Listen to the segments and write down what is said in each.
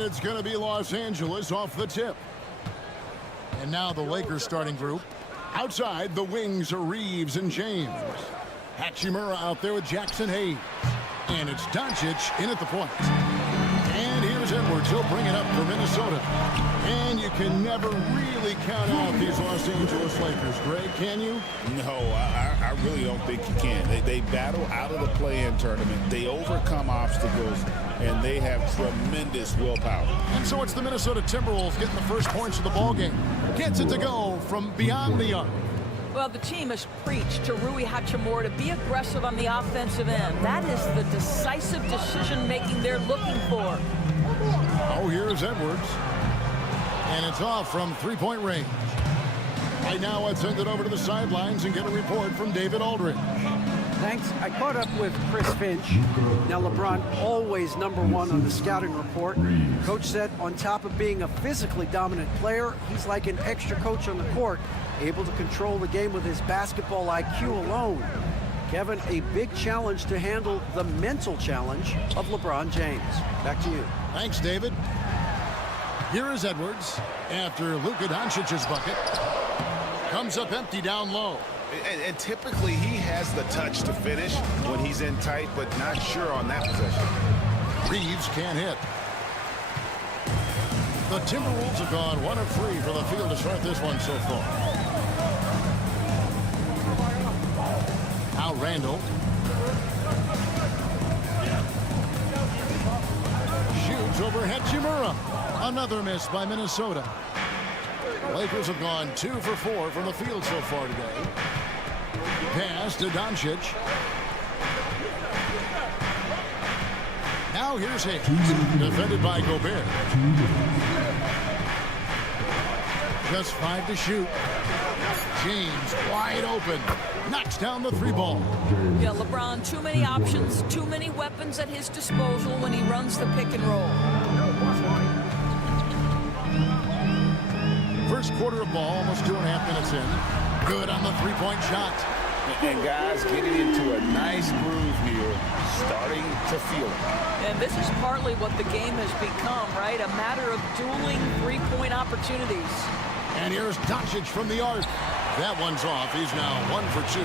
And it's going to be Los Angeles off the tip. And now the Lakers starting group. Outside, the wings are Reeves and James. Hachimura out there with Jackson Hayes. And it's Doncic in at the point. And here's Edwards. He'll bring it up for Minnesota. And you can never really count out these Los Angeles Lakers, Greg, can you? No, I really don't think you can. They battle out of the play-in tournament. They overcome obstacles, and they have tremendous willpower. And so it's the Minnesota Timberwolves getting the first points of the ballgame. Gets it to go from beyond the arc. Well, the team has preached to Rui Hachimura to be aggressive on the offensive end. That is the decisive decision-making they're looking for. Oh, here's Edwards. And it's off from three-point range. Right now, let's send it over to the sidelines and get a report from David Aldridge. Thanks. I caught up with Chris Finch. Now, LeBron always #1 on the scouting report. Coach said on top of being a physically dominant player, he's like an extra coach on the court, able to control the game with his basketball IQ alone. Kevin, a big challenge to handle the mental challenge of LeBron James. Back to you. Thanks, David. Here is Edwards after Luka Doncic's bucket. Comes up empty down low. And typically he has the touch to finish when he's in tight, but not sure on that possession. Reeves can't hit. The Timberwolves have gone 1 of 3 from the field to start this one so far. Now Randall. Shoots over Hachimura. Another miss by Minnesota. Lakers have gone 2 for 4 from the field so far today. Pass to Doncic. Now here's Hayes. Defended by Gobert. Just 5 to shoot. James wide open. Knocks down the 3-ball. Yeah, LeBron, too many options, too many weapons at his disposal when he runs the pick and roll. First quarter of ball, almost 2.5 minutes in. Good on the 3-point shot. And guys getting into a nice groove here, starting to feel it. And this is partly what the game has become, right? A matter of dueling 3-point opportunities. And here's Doncic from the arc. That one's off. He's now 1 for 2.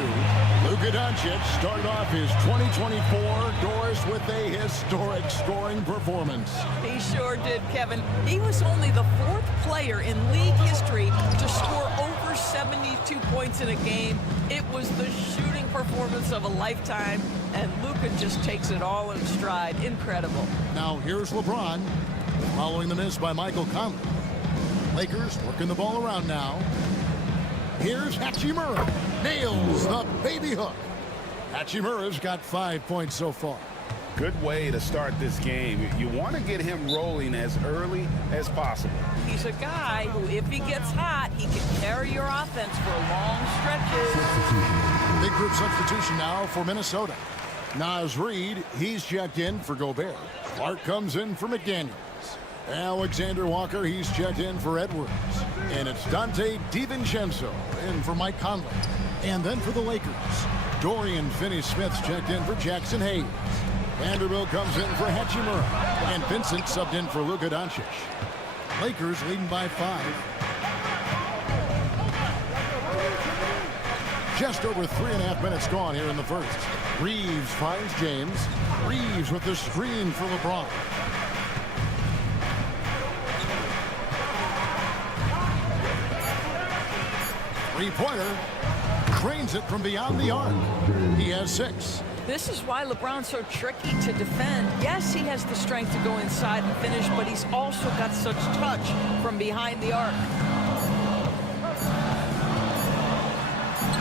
Luka Doncic started off his 2024 doors with a historic scoring performance. He sure did, Kevin. He was only the 4th player in league history to score over 72 points in a game. It was the shooting performance of a lifetime, and Luka just takes it all in stride. Incredible. Now here's LeBron following the miss by Michael Conley. Lakers working the ball around now. Here's Hachimura. Nails the baby hook. Hachimura's got 5 points so far. Good way to start this game. You want to get him rolling as early as possible. He's a guy who, if he gets hot, he can carry your offense for long stretches. Big group substitution now for Minnesota. Naz Reid, he's checked in for Gobert. Clark comes in for McDaniels. Alexander Walker, he's checked in for Edwards. And it's Dante DiVincenzo in for Mike Conley. And then for the Lakers, Dorian Finney-Smith's checked in for Jackson Hayes. Vanderbilt comes in for Hachimura. And Vincent subbed in for Luka Doncic. Lakers leading by 5. Just over 3.5 minutes gone here in the first. Reeves finds James. Reeves with the screen for LeBron. Three-pointer. Cranes it from beyond the arc. He has 6. This is why LeBron's so tricky to defend. Yes, he has the strength to go inside and finish, but he's also got such touch from behind the arc.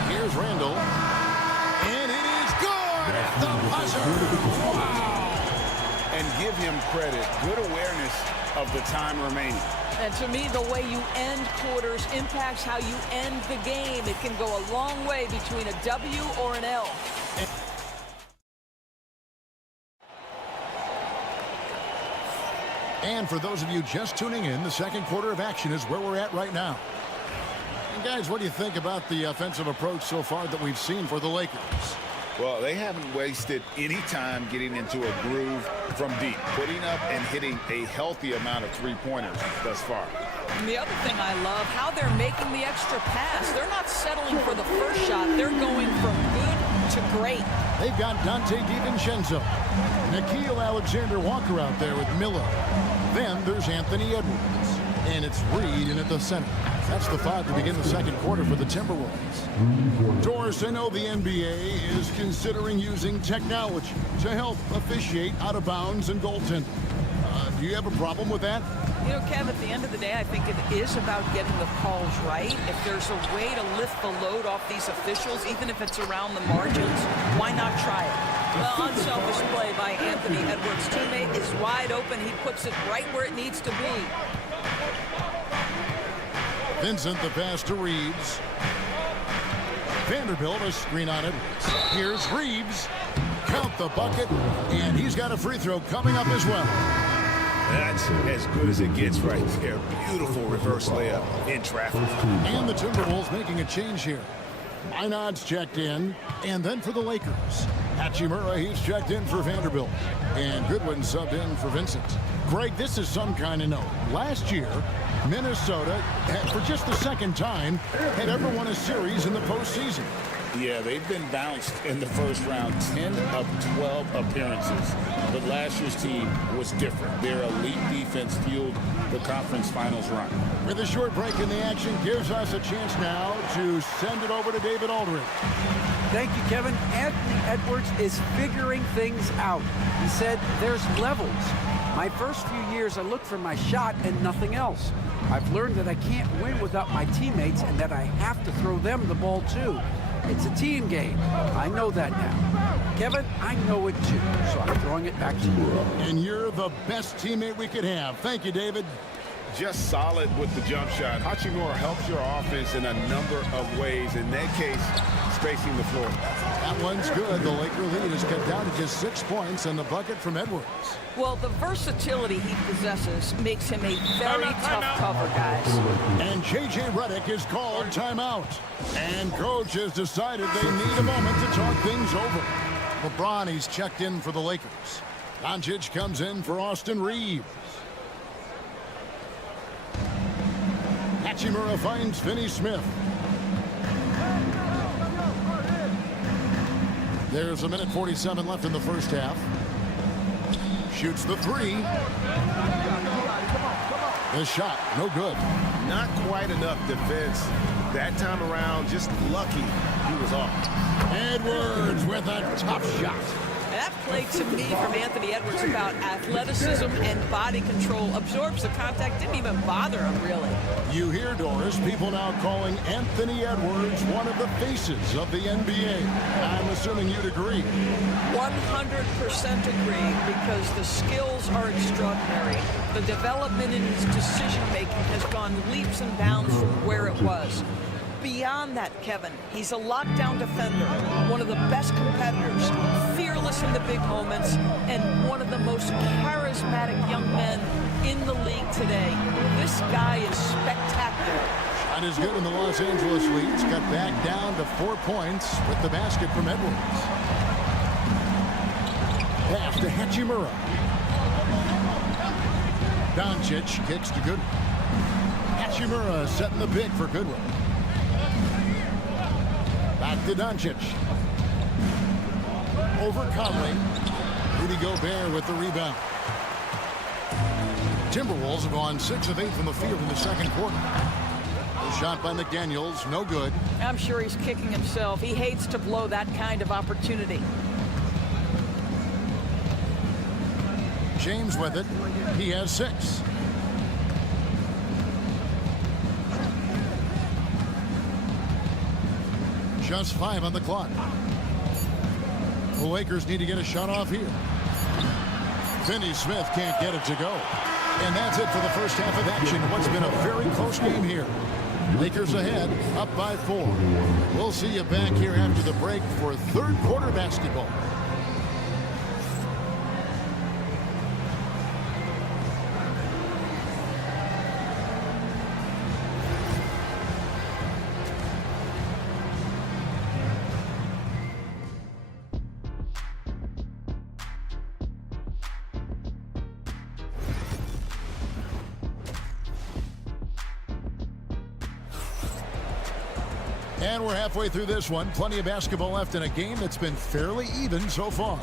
Here's Randall. And it is good at the buzzer. Wow. And give him credit. Good awareness of the time remaining. And to me, the way you end quarters impacts how you end the game. It can go a long way between a W or an L. And for those of you just tuning in, the second quarter of action is where we're at right now. And guys, what do you think about the offensive approach so far that we've seen for the Lakers? Well, they haven't wasted any time getting into a groove from deep, putting up and hitting a healthy amount of three-pointers thus far. And the other thing I love, how they're making the extra pass. They're not settling for the first shot. They're going from good to great. They've got Dante DiVincenzo, Nickeil Alexander-Walker out there with Miller. Then there's Anthony Edwards, and it's Reed in at the center. That's the five to begin the second quarter for the Timberwolves. Doris, I know the NBA is considering using technology to help officiate out of bounds and goaltending. Do you have a problem with that? You know, Kev, at the end of the day, I think it is about getting the calls right. If there's a way to lift the load off these officials, even if it's around the margins, why not try it? Well, unselfish play by Anthony Edwards' teammate is wide open. He puts it right where it needs to be. Vincent, the pass to Reeves. Vanderbilt, a screen on Edwards. Here's Reeves. Count the bucket, and he's got a free throw coming up as well. That's as good as it gets right there. Beautiful reverse layup in traffic. And the Timberwolves making a change here. Minod's checked in, and then for the Lakers. Hachimura, he's checked in for Vanderbilt. And Goodwin subbed in for Vincent. Greg, this is some kind of note. Last year, Minnesota, for just the second time, had ever won a series in the postseason. Yeah, they've been bounced in the first round, 10 of 12 appearances. But last year's team was different. Their elite defense fueled the conference finals run. With a short break in the action, gives us a chance now to send it over to David Aldridge. Thank you, Kevin. Anthony Edwards is figuring things out. He said there's levels. My first few years, I looked for my shot and nothing else. I've learned that I can't win without my teammates and that I have to throw them the ball too. It's a team game. I know that now. Kevin, I know it too, so I'm throwing it back to you. And you're the best teammate we could have. Thank you, David. Just solid with the jump shot. Hachimura helps your offense in a number of ways. In that case, spacing the floor. That one's good. The Laker lead is cut down to just 6 points and the bucket from Edwards. Well, the versatility he possesses makes him a very tough cover, guys. And J.J. Redick is called timeout. And coach has decided they need a moment to talk things over. LeBron, he's checked in for the Lakers. Doncic comes in for Austin Reeves. Hachimura finds Finney Smith. There's a minute 47 left in the first half. Shoots the three. The shot, no good. Not quite enough defense that time around. Just lucky he was off. Edwards with a tough shot. That play to me from Anthony Edwards about athleticism and body control. Absorbs the contact, didn't even bother him, really. You hear, Doris, people now calling Anthony Edwards one of the faces of the NBA. I'm assuming you'd agree. 100% agree, because the skills are extraordinary. The development in his decision-making has gone leaps and bounds from where it was. Beyond that, Kevin, he's a lockdown defender, one of the best competitors, fearless in the big moments, and one of the most charismatic young men in the league today. This guy is spectacular. Shot is good in the Los Angeles leads. Cut back down to 4 points with the basket from Edwards. Pass to Hachimura. Doncic kicks to Goodwin. Hachimura setting the pick for Goodwin. Back to Doncic. Over Conley. Rudy Gobert with the rebound. Timberwolves have gone 6 of 8 from the field in the second quarter. The shot by McDaniels, no good. I'm sure he's kicking himself. He hates to blow that kind of opportunity. James with it. He has 6. Just 5 on the clock. The Lakers need to get a shot off here. Finney Smith can't get it to go. And that's it for the first half of action. What's been a very close game here. Lakers ahead, up by 4. We'll see you back here after the break for third quarter basketball. And we're halfway through this one. Plenty of basketball left in a game that's been fairly even so far.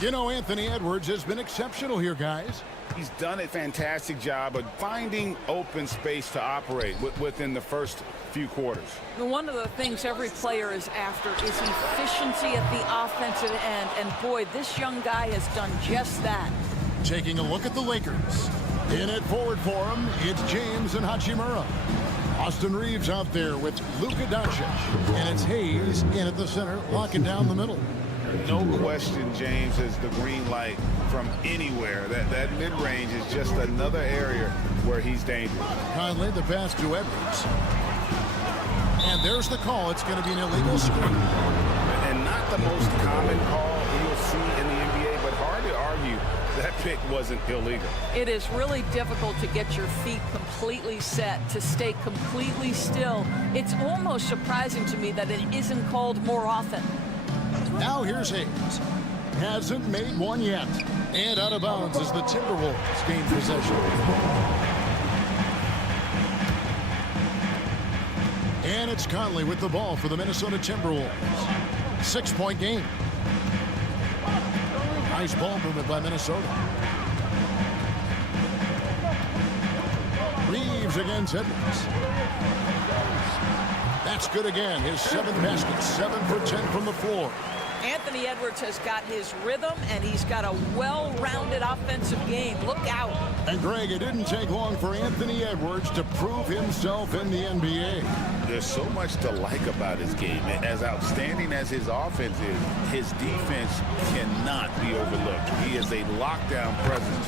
You know, Anthony Edwards has been exceptional here, guys. He's done a fantastic job of finding open space to operate within the first few quarters. One of the things every player is after is efficiency at the offensive end. And boy, this young guy has done just that. Taking a look at the Lakers. In it forward for him, it's James and Hachimura. Austin Reeves out there with Luka Doncic. And it's Hayes in at the center, locking down the middle. No question, James has the green light from anywhere. That mid-range is just another area where he's dangerous. Conley, the pass to Edwards. And there's the call. It's going to be an illegal screen. And not the most common call you'll see in the NBA, but hard to argue that pick wasn't illegal. It is really difficult to get your feet completely set, to stay completely still. It's almost surprising to me that it isn't called more often. Now here's Hayes. Hasn't made one yet. And out of bounds as the Timberwolves gain possession. And it's Conley with the ball for the Minnesota Timberwolves. 6-point game. Nice ball movement by Minnesota. Reeves against Edwards. That's good again. His 7th basket. 7 for 10 from the floor. Anthony Edwards has got his rhythm, and he's got a well-rounded offensive game. Look out. And, Greg, it didn't take long for Anthony Edwards to prove himself in the NBA. There's so much to like about his game. As outstanding as his offense is, his defense cannot be overlooked. He is a lockdown presence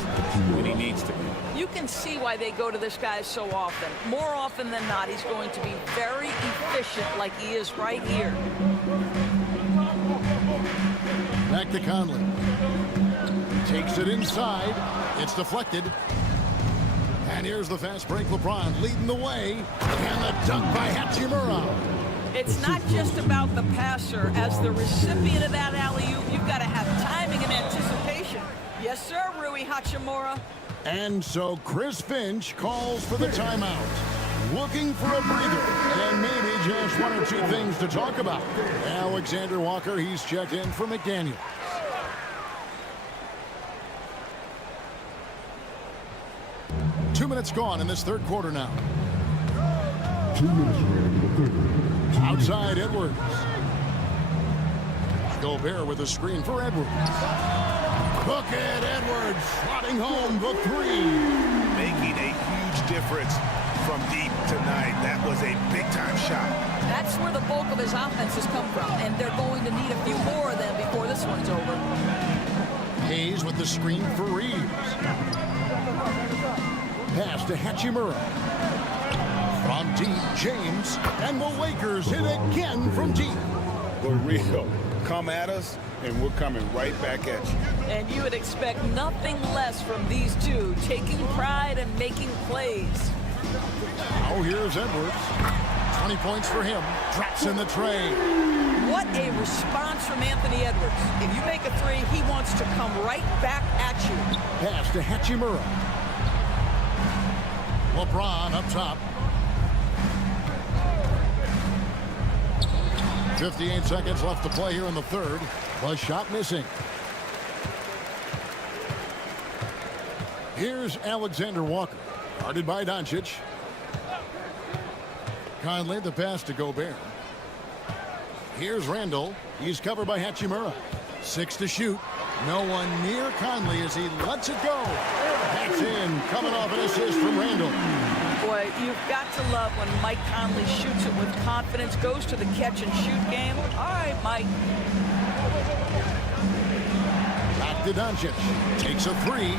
when he needs to be. You can see why they go to this guy so often. More often than not, he's going to be very efficient like he is right here. Back to Conley. Takes it inside. It's deflected. And here's the fast break. LeBron leading the way. And the dunk by Hachimura. It's not just about the passer. As the recipient of that alley-oop, you've got to have timing and anticipation. Yes, sir, Rui Hachimura. And so Chris Finch calls for the timeout. Looking for a breather. And maybe just 1 or 2 things to talk about. Alexander Walker, he's checked in for McDaniel. Two minutes gone in this third quarter now. 2 minutes remaining in the third. Outside Edwards. Gobert with a screen for Edwards. Look at Edwards slotting home the 3. Making a huge difference from deep tonight. That was a big-time shot. That's where the bulk of his offense has come from, and they're going to need a few more of them before this one's over. Hayes with the screen for Reeves. Pass to Hachimura. From deep, James. And the Lakers hit again from deep. For real. Come at us, and we're coming right back at you. And you would expect nothing less from these two, taking pride and making plays. Now here's Edwards. 20 points for him. Drops in the tray. What a response from Anthony Edwards. If you make a 3, he wants to come right back at you. Pass to Hachimura. LeBron up top. 58 seconds left to play here in the third. The shot missing. Here's Alexander Walker. Guarded by Doncic. Conley, the pass to Gobert. Here's Randall. He's covered by Hachimura. 6 to shoot. No one near Conley as he lets it go. That's in, coming off an assist from Randall. Boy, you've got to love when Mike Conley shoots it with confidence, goes to the catch-and-shoot game. All right, Mike. Back to Doncic. Takes a 3.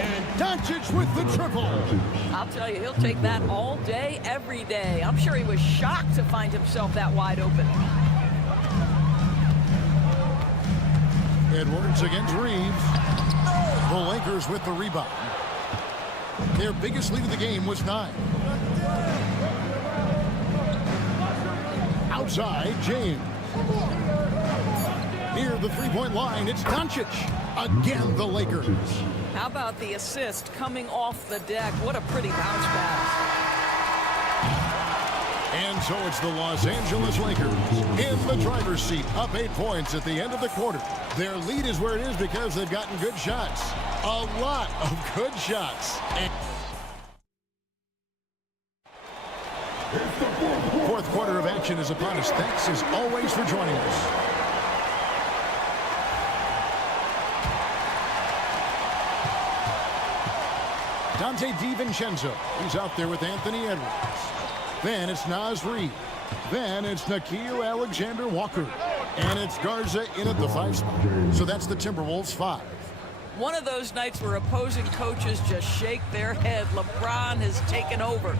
And Doncic with the triple. I'll tell you, he'll take that all day, every day. I'm sure he was shocked to find himself that wide open. Edwards against Reeves. The Lakers with the rebound. Their biggest lead of the game was 9. Outside, James. Near the three-point line, it's Doncic. Again, the Lakers. How about the assist coming off the deck? What a pretty bounce pass. And so it's the Los Angeles Lakers in the driver's seat, up 8 points at the end of the quarter. Their lead is where it is because they've gotten good shots. A lot of good shots. Fourth quarter of action is upon us. Thanks as always for joining us. Dante DiVincenzo. He's out there with Anthony Edwards. Then it's Naz Reid. Then it's Nickeil Alexander-Walker. And it's Garza in at the 5 spot. So that's the Timberwolves 5. One of those nights where opposing coaches just shake their head. LeBron has taken over.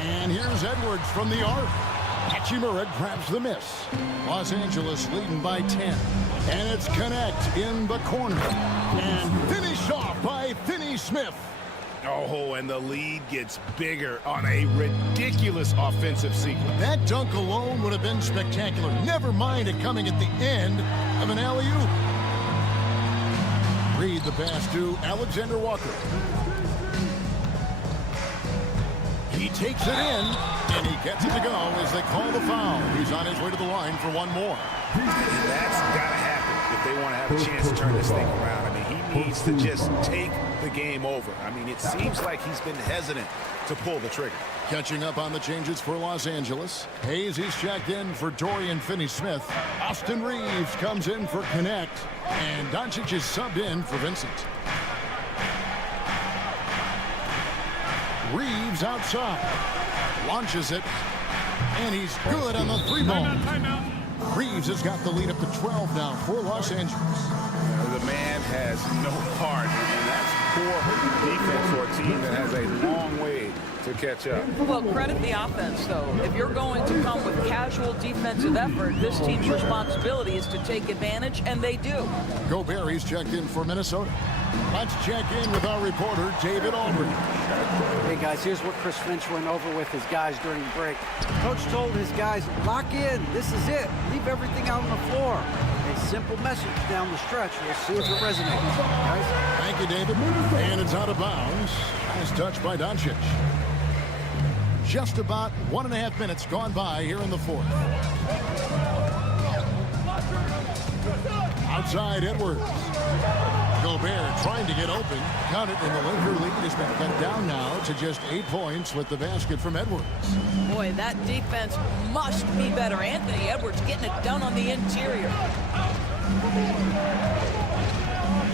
And here's Edwards from the arc. Hachimura grabs the miss. Los Angeles leading by 10. And it's Connect in the corner. And finished off by Finney-Smith. Oh, and the lead gets bigger on a ridiculous offensive sequence. That dunk alone would have been spectacular. Never mind it coming at the end of an alley-oop. Reed the pass to Alexander-Walker. He takes it in, and he gets it to go as they call the foul. He's on his way to the line for one more. That's got to happen if they want to have a chance to turn this thing around. I mean, he needs to just take the game over. I mean, it seems like he's been hesitant to pull the trigger. Catching up on the changes for Los Angeles. Hayes, he's checked in for Dorian Finney-Smith. Austin Reeves comes in for Connect. And Doncic is subbed in for Vincent. Reeves outside. Launches it. And he's good on the 3-ball. Reeves has got the lead up to 12 now for Los Angeles. The man has no heart, and that's poor defense for a team that has a long way to catch up. Well, credit the offense, though. If you're going to come with casual defensive effort, this team's responsibility is to take advantage, and they do. Gobert, he's checked in for Minnesota. Let's check in with our reporter, David Aldridge. Hey, guys, here's what Chris Finch went over with his guys during the break. Coach told his guys, lock in. This is it. Leave everything out on the floor. A simple message down the stretch. We'll see if it resonates, guys. Thank you, David. And it's out of bounds. Nice touch by Doncic. Just about 1.5 minutes gone by here in the fourth. Outside Edwards. Gobert trying to get open. Count it, and the Laker lead has been cut down now to just 8 points with the basket from Edwards. Boy, that defense must be better. Anthony Edwards getting it done on the interior.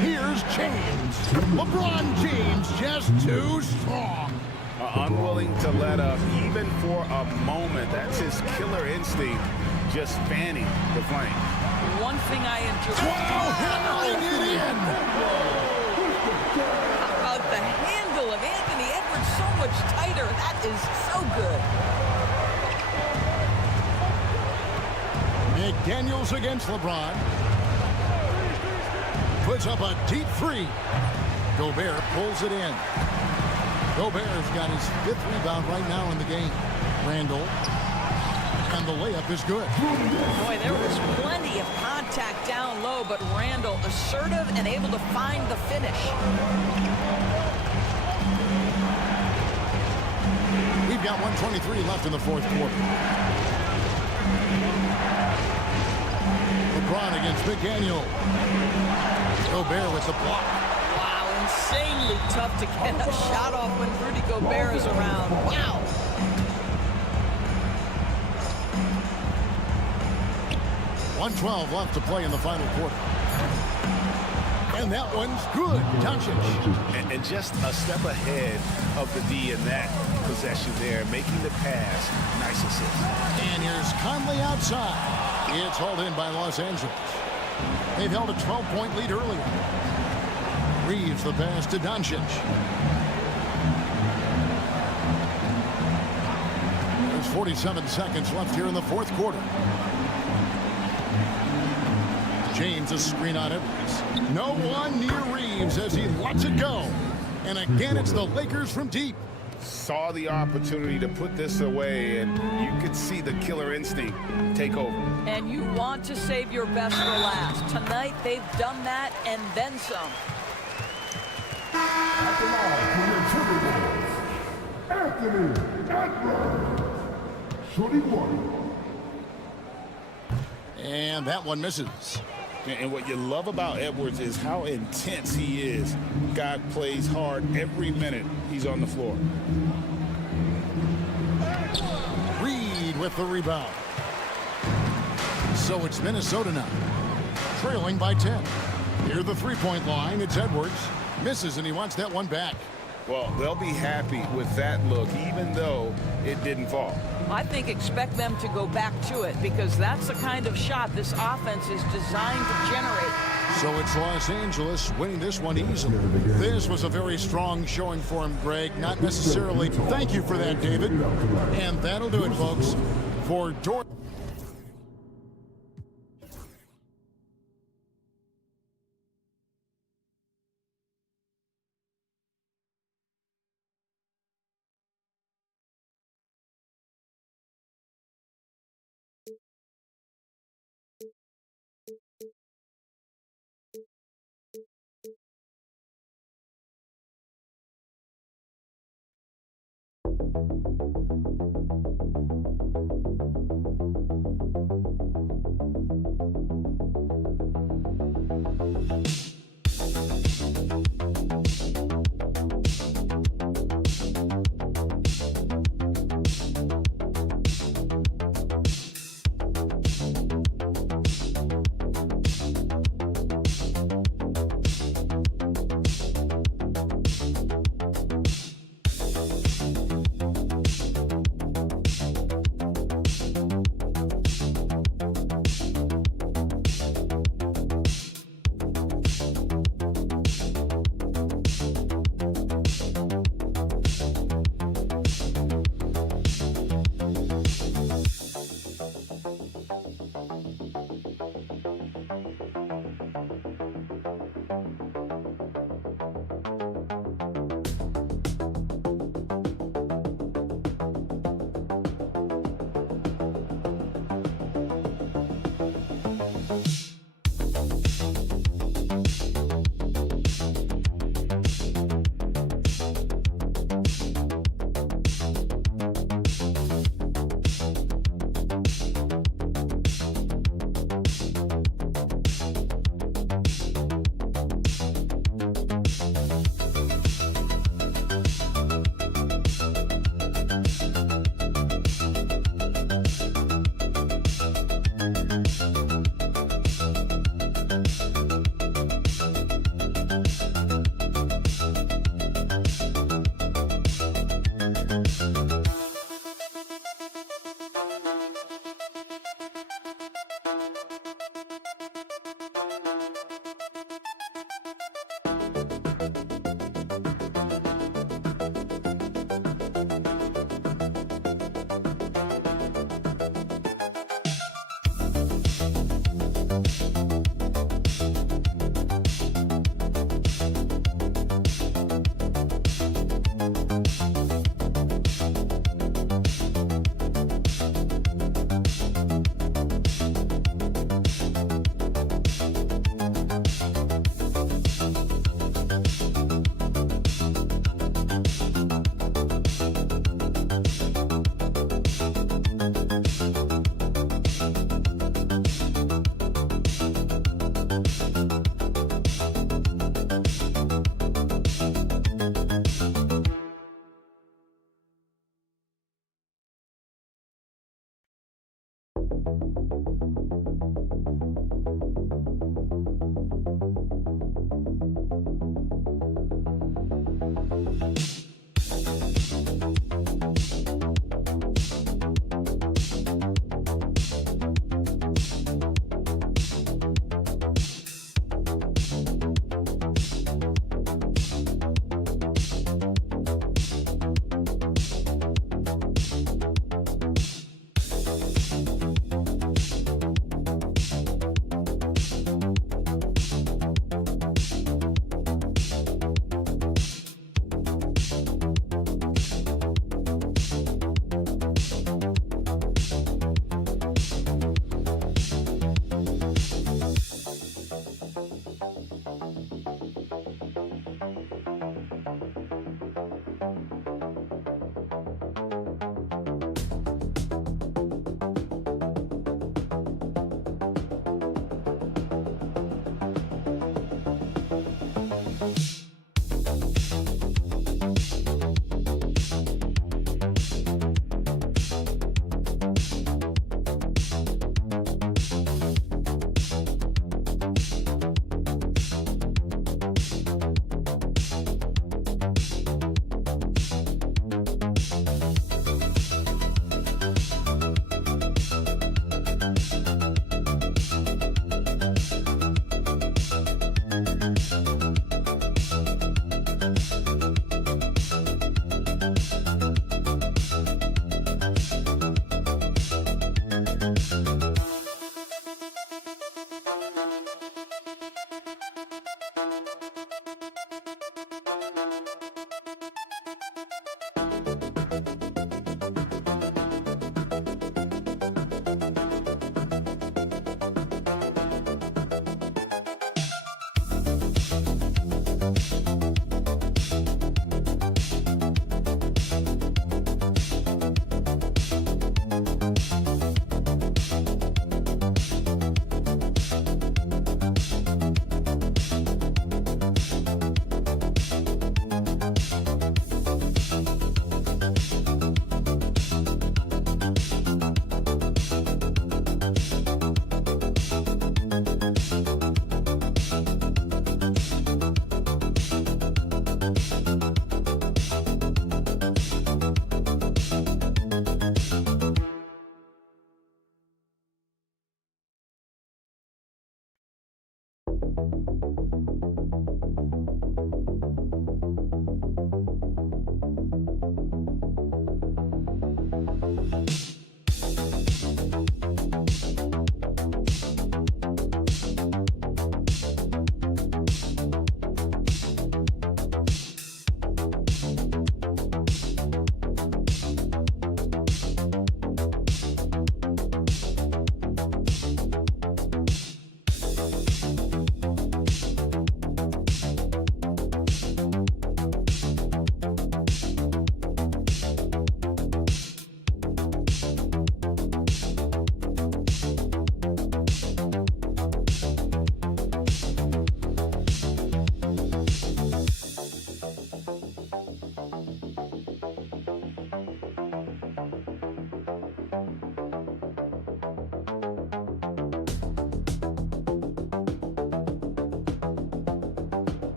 Here's James. LeBron James just too strong. Unwilling to let up even for a moment. That's his killer instinct, just fanning the flame. One thing I enjoy. Hammering it in. How about the handle of Anthony Edwards so much tighter? That is so good. McDaniels against LeBron. Puts up a deep 3. Gobert pulls it in. Gobert's got his 5th rebound right now in the game. Randall. And the layup is good. Boy, there was plenty of contact down low, but Randall assertive and able to find the finish. We've got 1:23 left in the fourth quarter. LeBron against McDaniel. Gobert with the block. Wow, insanely tough to get a shot off when Rudy Gobert is around. Wow. 1:12 left to play in the final quarter. And that one's good. Doncic. And just a step ahead of the D in that possession there, making the pass. Nice assist. And here's Conley outside. It's hauled in by Los Angeles. They've held a 12-point lead earlier. Reeves the pass to Doncic. There's 47 seconds left here in the fourth quarter. James a screen on Edwards. No one near Reeves as he lets it go. And again, it's the Lakers from deep. Saw the opportunity to put this away, and you could see the killer instinct take over. And you want to save your best for last. Tonight, they've done that and then some. At the line for the Timberwolves, Anthony Edwards. Shooting one. And that one misses. And what you love about Edwards is how intense he is. Guy plays hard every minute he's on the floor. Reed with the rebound. So it's Minnesota now, trailing by 10. Near the three-point line, it's Edwards. Misses, and he wants that one back. Well, they'll be happy with that look, even though it didn't fall. I think expect them to go back to it because that's the kind of shot this offense is designed to generate. So it's Los Angeles winning this one easily. This was a very strong showing for him, Greg. Not necessarily. Thank you for that, David. And that'll do it, folks, for Jordan.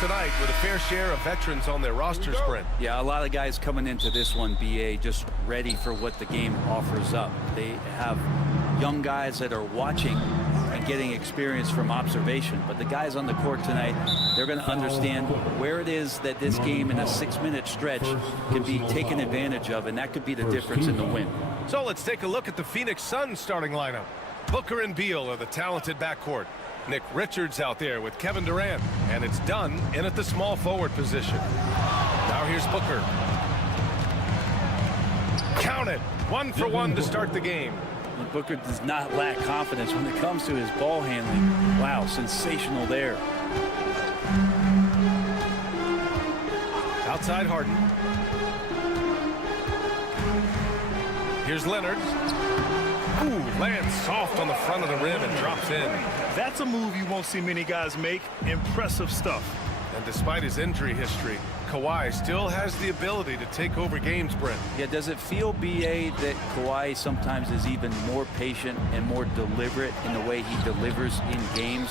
Tonight with a fair share of veterans on their rosters, Brent. Yeah, a lot of guys coming into this one, BA, just ready for what the game offers up. They have young guys that are watching and getting experience from observation. But the guys on the court tonight, they're going to understand where it is that this game in a 6-minute stretch can be taken advantage of, and that could be the difference in the win. So let's take a look at the Phoenix Suns starting lineup. Booker and Beal are the talented backcourt. Nick Richards out there with Kevin Durant, and it's done in at the small forward position. Now here's Booker. Count it. 1 for 1 to start the game. And Booker does not lack confidence when it comes to his ball handling. Wow, sensational there. Outside Harden. Here's Leonard. Ooh, lands soft on the front of the rim and drops in. That's a move you won't see many guys make. Impressive stuff. And despite his injury history, Kawhi still has the ability to take over games, Brent. Yeah, does it feel, BA, that Kawhi sometimes is even more patient and more deliberate in the way he delivers in games?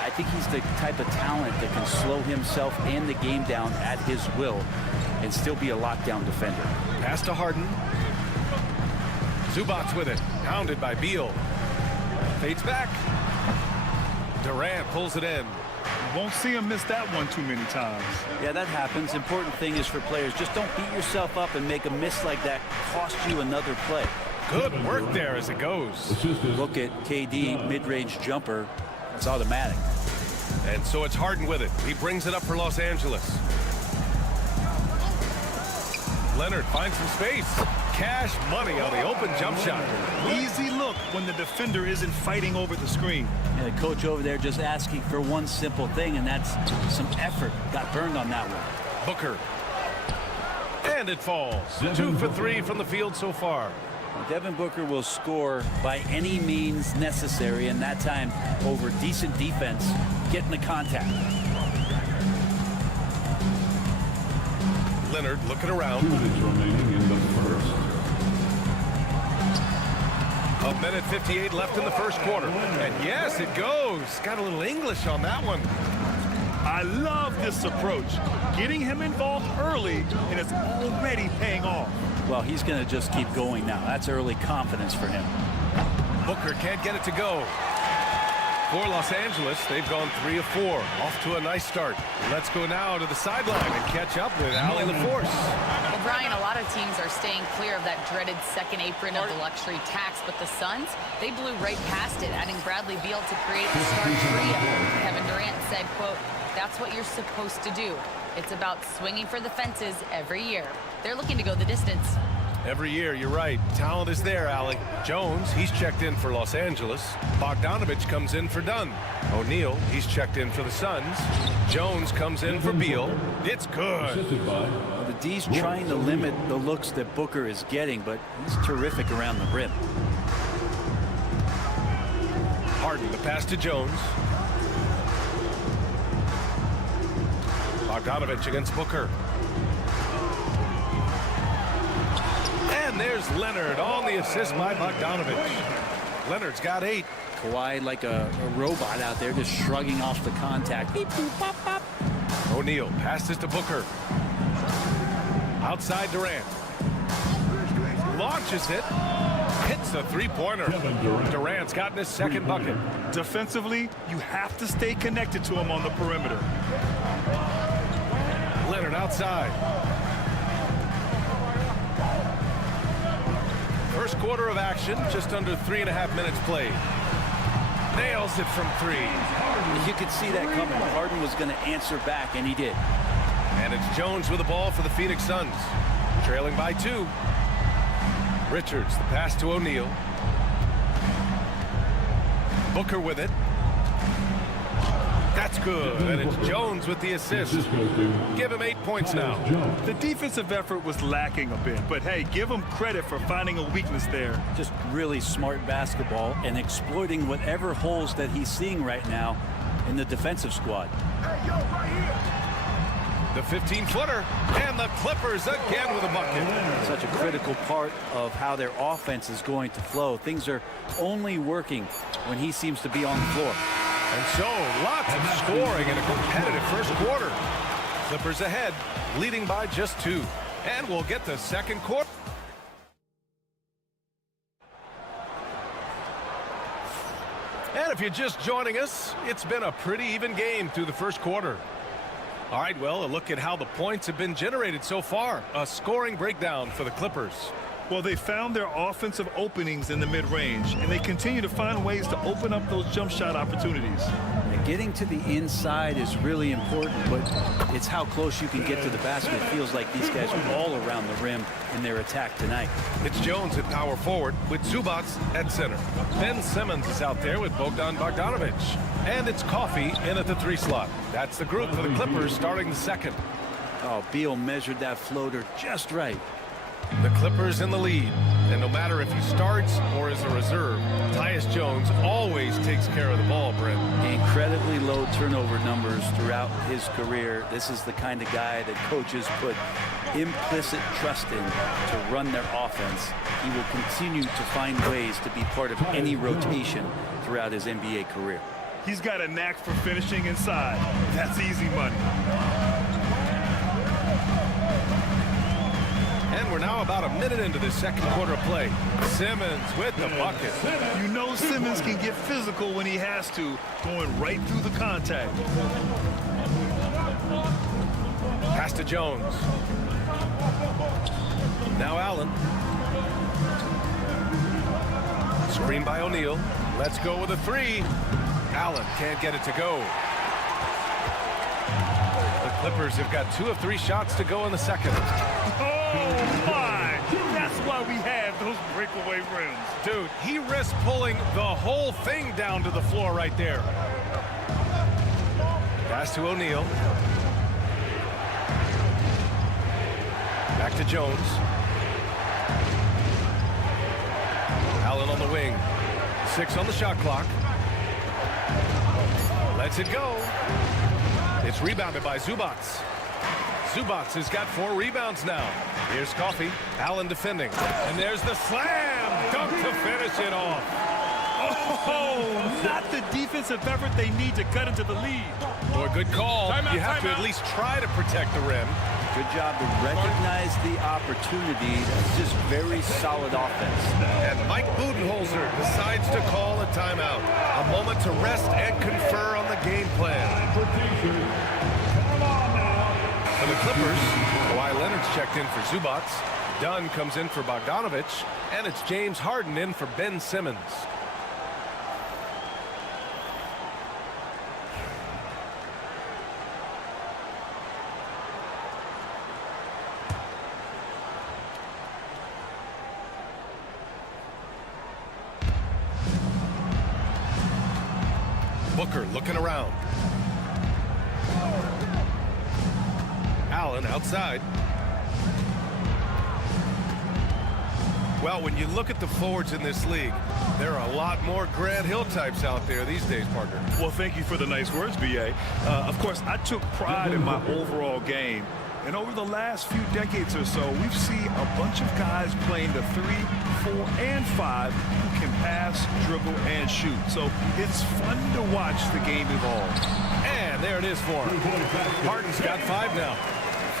I think he's the type of talent that can slow himself and the game down at his will and still be a lockdown defender. Pass to Harden. Zubac's with it, pounded by Beal. Fades back. Durant pulls it in. Won't see him miss that one too many times. Yeah, that happens. Important thing is for players, just don't beat yourself up and make a miss like that cost you another play. Good work there as it goes. Look at KD, mid-range jumper. It's automatic. And so it's Harden with it. He brings it up for Los Angeles. Leonard finds some space. Cash money on the open jump shot. Easy look when the defender isn't fighting over the screen. And the coach over there just asking for one simple thing, and that's some effort. Got burned on that one. Booker. And it falls. 2 for 3 from the field so far. Devin Booker will score by any means necessary, and that time over decent defense, getting the contact. Leonard looking around. 2 minutes remaining in the first. A minute 58 left in the first quarter. And yes, it goes. Got a little English on that one. I love this approach. Getting him involved early, and it's already paying off. Well, he's going to just keep going now. That's early confidence for him. Booker can't get it to go. For Los Angeles, they've gone 3 of 4. Off to a nice start. Let's go now to the sideline and catch up with Allie LaForce. Well, Brian, a lot of teams are staying clear of that dreaded second apron of the luxury tax, but the Suns, they blew right past it, adding Bradley Beal to create the star trio. Kevin Durant said, quote, "That's what you're supposed to do. It's about swinging for the fences every year." They're looking to go the distance. Every year, you're right. Talent is there, Allie. Jones, he's checked in for Los Angeles. Bogdanovich comes in for Dunn. O'Neal, he's checked in for the Suns. Jones comes in for Beal. It's good. The D's trying to limit the looks that Booker is getting, but he's terrific around the rim. Harden, the pass to Jones. Bogdanovich against Booker. And there's Leonard on the assist by Bogdanovich. Leonard's got 8. Kawhi like a robot out there, just shrugging off the contact. Beep, boop, pop, pop. O'Neal passes to Booker. Outside Durant. Launches it. Hits a three-pointer. Durant's gotten his second bucket. Defensively, you have to stay connected to him on the perimeter. Leonard outside. First quarter of action, just under 3.5 minutes played. Nails it from 3. You could see that coming. Harden was going to answer back, and he did. And it's Jones with the ball for the Phoenix Suns. Trailing by 2. Richards, the pass to O'Neal. Booker with it. That's good, and it's Jones with the assist. Give him 8 points now. The defensive effort was lacking a bit, but hey, give him credit for finding a weakness there. Just really smart basketball and exploiting whatever holes that he's seeing right now in the defensive squad. The 15-footer, and the Clippers again with a bucket. Such a critical part of how their offense is going to flow. Things are only working when he seems to be on the floor. And so, lots of scoring in a competitive first quarter. Clippers ahead, leading by just 2. And we'll get the second quarter. And if you're just joining us, it's been a pretty even game through the first quarter. All right, well, a look at how the points have been generated so far. A scoring breakdown for the Clippers. Well, they found their offensive openings in the mid-range, and they continue to find ways to open up those jump shot opportunities. And getting to the inside is really important, but it's how close you can get to the basket. It feels like these guys are all around the rim in their attack tonight. It's Jones at power forward with Zubac at center. Ben Simmons is out there with Bogdan Bogdanovich. And it's Coffey in at the 3 slot. That's the group for the Clippers starting the second. Oh, Beal measured that floater just right. The Clippers in the lead, and no matter if he starts or is a reserve, Tyus Jones always takes care of the ball, Brent. Incredibly low turnover numbers throughout his career. This is the kind of guy that coaches put implicit trust in to run their offense. He will continue to find ways to be part of any rotation throughout his NBA career. He's got a knack for finishing inside. That's easy money. And we're now about a minute into the second quarter of play. Simmons with the bucket. You know Simmons can get physical when he has to, going right through the contact. Pass to Jones. Now Allen. Screen by O'Neal. Let's go with a 3. Allen can't get it to go. The Clippers have got 2 of 3 shots to go in the second. Oh, my! That's why we have those breakaway rims. Dude, he risked pulling the whole thing down to the floor right there. Pass to O'Neal. Back to Jones. Allen on the wing. 6 on the shot clock. Lets it go. It's rebounded by Zubats. Zubats has got 4 rebounds now. Here's Coffey. Allen defending. And there's the slam. Dunk to finish it off. Oh, not the defensive effort they need to cut into the lead. Boy, good call. You have to at least try to protect the rim. Good job to recognize the opportunity. That's just very solid offense. And Mike Budenholzer decides to call a timeout. A moment to rest and confer on the game plan. For the Clippers, Kawhi Leonard's checked in for Zubats. Dunn comes in for Bogdanovich. And it's James Harden in for Ben Simmons. Booker looking around. Allen outside. Well, when you look at the forwards in this league, there are a lot more Grant Hill types out there these days, partner. Well, thank you for the nice words, B.A. Of course, I took pride in my overall game. And over the last few decades or so, we've seen a bunch of guys playing the 3, 4, and 5 who can pass, dribble, and shoot. So it's fun to watch the game evolve. And there it is for him. Harden's got 5 now. A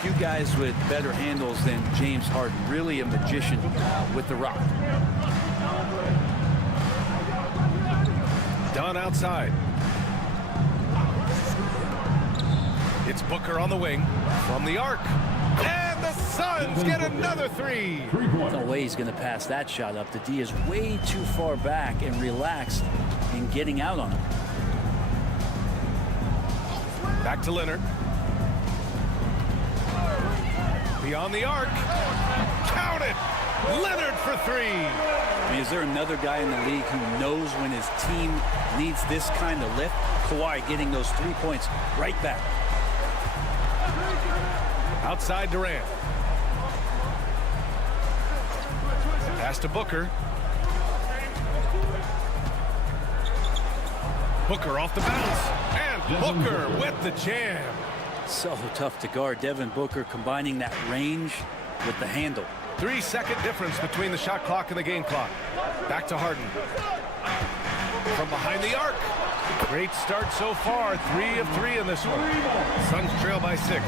few guys with better handles than James Harden. Really a magician with the rock. Dunn outside. It's Booker on the wing from the arc. And the Suns get another 3. No way he's going to pass that shot up. The D is way too far back and relaxed in getting out on him. Back to Leonard. Beyond the arc. Count it. Leonard for 3. I mean, is there another guy in the league who knows when his team needs this kind of lift? Kawhi getting those 3 points right back. Outside Durant. Pass to Booker. Booker off the bounce. And Booker with the jam. So tough to guard. Devin Booker combining that range with the handle. 3-second difference between the shot clock and the game clock. Back to Harden. From behind the arc. Great start so far. 3 of 3 in this one. Suns trail by 6.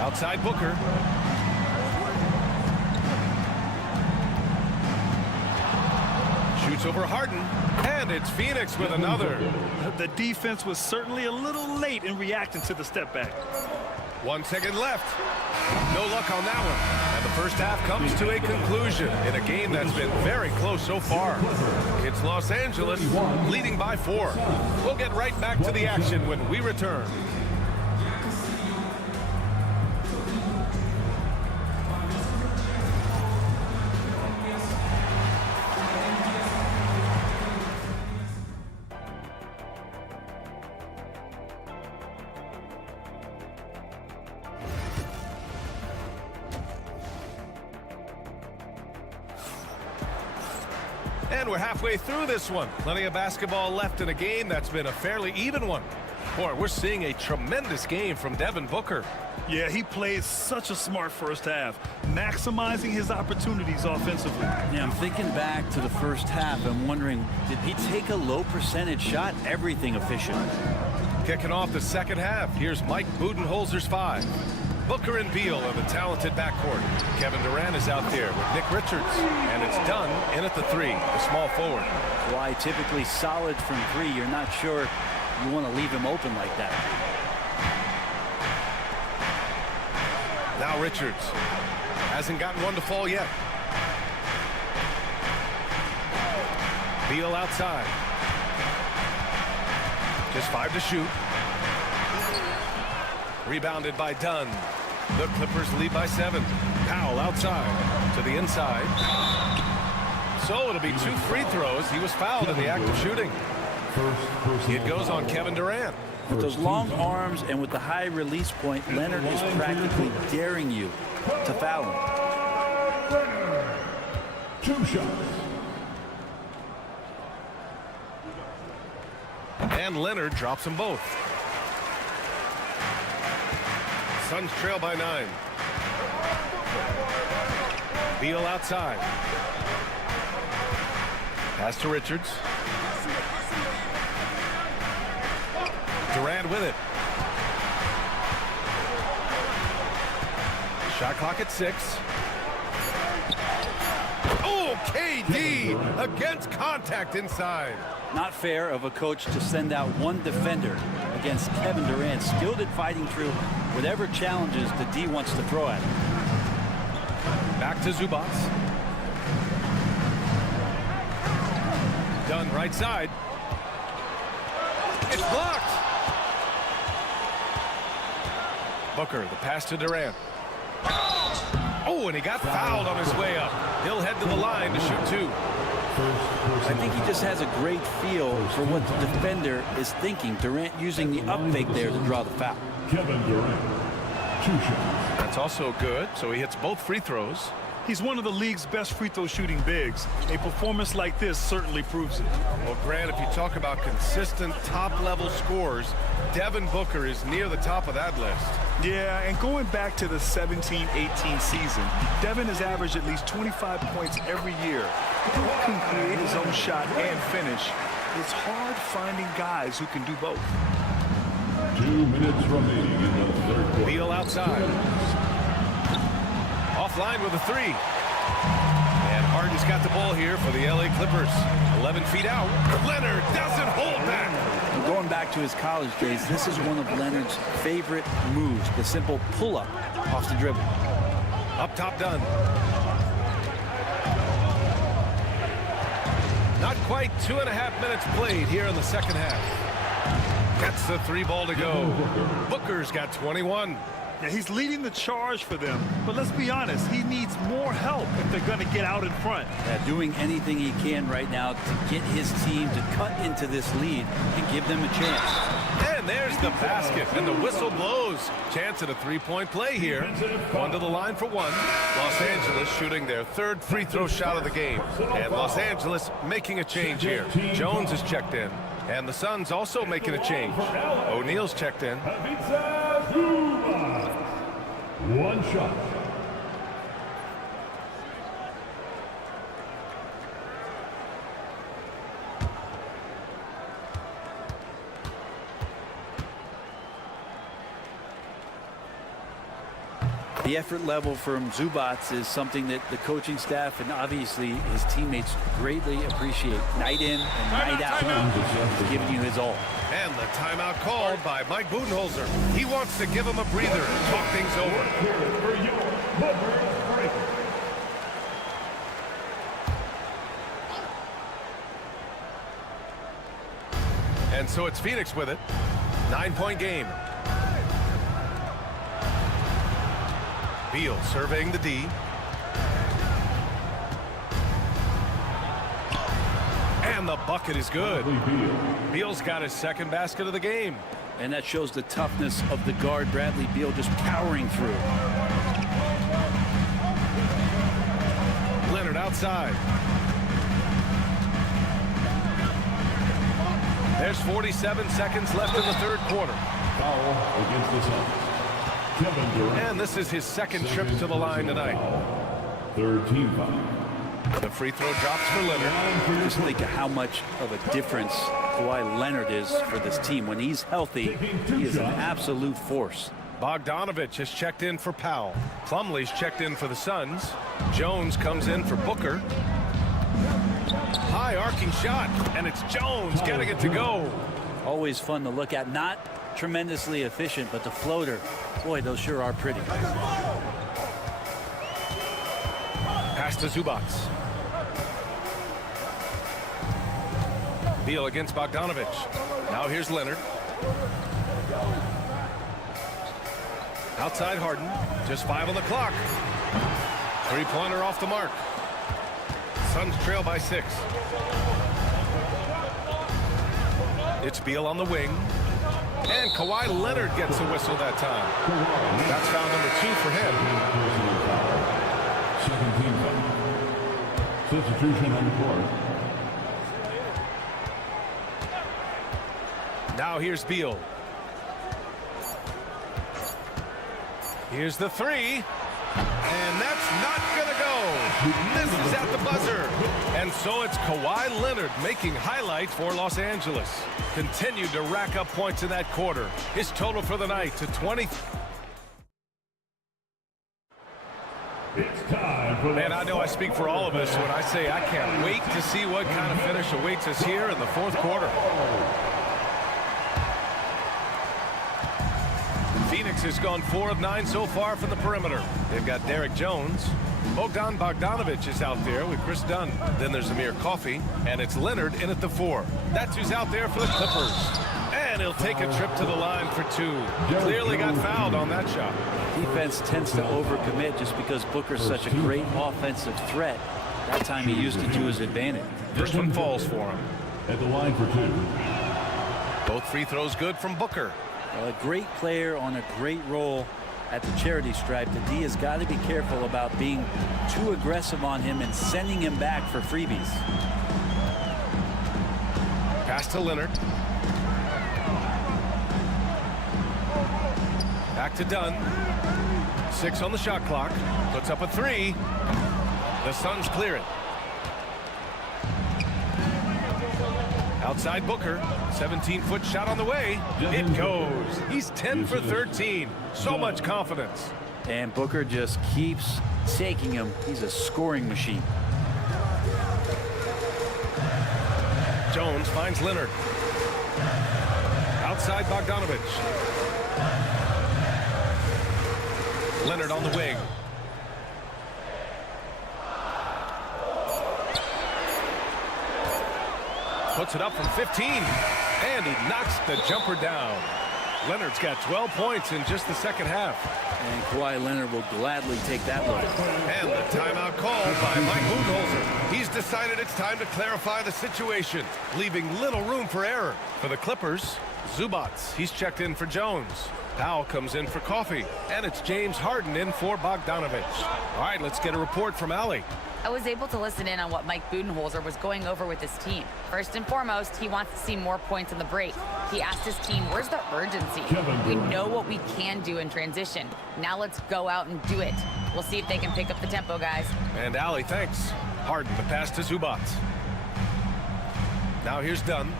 Outside Booker. Shoots over Harden. And it's Phoenix with another. The defense was certainly a little late in reacting to the step back. 1 second left. No luck on that one. And the first half comes to a conclusion in a game that's been very close so far. It's Los Angeles leading by 4. We'll get right back to the action when we return. And we're halfway through this one. Plenty of basketball left in a game that's been a fairly even one. Boy, we're seeing a tremendous game from Devin Booker. Yeah, he played such a smart first half, maximizing his opportunities offensively. Yeah, I'm thinking back to the first half. I'm wondering, did he take a low percentage shot? Everything efficient. Kicking off the second half, here's Mike Budenholzer's 5. Booker and Beal are the talented backcourt. Kevin Durant is out there with Nick Richards. And it's Dunn in at the 3, the small forward. Why typically solid from 3. You're not sure you want to leave him open like that. Now Richards hasn't gotten one to fall yet. Beal outside. Just 5 to shoot. Rebounded by Dunn. The Clippers lead by 7. Powell outside to the inside. So it'll be 2 free throws. He was fouled in the act of shooting. It goes on Kevin Durant. With those long arms and with the high release point, Leonard is practically daring you to foul him. 2 shots. And Leonard drops them both. Suns trail by 9. Beal outside. Pass to Richards. Durant with it. Shot clock at 6. Oh, KD against contact inside. Not fair of a coach to send out one defender against Kevin Durant, skilled at fighting through whatever challenges the D wants to throw at him. Back to Zubac. Done right side. It's blocked. Booker, the pass to Durant. Oh, and he got fouled on his way up. He'll head to the line to shoot 2. I think he just has a great feel for what the defender is thinking. Durant using the up fake there to draw the foul. Kevin Durant. 2 shots. That's also good, so he hits both free throws. He's one of the league's best free throw shooting bigs. A performance like this certainly proves it. Well, Grant, if you talk about consistent top-level scores, Devin Booker is near the top of that list. Yeah, and going back to the 17-18 season, Devin has averaged at least 25 points every year. He can create his own shot and finish. It's hard finding guys who can do both. 2 minutes remaining in the third quarter. Beal outside. Offline with a 3. And Harden's got the ball here for the LA Clippers. 11 feet out. Leonard doesn't hold back. And going back to his college days, this is one of Leonard's favorite moves, the simple pull-up off the dribble. Up top done. Not quite 2.5 minutes played here in the second half. Gets the 3 ball to go. Booker's got 21. Now, he's leading the charge for them, but let's be honest, he needs more help if they're going to get out in front. Yeah, doing anything he can right now to get his team to cut into this lead and give them a chance. And there's the basket, and the whistle blows. Chance at a 3-point play here. Going to the line for 1. Los Angeles shooting their 3rd free throw shot of the game. And Los Angeles making a change here. Jones is checked in. And the Suns also making a change. O'Neal's checked in. 1 shot. The effort level from Zubac is something that the coaching staff and obviously his teammates greatly appreciate. Night in and night out, he's giving you his all. And the timeout called by Mike Budenholzer. He wants to give him a breather and talk things over. And so it's Phoenix with it. 9-point game. Beal surveying the D. And the bucket is good. Beal's got his 2nd basket of the game. And that shows the toughness of the guard, Bradley Beal, just powering through. Leonard outside. There's 47 seconds left in the 3rd quarter. Foul against the Suns. Kevin Durant. And this is his 2nd trip to the line tonight. 3rd team foul. The free throw drops for Leonard. Just think of how much of a difference Kawhi Leonard is for this team. When he's healthy, he is an absolute force. Bogdanovich has checked in for Powell. Plumlee's checked in for the Suns. Jones comes in for Booker. High arcing shot, and it's Jones getting it to go. Always fun to look at. Not tremendously efficient, but the floater, boy, those sure are pretty. Pass to Zubac. Beal against Bogdanovich. Now here's Leonard. Outside Harden. Just 5 on the clock. 3-pointer off the mark. Suns trail by 6. It's Beal on the wing. And Kawhi Leonard gets the whistle that time. That's foul number 2 for him. Second team foul. Substitution on the court. Now here's Beal. Here's the 3. And that's not going to go. Misses at the buzzer. And so it's Kawhi Leonard making highlight for Los Angeles. Continued to rack up points in that quarter. His total for the night to 20. It's time for Man, I know I speak for all of us when I say I can't wait to see what kind of finish awaits us here in the fourth quarter. Phoenix has gone 4 of 9 so far from the perimeter. They've got Derek Jones. Bogdan Bogdanovic is out there with Chris Dunn. Then there's Amir Coffey, and it's Leonard in at the 4. That's who's out there for the Clippers. And he'll take a trip to the line for 2. Clearly got fouled on that shot. Defense tends to overcommit just because Booker's such a great offensive threat. That time he used it to his advantage. First one falls for him. at the line for 2. Both free throws good from Booker. Well, a great player on a great roll at the charity stripe. The D has got to be careful about being too aggressive on him and sending him back for freebies. Pass to Leonard. Back to Dunn. 6 on the shot clock. Puts up a 3. The Suns clear it. Outside Booker. 17-foot shot on the way. It goes. He's 10 for 13. So much confidence. And Booker just keeps taking him. He's a scoring machine. Jones finds Leonard. Outside Bogdanovic. Leonard on the wing. Puts it up from 15. And he knocks the jumper down. Leonard's got 12 points in just the second half. And Kawhi Leonard will gladly take that look. And the timeout called by Mike Budenholzer. He's decided it's time to clarify the situation, leaving little room for error. For the Clippers, Zubats. He's checked in for Jones. Powell comes in for Coffey. And it's James Harden in for Bogdanovic. All right, let's get a report from Allie. I was able to listen in on what Mike Budenholzer was going over with his team. First and foremost, he wants to see more points in the break. He asked his team, where's the urgency? We know what we can do in transition. Now let's go out and do it. We'll see if they can pick up the tempo, guys. And Allie, thanks. Harden, the pass to Zubats. Now here's Dunn.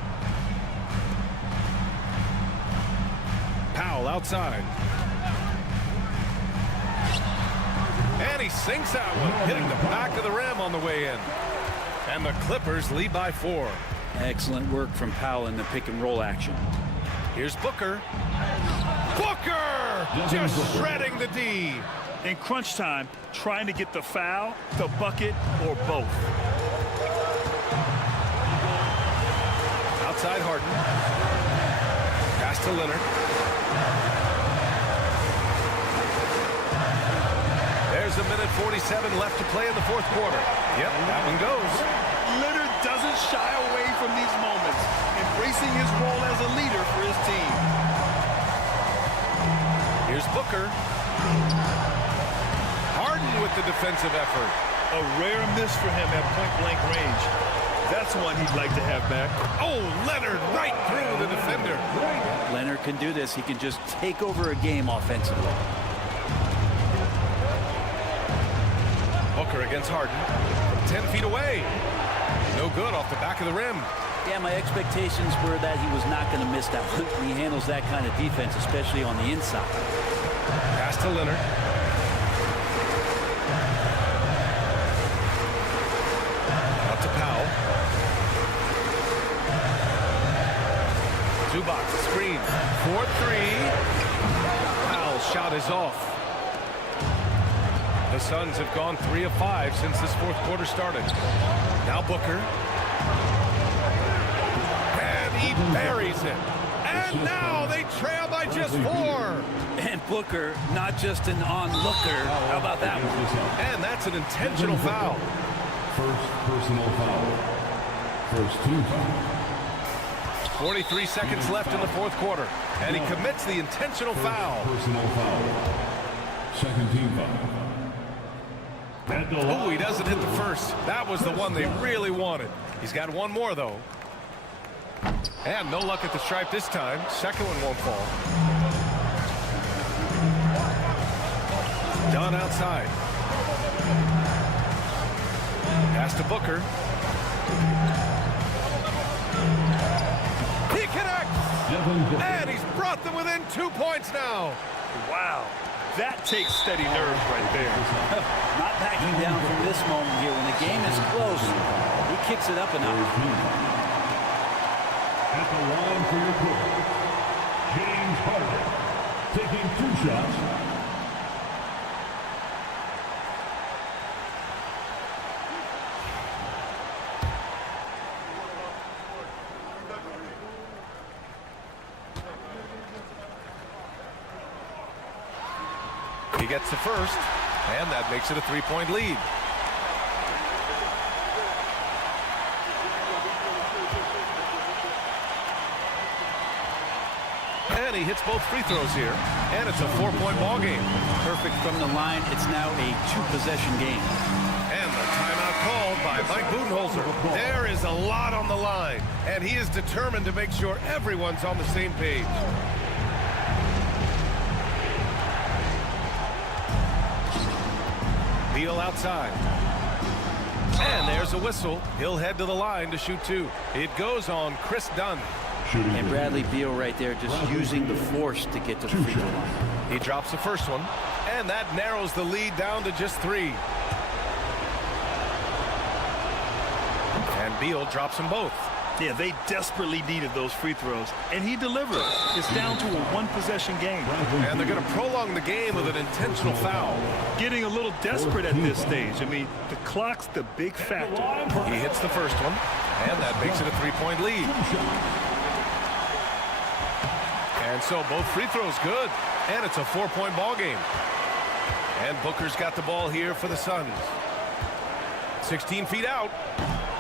Powell outside. And he sinks that one, hitting the back of the rim on the way in. And the Clippers lead by 4. Excellent work from Powell in the pick and roll action. Here's Booker. Booker! Just shredding the D. In crunch time, trying to get the foul, the bucket, or both. Outside Harden. Pass to Leonard. There's a minute 47 left to play in the fourth quarter. Yep, that one goes. Leonard doesn't shy away from these moments, embracing his role as a leader for his team. Here's Booker. Harden with the defensive effort. A rare miss for him at point-blank range. That's one he'd like to have back. Oh, Leonard right through the defender. Leonard can do this. He can just take over a game offensively. Booker against Harden. 10 feet away. No good off the back of the rim. Yeah, my expectations were that he was not going to miss that one. He handles that kind of defense, especially on the inside. Pass to Leonard. Up to Powell. Zubac screen. 4-3. Powell's shot is off. The Suns have gone 3 of 5 since this fourth quarter started. Now Booker. And he buries it. And now they trail by just 4. And Booker, not just an onlooker. How about that one? And that's an intentional foul. First personal foul. First team foul. 43 seconds left in the fourth quarter, and he commits the intentional foul. Personal foul. Second team foul. Oh, he doesn't hit the first. That was the one they really wanted. He's got one more, though. And no luck at the stripe this time. Second one won't fall. Dunn outside. Pass to Booker. He connects! And he's brought them within 2 points now. Wow. That takes steady nerves right there. Not backing down from this moment here. When the game is close, he kicks it up a notch. At the line for your quarter, James Harden, taking 2 shots. He gets the first, and that makes it a 3-point lead. And he hits both free throws here, and it's a 4-point ball game. Perfect from the line. It's now a 2-possession game. And the timeout called by Mike Budenholzer. There is a lot on the line, and he is determined to make sure everyone's on the same page. Beal outside. And there's a whistle. He'll head to the line to shoot 2. It goes on Chris Dunn. And Bradley Beal right there just using the force to get to the free throw line. He drops the first one, and that narrows the lead down to just 3. And Beal drops them both. Yeah, they desperately needed those free throws, and he delivered. It's down to a 1-possession game. And they're going to prolong the game with an intentional foul. Getting a little desperate at this stage. I mean, the clock's the big factor. He hits the first one, and that makes it a 3-point lead. And so both free throws good, and it's a 4-point ball game. And Booker's got the ball here for the Suns. 16 feet out.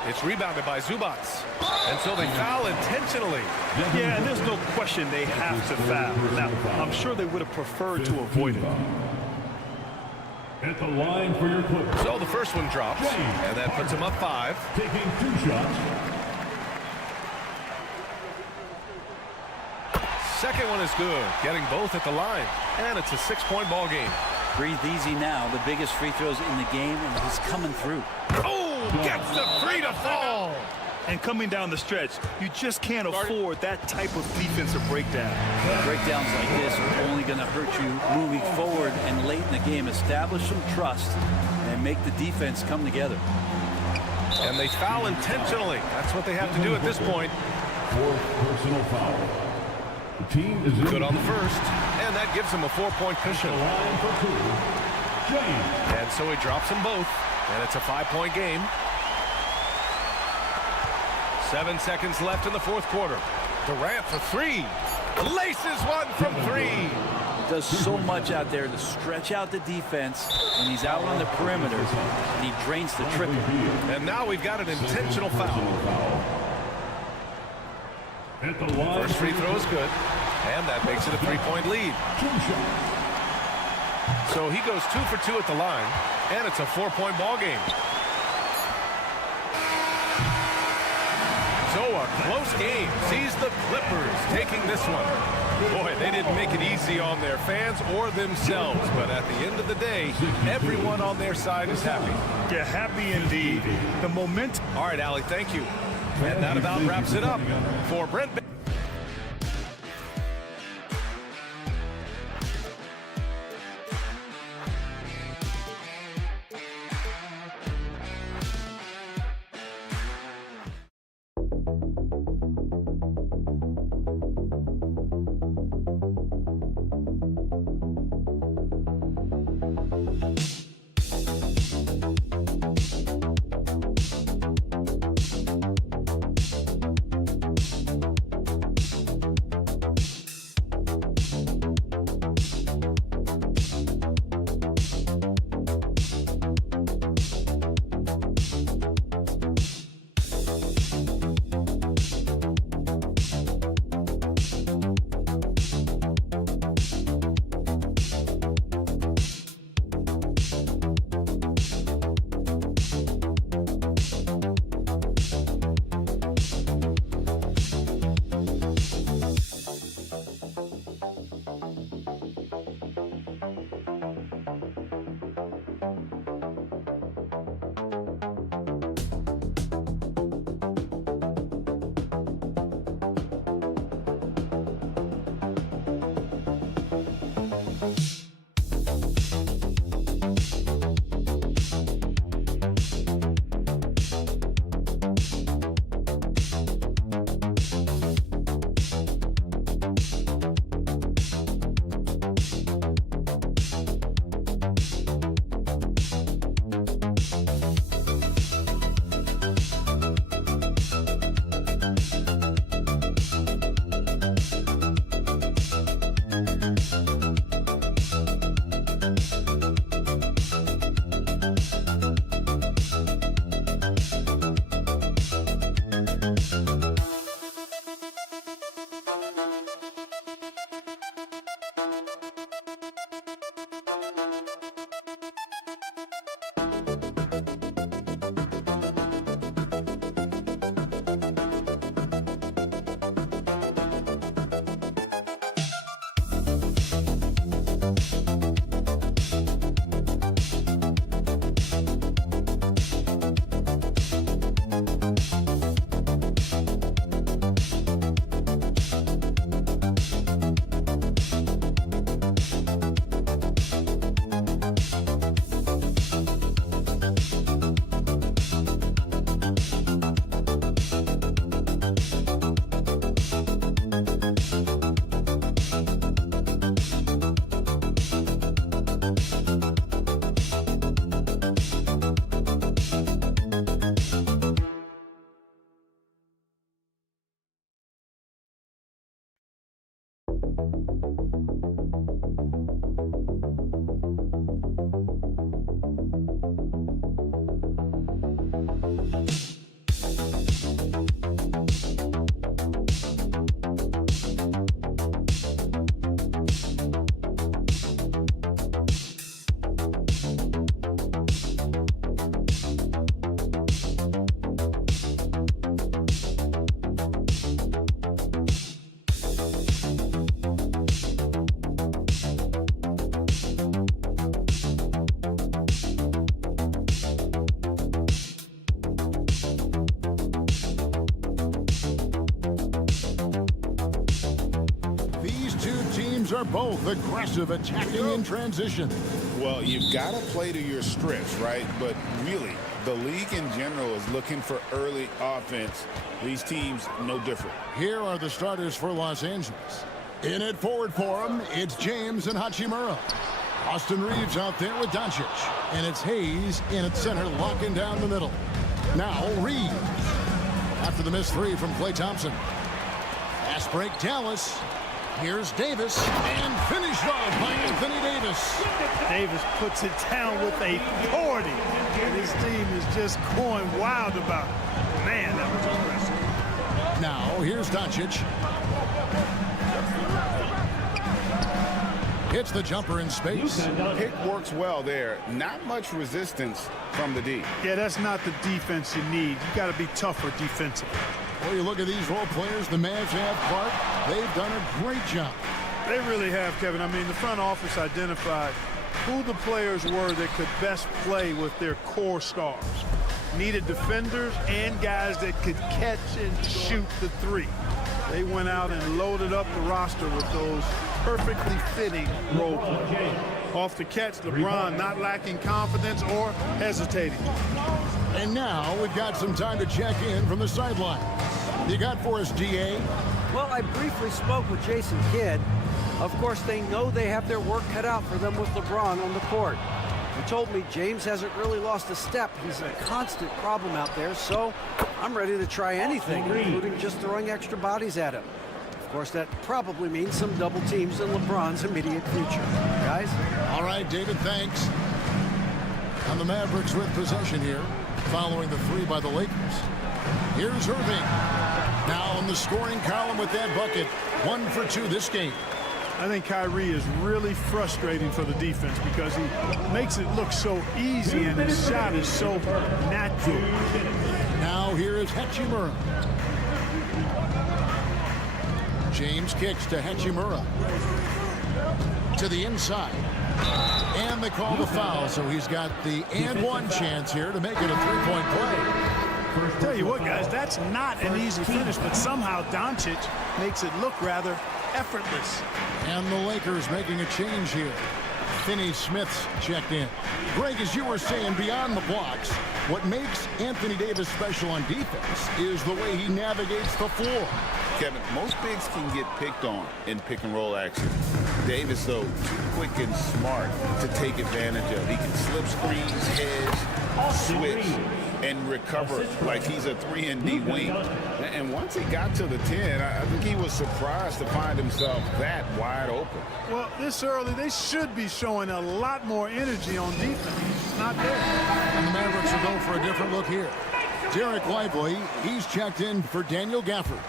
It's rebounded by Zubats. And so they foul intentionally. Yeah, and there's no question they have to foul. Now, I'm sure they would have preferred to avoid it. At the line for your Clippers. So the first one drops, and that puts him up 5. Taking 2 shots. Second one is good, getting both at the line. And it's a 6-point ball game. Breathe easy now. The biggest free throws in the game, and he's coming through. Oh, gets the 3 to fall. And coming down the stretch, you just can't afford that type of defensive breakdown. Breakdowns like this are only going to hurt you moving forward and late in the game. Establish some trust and make the defense come together. And they foul intentionally. That's what they have to do at this point. 4th personal foul. The team is good on the first, and that gives him a 4-point cushion. line for 2. James. And so he drops them both, and it's a 5-point game. 7 seconds left in the fourth quarter. Durant for 3. Laces one from 3. Does so much out there to stretch out the defense when he's out on the perimeter, and he drains the triple. And now we've got an intentional foul. At the line. First free throw is good, and that makes it a 3-point lead. 2 shots. So he goes 2 for 2 at the line, and it's a 4-point ball game. So a close game sees the Clippers taking this one. Boy, they didn't make it easy on their fans or themselves, but at the end of the day, everyone on their side is happy. Yeah, happy indeed. The momentum. All right, Allie, thank you. And that about wraps it up for Brent. Are both aggressive, attacking in transition. Well, you've got to play to your strengths, right? But really, the league in general is looking for early offense. These teams, no different. Here are the starters for Los Angeles. In at forward for them, it's James and Hachimura. Austin Reeves out there with Doncic. And it's Hayes in at center, locking down the middle. Now Reeves. After the missed three from Klay Thompson. Fast break, Dallas. Here's Davis, and finished off by Anthony Davis. Davis puts it down with authority, and his team is just going wild about it. Man, that was impressive. Now, here's Doncic. Hits the jumper in space. Pick works well there. Not much resistance from the D. Yeah, that's not the defense you need. You got to be tougher defensively. Well, you look at these role players the Mavs have, Clark. They've done a great job. They really have, Kevin. I mean, the front office identified who the players were that could best play with their core stars. Needed defenders and guys that could catch and shoot the three. They went out and loaded up the roster with those perfectly fitting role players. Off the catch, LeBron not lacking confidence or hesitating. And now we've got some time to check in from the sideline. You got for us, DA? Well, I briefly spoke with Jason Kidd. Of course, they know they have their work cut out for them with LeBron on the court. He told me James hasn't really lost a step. He's a constant problem out there, so I'm ready to try anything, including just throwing extra bodies at him. Of course, that probably means some double teams in LeBron's immediate future. Guys? All right, David, thanks. And the Mavericks with possession here, following the three by the Lakers. Here's Irving. Now in the scoring column with that bucket. 1 for 2 this game. I think Kyrie is really frustrating for the defense because he makes it look so easy and his shot is so natural. Now here is Hachimura. James kicks to Hachimura. To the inside. And they call the foul, so he's got the and one chance here to make it a three-point play. Tell you what, guys, that's not an easy finish, but somehow Doncic makes it look rather effortless. And the Lakers making a change here. Finney-Smith's checked in. Greg, as you were saying, beyond the blocks, what makes Anthony Davis special on defense is the way he navigates the floor. Kevin, most bigs can get picked on in pick-and-roll action. Davis, though, too quick and smart to take advantage of. He can slip screens, hedge, switch, and recover like he's a 3-and-D wing. And once he got to the 10, I think he was surprised to find himself that wide open. Well, this early, they should be showing a lot more energy on defense. It's not there. And the Mavericks will go for a different look here. Derek Lively, he's checked in for Daniel Gafford.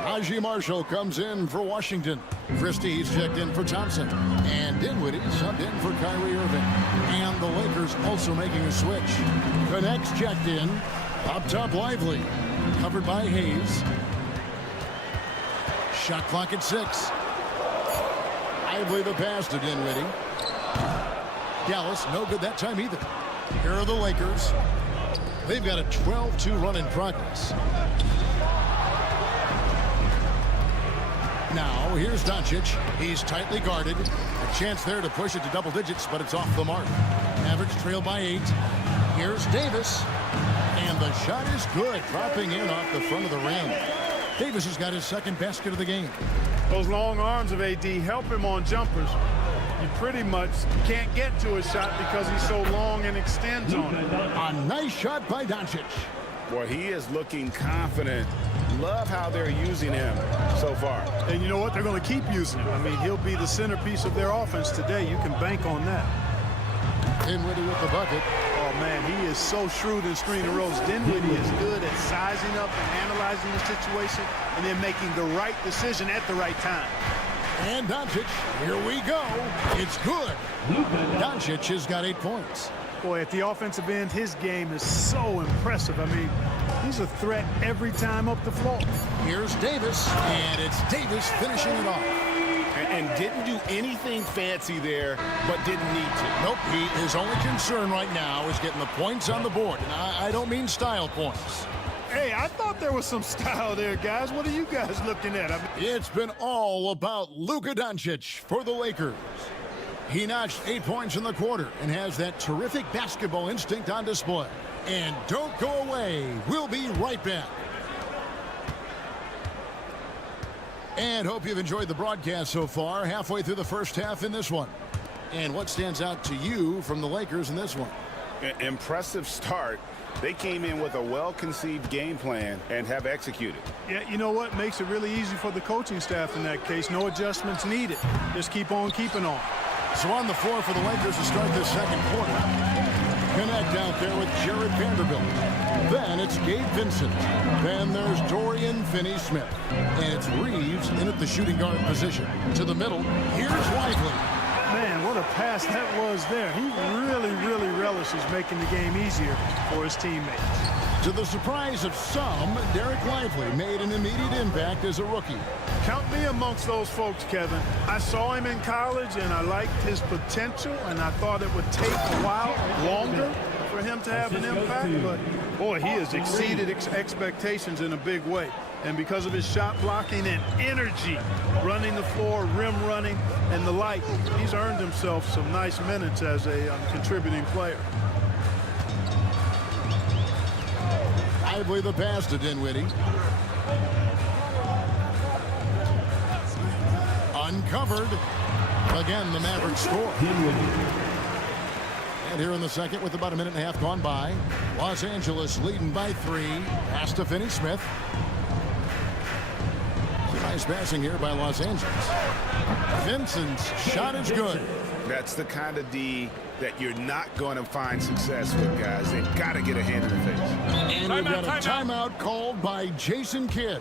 Najee Marshall comes in for Washington. Christie, he's checked in for Thompson. And Dinwiddie subbed in for Kyrie Irving. And the Lakers also making a switch. Connects checked in. Up top, Lively. Covered by Hayes. Shot clock at 6. Lively the pass to Dinwiddie. Dallas, no good that time either. Here are the Lakers. They've got a 12-2 run in progress. Now, here's Doncic. He's tightly guarded. A chance there to push it to double digits, but it's off the mark. Mavericks trail by 8. Here's Davis. And the shot is good, dropping in off the front of the rim. Davis has got his second basket of the game. Those long arms of AD help him on jumpers. You pretty much can't get to a shot because he's so long and extends on it. A nice shot by Doncic. Boy, he is looking confident love how they're using him so far. And you know what? They're going to keep using him. I mean, he'll be the centerpiece of their offense today. You can bank on that. Dinwiddie with the bucket. Oh, man, he is so shrewd in screen and rolls. Dinwiddie is good at sizing up and analyzing the situation and then making the right decision at the right time. And Doncic, here we go. It's good. Doncic has got 8 points. Boy, at the offensive end, his game is so impressive. I mean, he's a threat every time up the floor. Here's Davis, and it's Davis finishing it off. And didn't do anything fancy there, but didn't need to. Nope, his only concern right now is getting the points on the board. And I don't mean style points. Hey, I thought there was some style there, guys. What are you guys looking at? It's been all about Luka Doncic for the Lakers. He notched 8 points in the quarter and has that terrific basketball instinct on display. And don't go away. We'll be right back. And hope you've enjoyed the broadcast so far. Halfway through the first half in this one. And what stands out to you from the Lakers in this one? Impressive start. They came in with a well-conceived game plan and have executed. Yeah, you know what? Makes it really easy for the coaching staff in that case. No adjustments needed. Just keep on keeping on. So on the floor for the Lakers to start this second quarter. Connect out there with Jared Vanderbilt. Then it's Gabe Vincent. Then there's Dorian Finney-Smith. And it's Reeves in at the shooting guard position. To the middle, here's Lively. Man, what a pass that was there. He really relishes making the game easier for his teammates. To the surprise of some, Derek Lively made an immediate impact as a rookie. Count me amongst those folks, Kevin. I saw him in college, and I liked his potential, and I thought it would take a while longer for him to have an impact. But, boy, he has exceeded expectations in a big way. And because of his shot blocking and energy, running the floor, rim running, and the like, he's earned himself some nice minutes as a contributing player. Lively the pass to Dinwiddie. Uncovered. Again, the Mavericks score. And here in the second with about a minute and a half gone by. Los Angeles leading by 3. Pass to Finney-Smith. Nice passing here by Los Angeles. Vincent's shot is good. That's the kind of D that you're not going to find success with, guys. They've got to get a hand in the face. And we've got a timeout called by Jason Kidd.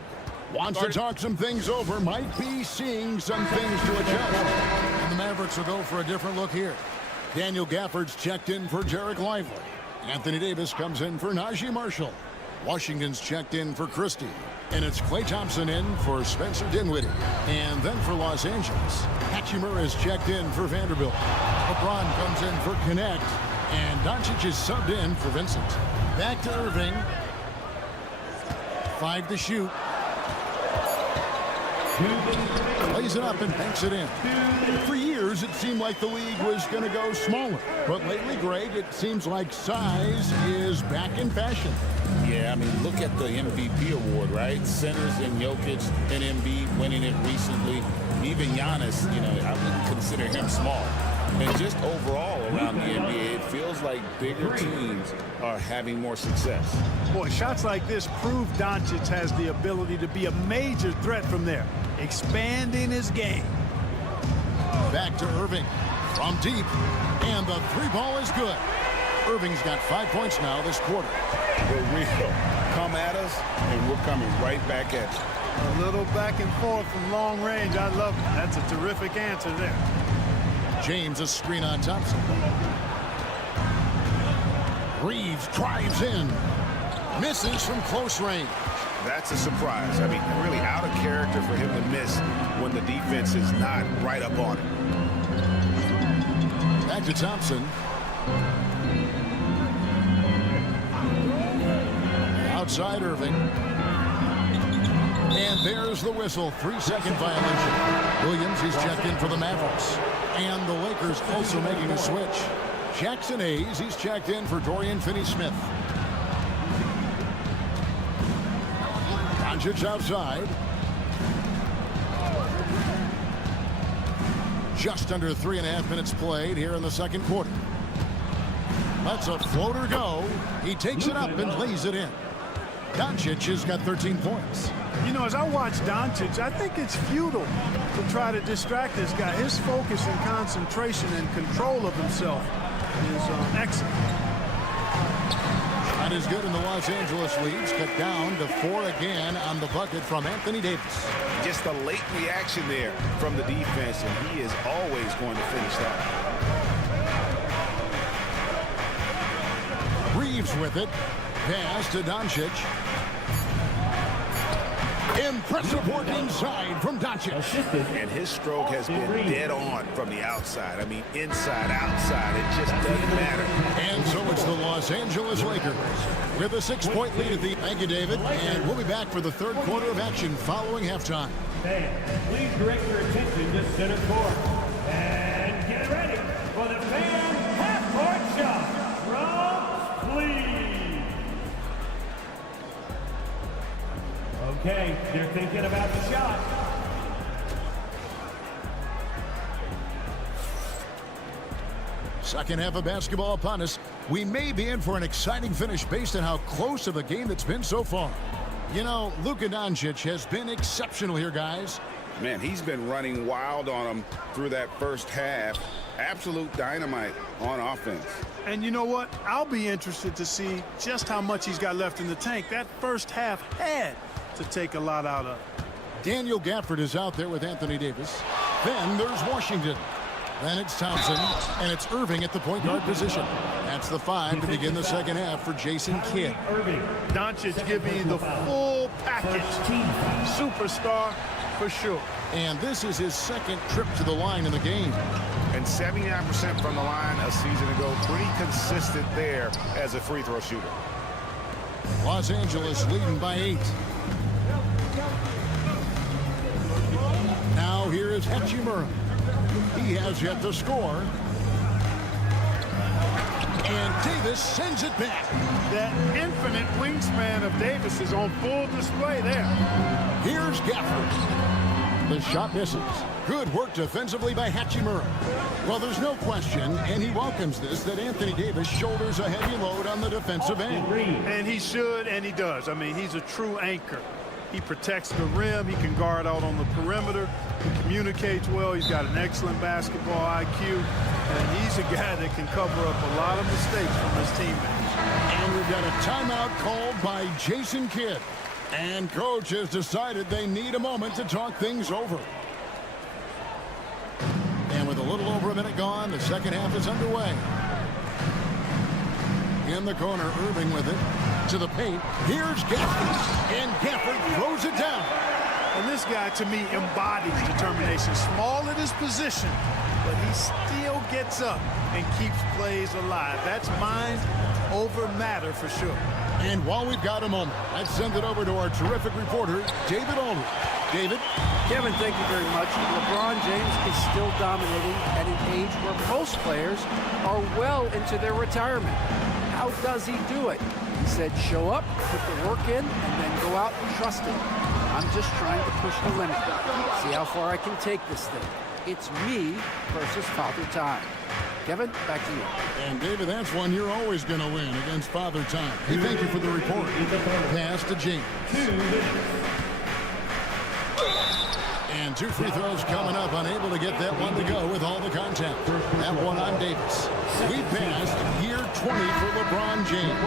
Wants to talk some things over. Might be seeing some things to adjust. And the Mavericks will go for a different look here. Daniel Gafford's checked in for Derek Lively. Anthony Davis comes in for Najee Marshall. Washington's checked in for Christie. And it's Klay Thompson in for Spencer Dinwiddie. And then for Los Angeles, Hachimura is checked in for Vanderbilt. LeBron comes in for Connect. And Doncic is subbed in for Vincent. Back to Irving. 5 to shoot. Lays it up and banks it in. For years, it seemed like the league was going to go smaller. But lately, Greg, it seems like size is back in fashion. Yeah, I mean, look at the MVP award, right? Centers and Jokic and Embiid winning it recently. Even Giannis, you know, I wouldn't consider him small. And just overall around the NBA, it feels like bigger teams are having more success. Boy, shots like this prove Doncic has the ability to be a major threat from there, expanding his game. Back to Irving from deep, and the 3-ball is good. Irving's got 5 points now this quarter. For real. Come at us, and we're coming right back at you. A little back and forth from long range. I love it. That's a terrific answer there. James a screen on Thompson. Reeves drives in. Misses from close range. That's a surprise. I mean, really out of character for him to miss when the defense is not right up on him. Back to Thompson. Outside Irving. And there's the whistle. 3-second violation. Williams, he's checked in for the Mavericks. And the Lakers also making a switch. Jackson Hayes, he's checked in for Dorian Finney-Smith. Doncic outside. Just under 3.5 minutes played here in the second quarter. That's a floater go. He takes it up and lays it in. Doncic has got 13 points. You know, as I watch Doncic, I think it's futile to try to distract this guy. His focus and concentration and control of himself is excellent. Shot is good, and the Los Angeles leads cut down to 4 again on the bucket from Anthony Davis. Just a late reaction there from the defense, and he is always going to finish that. Reeves with it. Pass to Doncic. Impressive work inside from Doncic. And his stroke has been dead on from the outside. I mean, inside, outside, it just doesn't matter. And so it's the Los Angeles Lakers with a 6-point lead at the... Thank you, David. And we'll be back for the third quarter of action following halftime. Please direct your attention to center court. And get ready for the fan half-court shot from Cleveland. Okay, they're thinking about the shot. Second half of basketball upon us. We may be in for an exciting finish based on how close of a game it's been so far. You know, Luka Doncic has been exceptional here, guys. Man, he's been running wild on them through that first half. Absolute dynamite on offense. And you know what? I'll be interested to see just how much he's got left in the tank. That first half had to take a lot out of. Daniel Gafford is out there with Anthony Davis. Then there's Washington. Then it's Thompson, and it's Irving at the point guard position. That's the 5 to begin the second half for Jason Kidd. Doncic giving you the full package. Superstar for sure. And this is his second trip to the line in the game. And 79% from the line a season ago. Pretty consistent there as a free throw shooter. Los Angeles leading by 8. Now here is Hachimura. He has yet to score. And Davis sends it back. That infinite wingspan of Davis is on full display there. Here's Gafford. The shot misses. Good work defensively by Hachimura. Well, there's no question, and he welcomes this, that Anthony Davis shoulders a heavy load on the defensive end. And he should, and he does. I mean, he's a true anchor. He protects the rim. He can guard out on the perimeter. He communicates well. He's got an excellent basketball IQ. And he's a guy that can cover up a lot of mistakes from his teammates. And we've got a timeout called by Jason Kidd. And coach has decided they need a moment to talk things over. And with a little over a minute gone, the second half is underway. In the corner, Irving with it. To the paint. Here's Gafford. And Gafford throws it down. And this guy, to me, embodies determination. Small at his position, but he still gets up and keeps plays alive. That's mind over matter for sure. And while we've got a moment, let's send it over to our terrific reporter, David Aldridge. David? Kevin, thank you very much. LeBron James is still dominating at an age where most players are well into their retirement. How does he do it? He said, show up, put the work in, and then go out and trust it. I'm just trying to push the limit. See how far I can take this thing. It's me versus Father Time. Kevin, back to you. And David, that's one you're always going to win against Father Time. Hey, thank you for the report. Pass to James. And 2 free throws coming up, unable to get that one to go with all the contact. That one on Davis. We passed year 20 for LeBron James.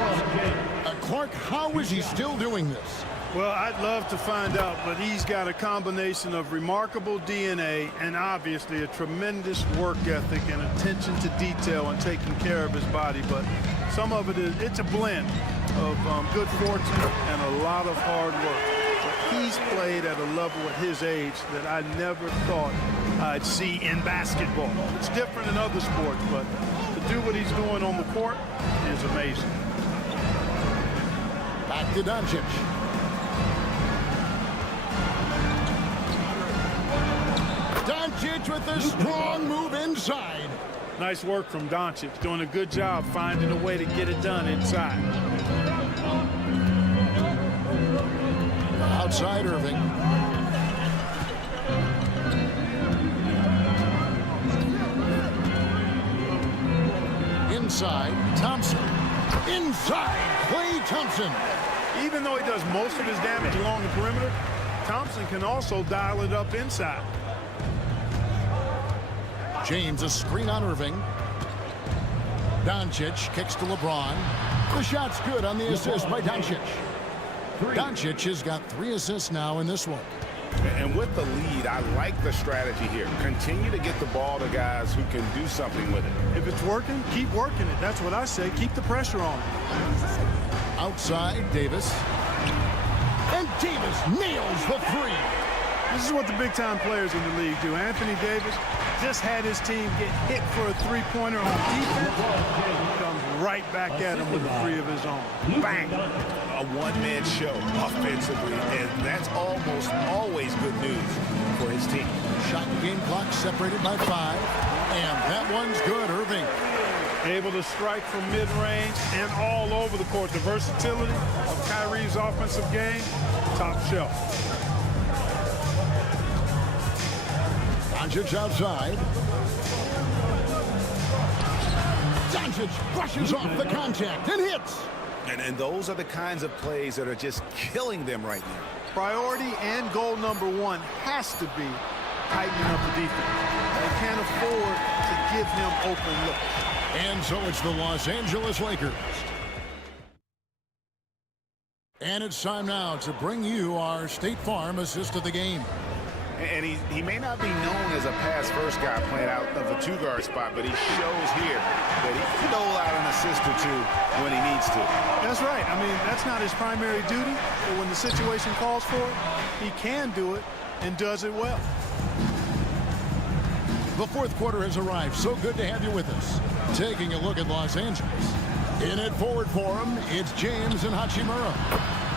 Clark, how is he still doing this? Well, I'd love to find out, but he's got a combination of remarkable DNA and obviously a tremendous work ethic and attention to detail and taking care of his body. But some of it is, it's a blend of good fortune and a lot of hard work. But he's played at a level at his age that I never thought I'd see in basketball. It's different in other sports, but to do what he's doing on the court is amazing. Back to Doncic. Doncic with a strong move inside. Nice work from Doncic, doing a good job finding a way to get it done inside. Outside Irving. Inside Thompson. Inside Klay Thompson. Even though he does most of his damage along the perimeter, Thompson can also dial it up inside. James, a screen on Irving. Doncic kicks to LeBron. The shot's good on the assist by Doncic. Doncic has got 3 assists now in this one. And with the lead, I like the strategy here. Continue to get the ball to guys who can do something with it. If it's working, keep working it. That's what I say. Keep the pressure on. Outside, Davis. And Davis nails the 3. This is what the big-time players in the league do. Anthony Davis just had his team get hit for a three-pointer on defense. He comes right back at him with a 3 of his own. Bang! A one-man show offensively, and that's almost always good news for his team. Shot and game clock separated by 5. And that one's good, Irving. Able to strike from mid-range and all over the court. The versatility of Kyrie's offensive game, top shelf. Doncic outside. Doncic brushes off the contact and hits. And those are the kinds of plays that are just killing them right now. Priority and goal number 1 has to be tightening up the defense. They can't afford to give him open looks. And so it's the Los Angeles Lakers. And it's time now to bring you our State Farm assist of the game. And he may not be known as a pass-first guy playing out of a 2-guard spot, but he shows here that he can dole out an assist or 2 when he needs to. That's right. I mean, that's not his primary duty, but when the situation calls for it, he can do it and does it well. The 4th quarter has arrived. So good to have you with us. Taking a look at Los Angeles. In at forward for him, it's James and Hachimura.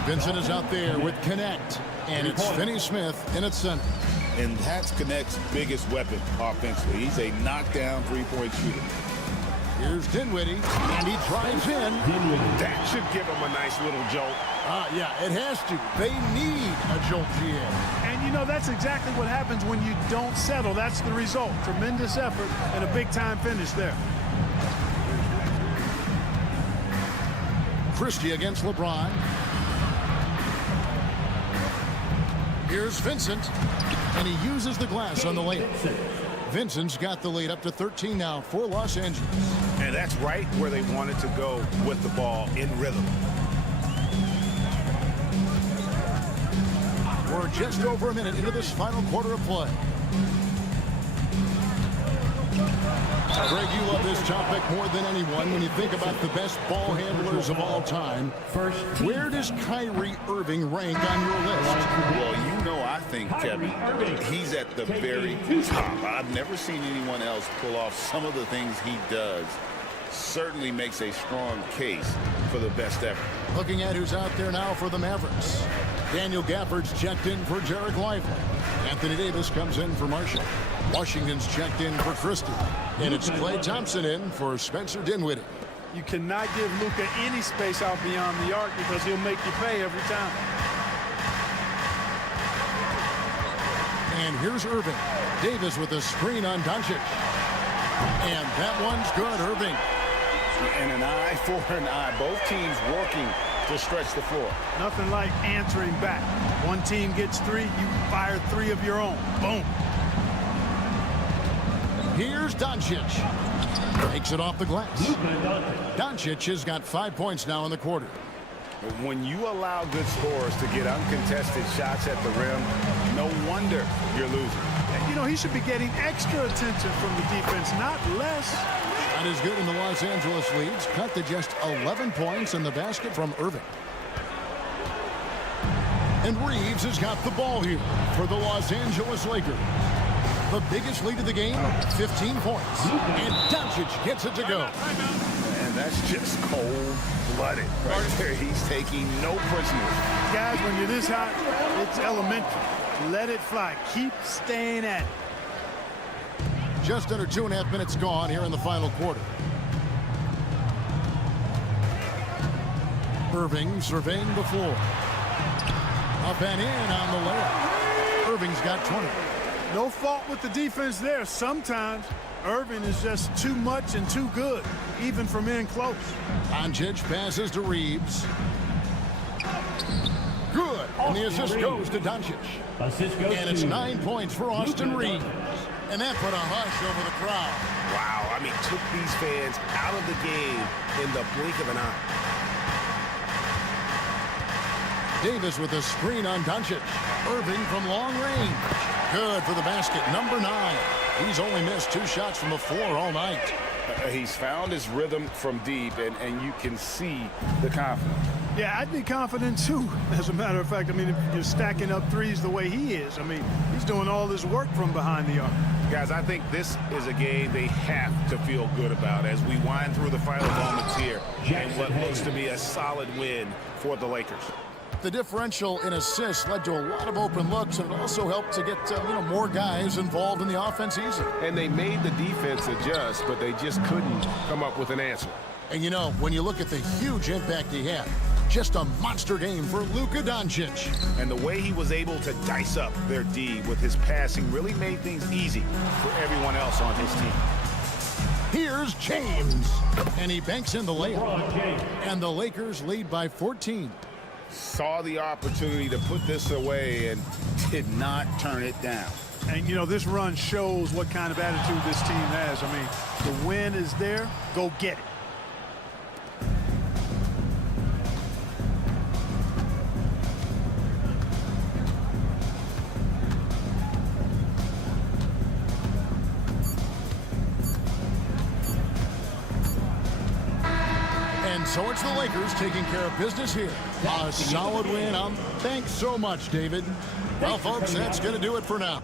Vincent is out there with Connect. And it's Finney-Smith in at center. And that's Connect's biggest weapon offensively. He's a knockdown three-point shooter. Here's Dinwiddie, and he drives in. That should give him a nice little jolt. Yeah, it has to. They need a jolt, GM. And, you know, that's exactly what happens when you don't settle. That's the result. Tremendous effort and a big-time finish there. Christie against LeBron. Here's Vincent, and he uses the glass on the layup. Vincent's got the lead up to 13 now for Los Angeles. And that's right where they wanted to go with the ball in rhythm. We're just over a minute into this final quarter of play. Greg, you love this topic more than anyone when you think about the best ball handlers of all time. Where does Kyrie Irving rank on your list? Well, you know, I think, Kevin, he's at the very top. I've never seen anyone else pull off some of the things he does. Certainly makes a strong case for the best ever. Looking at who's out there now for the Mavericks. Daniel Gafford's checked in for Jarek Lively. Anthony Davis comes in for Marshall. Washington's checked in for Christie. And it's Klay Thompson in for Spencer Dinwiddie. You cannot give Luka any space out beyond the arc because he'll make you pay every time. And here's Irving. Davis with a screen on Doncic. And that one's good, Irving. And an eye for an eye. Both teams working to stretch the floor. Nothing like answering back. One team gets 3, you fire 3 of your own. Boom. Here's Doncic. Takes it off the glass. Doncic has got 5 points now in the quarter. When you allow good scorers to get uncontested shots at the rim, no wonder you're losing. And, you know, he should be getting extra attention from the defense, not less. Shot is good in the Los Angeles leads. Cut to just 11 points in the basket from Irving. And Reeves has got the ball here for the Los Angeles Lakers. The biggest lead of the game, 15 points. And Doncic gets it to go. And that's just cold-blooded right there. He's taking no prisoners. Guys, when you're this hot, it's elementary. Let it fly. Keep staying at it. Just under 2.5 minutes gone here in the final quarter. Irving surveying the floor. Up and in on the layup. Irving's got 20. No fault with the defense there. Sometimes Irving is just too much and too good, even from in close. Doncic passes to Reeves. Good. And the assist goes to Doncic. Assist goes And it's to 9 points for Austin Reed. And that put a hush over the crowd. Wow, I mean, took these fans out of the game in the blink of an eye. Davis with a screen on Doncic. Irving from long range. Good for the basket. Number 9. He's only missed 2 shots from the floor all night. He's found his rhythm from deep, and you can see the confidence. Yeah, I'd be confident too. As a matter of fact, I mean, if you're stacking up threes the way he is, I mean, he's doing all this work from behind the arc. Guys, I think this is a game they have to feel good about as we wind through the final moments here and what looks to be a solid win for the Lakers. The differential in assists led to a lot of open looks, and it also helped to get more guys involved in the offense easily. And they made the defense adjust, but they just couldn't come up with an answer. And when you look at the huge impact he had, just a monster game for Luka Doncic. And the way he was able to dice up their D with his passing really made things easy for everyone else on his team. Here's James, and he banks in the layup. And the Lakers lead by 14. Saw the opportunity to put this away and did not turn it down. And, this run shows what kind of attitude this team has. I mean, the win is there. Go get it. So it's the Lakers taking care of business here. A solid win. Thanks so much, David. Well, folks, that's going to do it for now.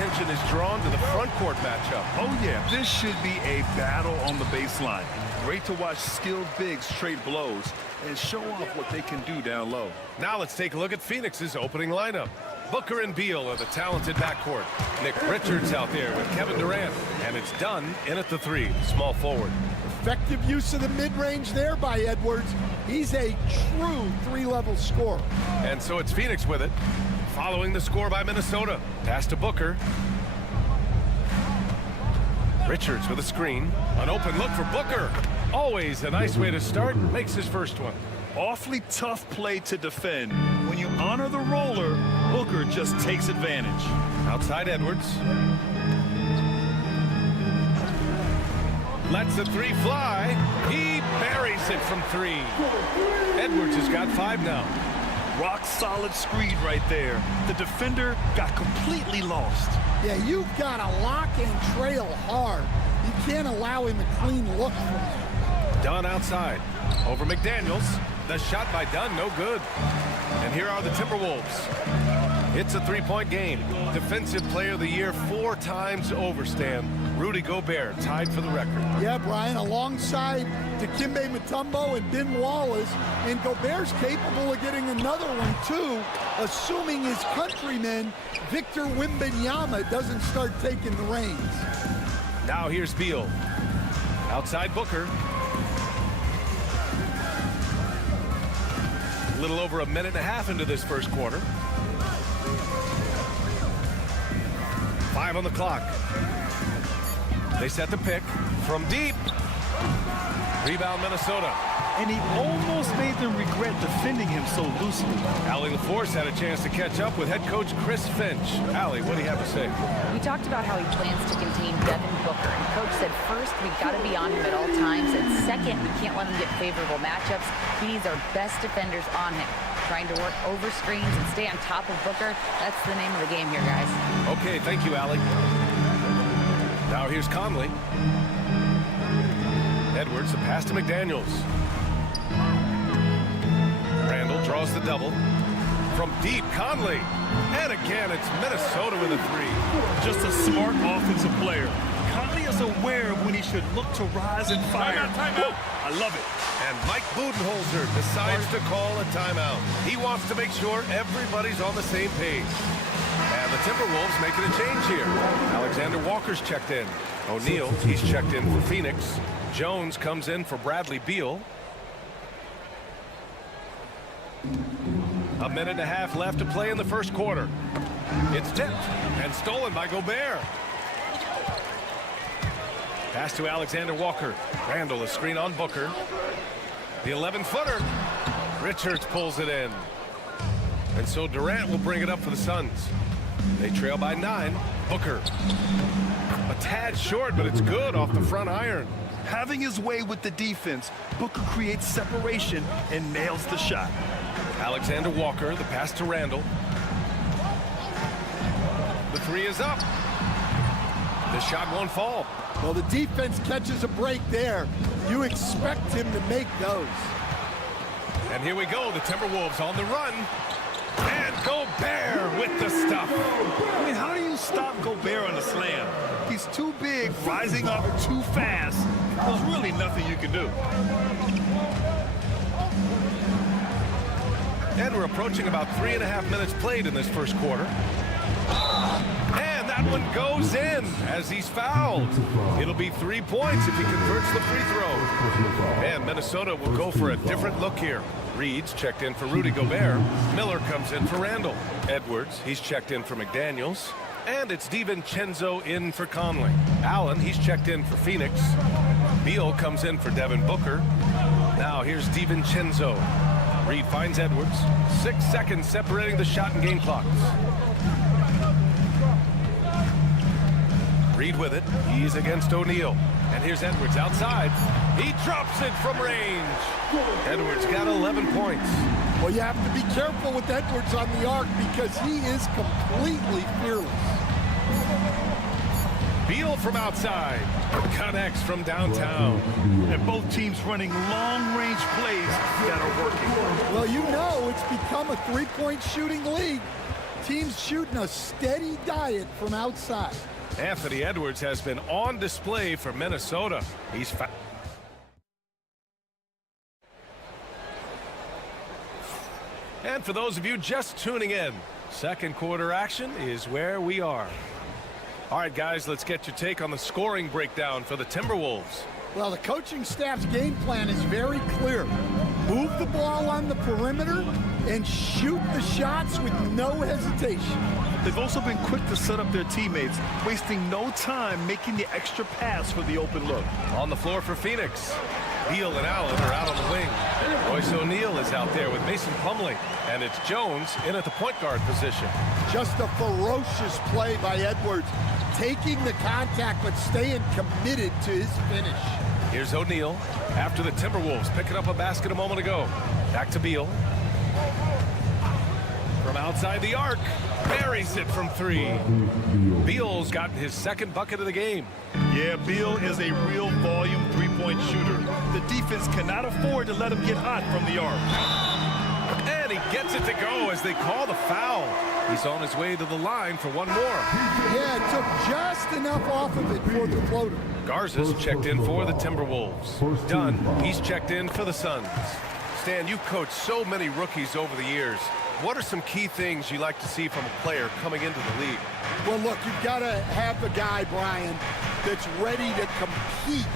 attention is drawn to the front court matchup. Oh, yeah, this should be a battle on the baseline. Great to watch skilled bigs trade blows and show off what they can do down low. Now let's take a look at Phoenix's opening lineup. Booker and Beal are the talented backcourt. Nick Richards out there with Kevin Durant. And it's done in at the three, small forward. Effective use of the mid-range there by Edwards. He's a true three-level scorer. And so it's Phoenix with it. Following the score by Minnesota. Pass to Booker. Richards with a screen. An open look for Booker. Always a nice way to start. Makes his first one. Awfully tough play to defend. When you honor the roller, Booker just takes advantage. Outside Edwards. Lets the three fly. He buries it from three. Edwards has got 5 now. Rock solid screen right there. The defender got completely lost. Yeah, you've got to lock and trail hard. You can't allow him a clean look from there. Dunn outside. Over McDaniels. The shot by Dunn, no good. And here are the Timberwolves. It's a three-point game. Defensive Player of the Year 4 times over, Stan. Rudy Gobert tied for the record. Yeah, Brian, alongside Dikembe Mutombo and Ben Wallace, and Gobert's capable of getting another one too, assuming his countryman Victor Wembanyama doesn't start taking the reins. Now here's Beal. Outside Booker. A little over a minute and a half into this first quarter. 5 on the clock. They set the pick from deep. Rebound, Minnesota. And he almost made them regret defending him so loosely. Allie LaForce had a chance to catch up with head coach Chris Finch. Allie, what do you have to say? We talked about how he plans to contain Devin Booker. And Coach said, first, we've got to be on him at all times. And second, we can't let him get favorable matchups. He needs our best defenders on him. Trying to work over screens and stay on top of Booker. That's the name of the game here, guys. Okay, thank you, Allie. Now here's Conley. Edwards, the pass to McDaniels. Randall draws the double. From deep, Conley. And again, it's Minnesota with a 3. Just a smart offensive player. Conley is aware of when he should look to rise and fire. Timeout. I love it. And Mike Budenholzer decides to call a timeout. He wants to make sure everybody's on the same page. And the Timberwolves making a change here. Alexander Walker's checked in. O'Neal, he's checked in for Phoenix. Jones comes in for Bradley Beal. A minute and a half left to play in the first quarter. It's tipped and stolen by Gobert. Pass to Alexander Walker. Randall, a screen on Booker. The 11-footer. Richards pulls it in. And so Durant will bring it up for the Suns. They trail by 9. Booker. A tad short, but it's good off the front iron. Having his way with the defense, Booker creates separation and nails the shot. Alexander Walker, the pass to Randall. The 3 is up. The shot won't fall. Well, the defense catches a break there. You expect him to make those. And here we go, the Timberwolves on the run. And Gobert with the stuff. I mean, how do you stop Gobert on a slam? He's too big, rising up too fast. There's really nothing you can do. And we're approaching about 3.5 minutes played in this first quarter. And that one goes in as he's fouled. It'll be 3 points if he converts the free throw. And Minnesota will go for a different look here. Reed's checked in for Rudy Gobert. Miller comes in for Randall. Edwards, he's checked in for McDaniels. And it's DiVincenzo in for Conley. Allen, he's checked in for Phoenix. Beal comes in for Devin Booker. Now here's DiVincenzo. Reed finds Edwards. 6 seconds separating the shot and game clocks. Reed with it. He's against O'Neal. And here's Edwards outside. He drops it from range. Edwards got 11 points. Well, you have to be careful with Edwards on the arc because he is completely fearless. Beal from outside. Connects from downtown. And both teams running long-range plays that are working. Well, you know it's become a three-point shooting league. Teams shooting a steady diet from outside. Anthony Edwards has been on display for Minnesota. He's and for those of you just tuning in, second quarter action is where we are. All right, guys, let's get your take on the scoring breakdown for the Timberwolves. Well, the coaching staff's game plan is very clear. Move the ball on the perimeter and shoot the shots with no hesitation. They've also been quick to set up their teammates, wasting no time making the extra pass for the open look. On the floor for Phoenix, Beal and Allen are out on the wing. Royce O'Neal is out there with Mason Plumlee, and it's Jones in at the point guard position. Just a ferocious play by Edwards, taking the contact but staying committed to his finish. Here's O'Neal after the Timberwolves picking up a basket a moment ago. Back to Beal. From outside the arc, buries it from 3. Beal's gotten his second bucket of the game. Yeah, Beal is a real volume three-point shooter. The defense cannot afford to let him get hot from the arc. And he gets it to go as they call the foul. He's on his way to the line for one more. Yeah, it took just enough off of it for the floater. Garza's checked in for the Timberwolves. Dunn, he's checked in for the Suns. Stan, you've coached so many rookies over the years. What are some key things you like to see from a player coming into the league? Well, look, you've got to have the guy, Brian, that's ready to compete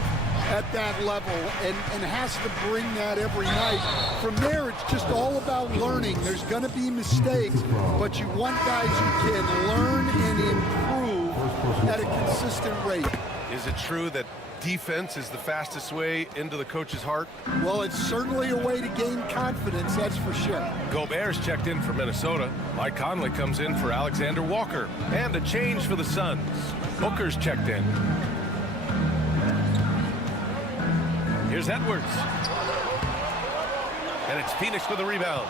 at that level and has to bring that every night. From there, it's just all about learning. There's going to be mistakes, but you want guys who can learn and improve great. Is it true that defense is the fastest way into the coach's heart? Well, it's certainly a way to gain confidence, that's for sure. Gobert's checked in for Minnesota. Mike Conley comes in for Alexander Walker. And a change for the Suns. Booker's checked in. Here's Edwards. And it's Phoenix with a rebound.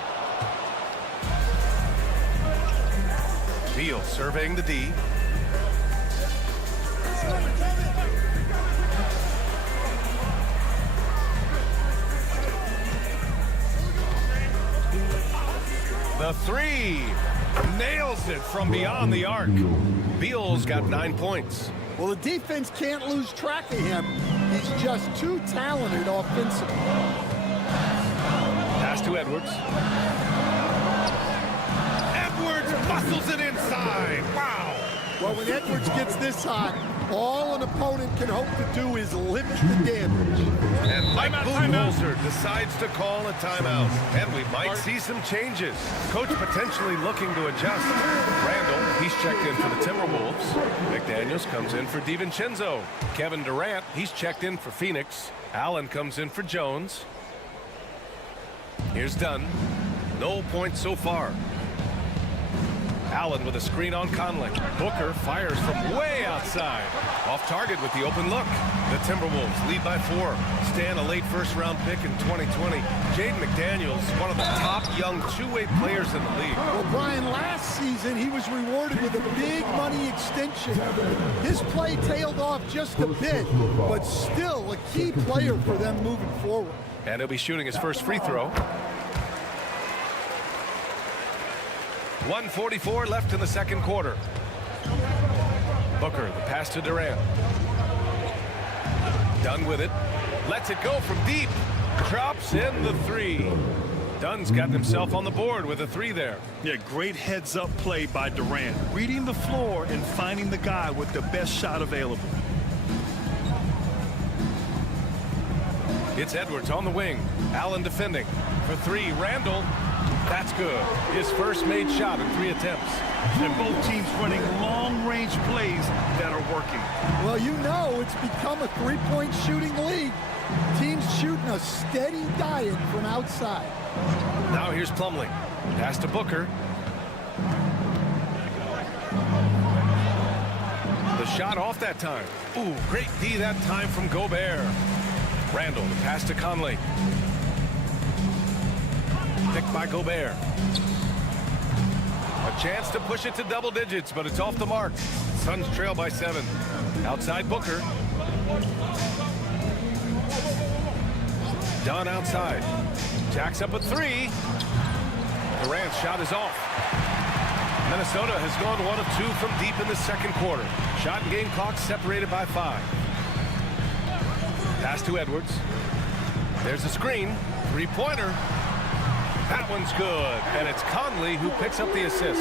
Beal surveying the D. The three. Nails it from beyond the arc. Beal's got 9 points. Well, the defense can't lose track of him. He's just too talented offensively. Pass to Edwards. Edwards muscles it inside. Wow. Well, when Edwards gets this hot, all an opponent can hope to do is limit the damage. And Mike Budenholzer decides to call a timeout. And we might see some changes. Coach potentially looking to adjust. Randall, he's checked in for the Timberwolves. McDaniels comes in for DiVincenzo. Kevin Durant, he's checked in for Phoenix. Allen comes in for Jones. Here's Dunn. No points so far. Allen with a screen on Conley. Booker fires from way outside. Off target with the open look. The Timberwolves lead by 4. Stan, a late first-round pick in 2020. Jaden McDaniels, one of the top young two-way players in the league. Well, Brian, last season he was rewarded with a big money extension. His play tailed off just a bit, but still a key player for them moving forward. And he'll be shooting his first free throw. 1:44 left in the second quarter. Booker, the pass to Durant. Dunn with it. Lets it go from deep. Drops in the three. Dunn's got himself on the board with a 3 there. Yeah, great heads-up play by Durant. Reading the floor and finding the guy with the best shot available. It's Edwards on the wing. Allen defending. For 3, Randall. That's good. His first made shot in 3 attempts. And both teams running long-range plays that are working. Well, you know it's become a three-point shooting league. Teams shooting a steady diet from outside. Now here's Plumlee. Pass to Booker. The shot off that time. Ooh, great D that time from Gobert. Randall, the pass to Conley. Picked by Gobert. A chance to push it to double digits, but it's off the mark. Suns trail by 7. Outside Booker. Dunn outside. Jacks up a 3. Durant's shot is off. Minnesota has gone 1 of 2 from deep in the second quarter. Shot and game clock separated by 5. Pass to Edwards. There's a screen. 3-pointer. That one's good. And it's Conley who picks up the assist.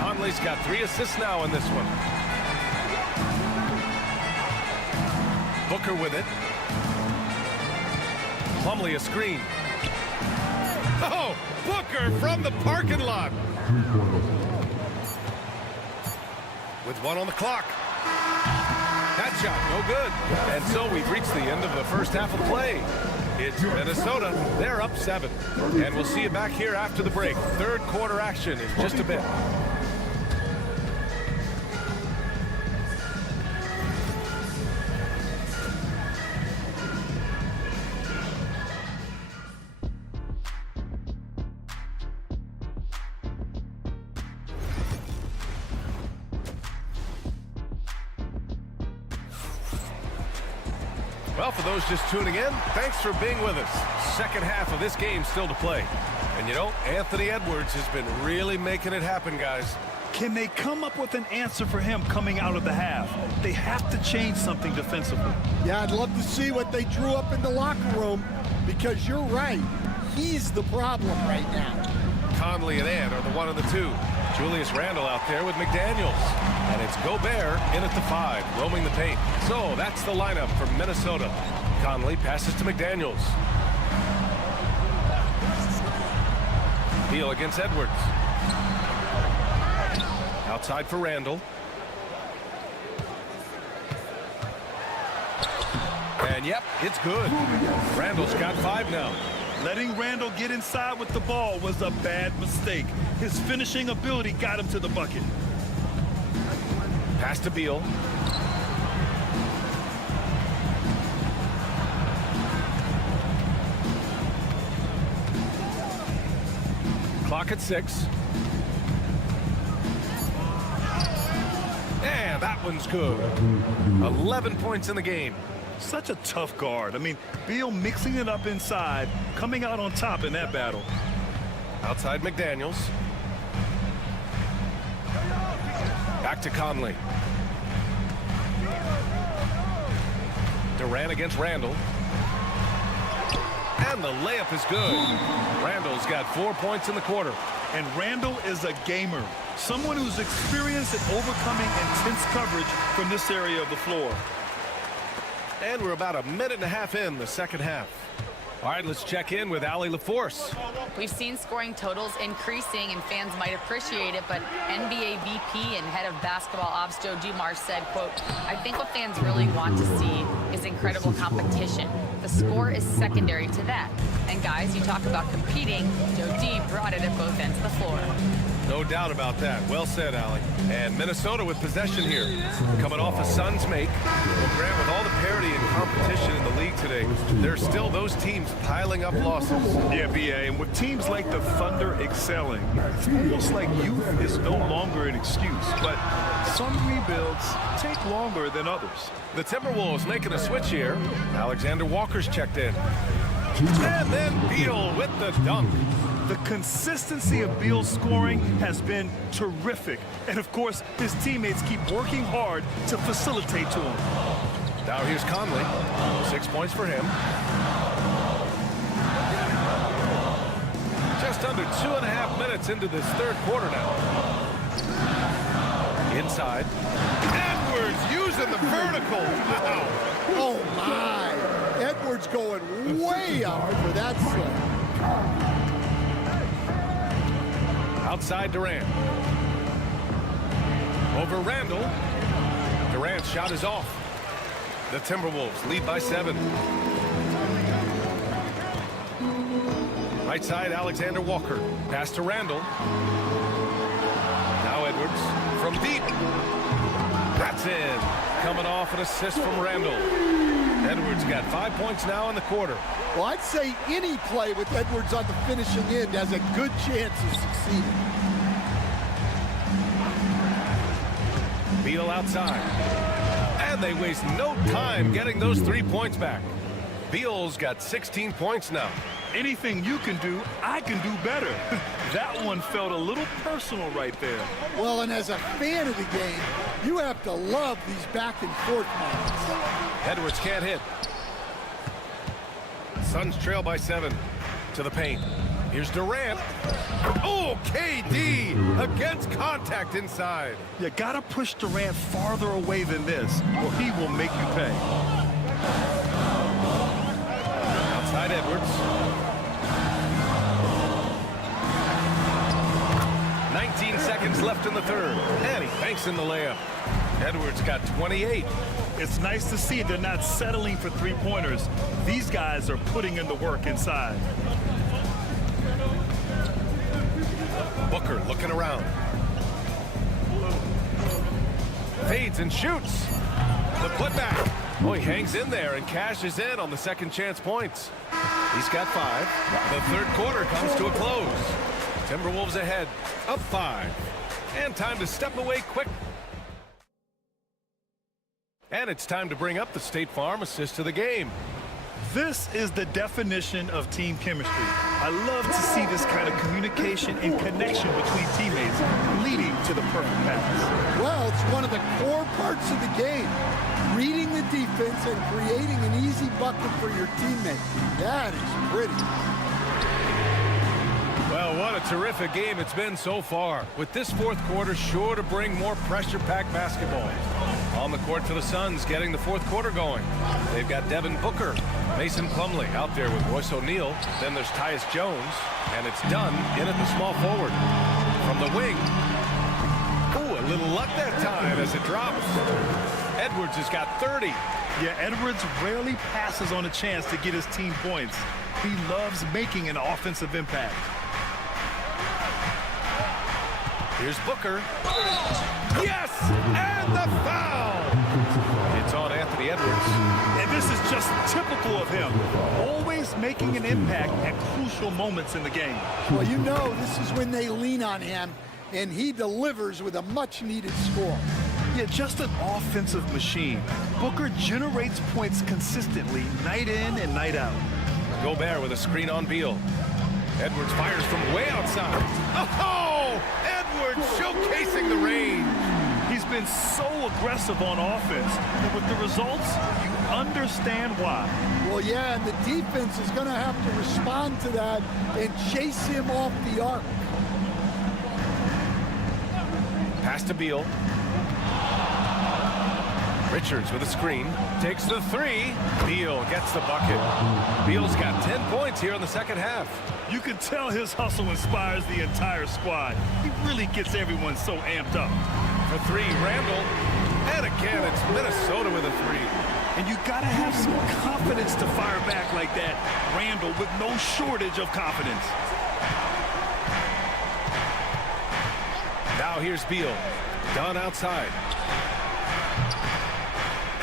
Conley's got 3 assists now in this one. Booker with it. Plumlee a screen. Oh, Booker from the parking lot. With 1 on the clock. That shot, no good. And so we've reached the end of the first half of play. It's Minnesota. They're up 7. And we'll see you back here after the break. Third quarter action in just a bit. Well, for those just tuning in, thanks for being with us. Second half of this game still to play. And you know, Anthony Edwards has been really making it happen, guys. Can they come up with an answer for him coming out of the half? They have to change something defensively. Yeah, I'd love to see what they drew up in the locker room, because you're right. He's the problem right now. Conley and Ant are the 1 and the 2. Julius Randle out there with McDaniels. And it's Gobert in at the 5, roaming the paint. So that's the lineup for Minnesota. Conley passes to McDaniels. Beal against Edwards. Outside for Randle. And yep, it's good. Randall's got 5 now. Letting Randall get inside with the ball was a bad mistake. His finishing ability got him to the bucket. Pass to Beal. Clock at 6. And that one's good. 11 points in the game. Such a tough guard. I mean, Beal mixing it up inside, coming out on top in that battle. Outside McDaniels. Back to Conley. Durant against Randall. And the layup is good. Randall's got 4 points in the quarter. And Randall is a gamer. Someone who's experienced at overcoming intense coverage from this area of the floor. And we're about a minute and a half in the second half. All right, let's check in with Allie LaForce. We've seen scoring totals increasing, and fans might appreciate it, but NBA VP and head of basketball ops Joe Dumars said, quote, "I think what fans really want to see is incredible competition. The score is secondary to that. And guys, you talk about competing, Joe D brought it at both ends of the floor." No doubt about that. Well said, Allie. And Minnesota with possession here. Coming off a Suns make. Well, Grant, with all the parity and competition in the league today, there's still those teams piling up losses. Yeah, BA, and with teams like the Thunder excelling, it's almost like youth is no longer an excuse. But some rebuilds take longer than others. The Timberwolves making a switch here. Alexander Walker's checked in. And then Beal with the dunk. The consistency of Beal's scoring has been terrific. And of course, his teammates keep working hard to facilitate to him. Now here's Conley. 6 points for him. Just under 2.5 minutes into this third quarter now. Inside. Edwards using the vertical. Wow. Oh, my. Edwards going way out for that slip. Outside Durant. Over Randall. Durant's shot is off. The Timberwolves lead by 7. Right side, Alexander Walker. Pass to Randall. Now Edwards from deep. That's in. Coming off an assist from Randall. Edwards got 5 points now in the quarter. Well, I'd say any play with Edwards on the finishing end has a good chance of succeeding. Beal outside. And they waste no time getting those 3 points back. Beal's got 16 points now. Anything you can do, I can do better. That one felt a little personal right there. Well, and as a fan of the game, you have to love these back and forth moments. Edwards can't hit. Suns trail by 7 to the paint. Here's Durant. Oh, KD against contact inside. You gotta push Durant farther away than this, or he will make you pay. Outside Edwards. 19 seconds left in the third. And he banks in the layup. Edwards got 28. It's nice to see they're not settling for three-pointers. These guys are putting in the work inside. Booker looking around. Fades and shoots. The putback. Oh, he hangs in there and cashes in on the second chance points. He's got 5. The third quarter comes to a close. Timberwolves ahead, up 5. And time to step away quick. And it's time to bring up the State Farm assist of the game. This is the definition of team chemistry. I love to see this kind of communication and connection between teammates leading to the perfect pass. Well, it's one of the core parts of the game. Reading the defense and creating an easy bucket for your teammate. That is pretty. Well, what a terrific game it's been so far. With this fourth quarter sure to bring more pressure-packed basketball. On the court for the Suns, getting the fourth quarter going. They've got Devin Booker, Mason Plumlee out there with Royce O'Neal. Then there's Tyus Jones, and it's done in at the small forward. From the wing. Ooh, a little luck that time as it drops. Edwards has got 30. Yeah, Edwards rarely passes on a chance to get his team points. He loves making an offensive impact. Here's Booker. Yes! And the foul! It's on Anthony Edwards. And this is just typical of him. Always making an impact at crucial moments in the game. Well, you know this is when they lean on him, and he delivers with a much-needed score. Yeah, just an offensive machine. Booker generates points consistently, night in and night out. Gobert with a screen on Beal. Edwards fires from way outside. Oh! Edwards showcasing the range. He's been so aggressive on offense, and with the results, you understand why. Well, yeah, and the defense is going to have to respond to that and chase him off the arc. Pass to Beal. Richards with a screen. Takes the three. Beal gets the bucket. Beal's got 10 points here in the second half. You can tell his hustle inspires the entire squad. He really gets everyone so amped up. For three, Randall. And again, it's Minnesota with a three. And you gotta have some confidence to fire back like that. Randall with no shortage of confidence. Now here's Beal. Done outside.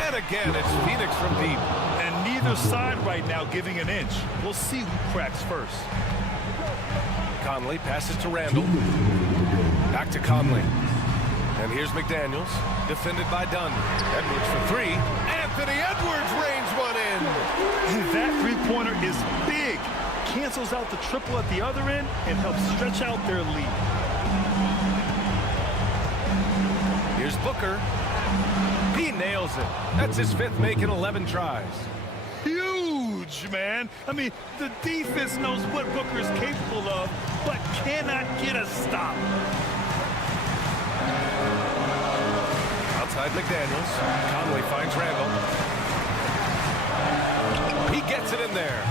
And again, it's Phoenix from deep. And neither side right now giving an inch. We'll see who cracks first. Conley passes to Randall. Back to Conley. And here's McDaniels, defended by Dunn. Edwards for three. Anthony Edwards rains one in. And that three-pointer is big. Cancels out the triple at the other end and helps stretch out their lead. Here's Booker. He nails it. That's his fifth make in 11 tries. Huge, man. I mean, the defense knows what Booker is capable of, but cannot get a stop. Outside McDaniels. Conley finds Randall. He gets it in there.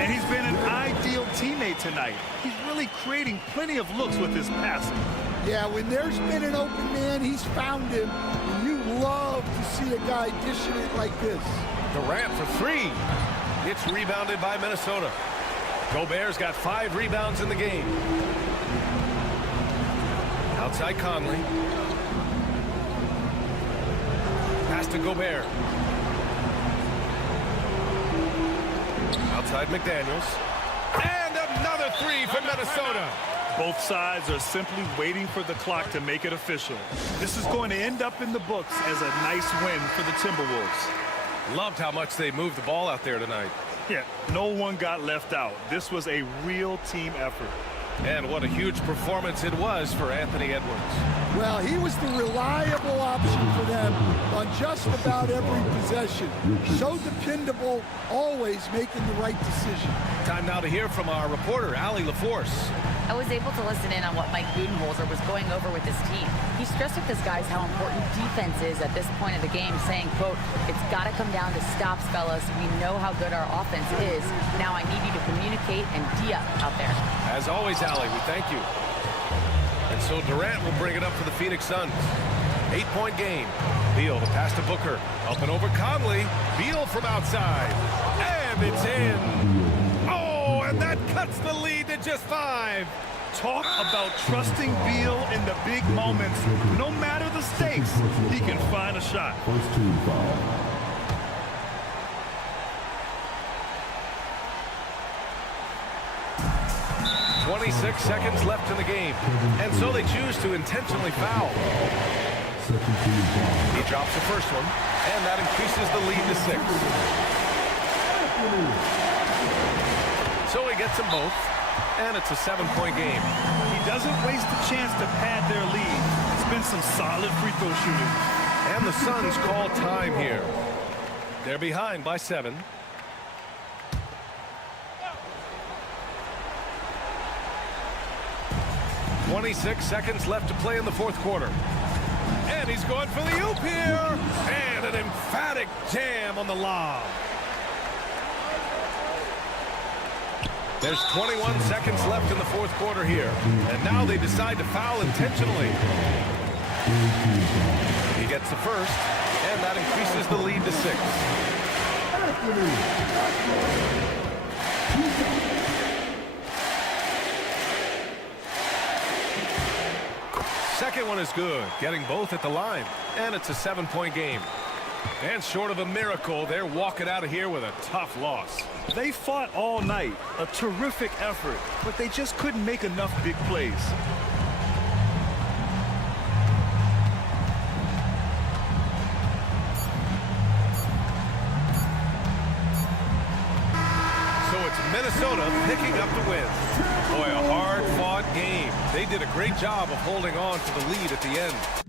And he's been an ideal teammate tonight. He's really creating plenty of looks with his passing. Yeah, when there's been an open man, he's found him. And you love to see a guy dishing it like this. Durant for three. It's rebounded by Minnesota. Gobert's got 5 rebounds in the game. Outside Conley. Pass to Gobert. Outside McDaniels. And another three for Minnesota. Both sides are simply waiting for the clock to make it official. This is going to end up in the books as a nice win for the Timberwolves. Loved how much they moved the ball out there tonight. Yeah, no one got left out. This was a real team effort. And what a huge performance it was for Anthony Edwards. Well, he was the reliable option for them on just about every possession. So dependable, always making the right decision. Time now to hear from our reporter, Allie LaForce. I was able to listen in on what Mike Budenholzer was going over with his team. He stressed with his guys how important defense is at this point of the game, saying, quote, "It's got to come down to stops, fellas. We know how good our offense is. Now I need you to communicate and D-up out there." As always, Allie, we thank you. And so Durant will bring it up for the Phoenix Suns. 8-point game. Beal, the pass to Booker. Up and over Conley. Beal from outside. And it's in. Oh, and that cuts the lead to just 5. Talk about trusting Beal in the big moments. No matter the stakes, he can find a shot. 26 seconds left in the game. And so they choose to intentionally foul. He drops the first one, and that increases the lead to 6. So he gets them both, and it's a 7-point game. He doesn't waste a chance to pad their lead. It's been some solid free throw shooting. And the Suns call time here. They're behind by 7. .26 seconds left to play in the fourth quarter. And he's going for the oop here. And an emphatic jam on the lob. There's 21 seconds left in the fourth quarter here. And now they decide to foul intentionally. He gets the first. And that increases the lead to 6. Second one is good, getting both at the line. And it's a 7-point game. And short of a miracle, they're walking out of here with a tough loss. They fought all night, a terrific effort, but they just couldn't make enough big plays. So it's Minnesota picking up the win. Boy, a hard-fought game. They did a great job of holding on to the lead at the end.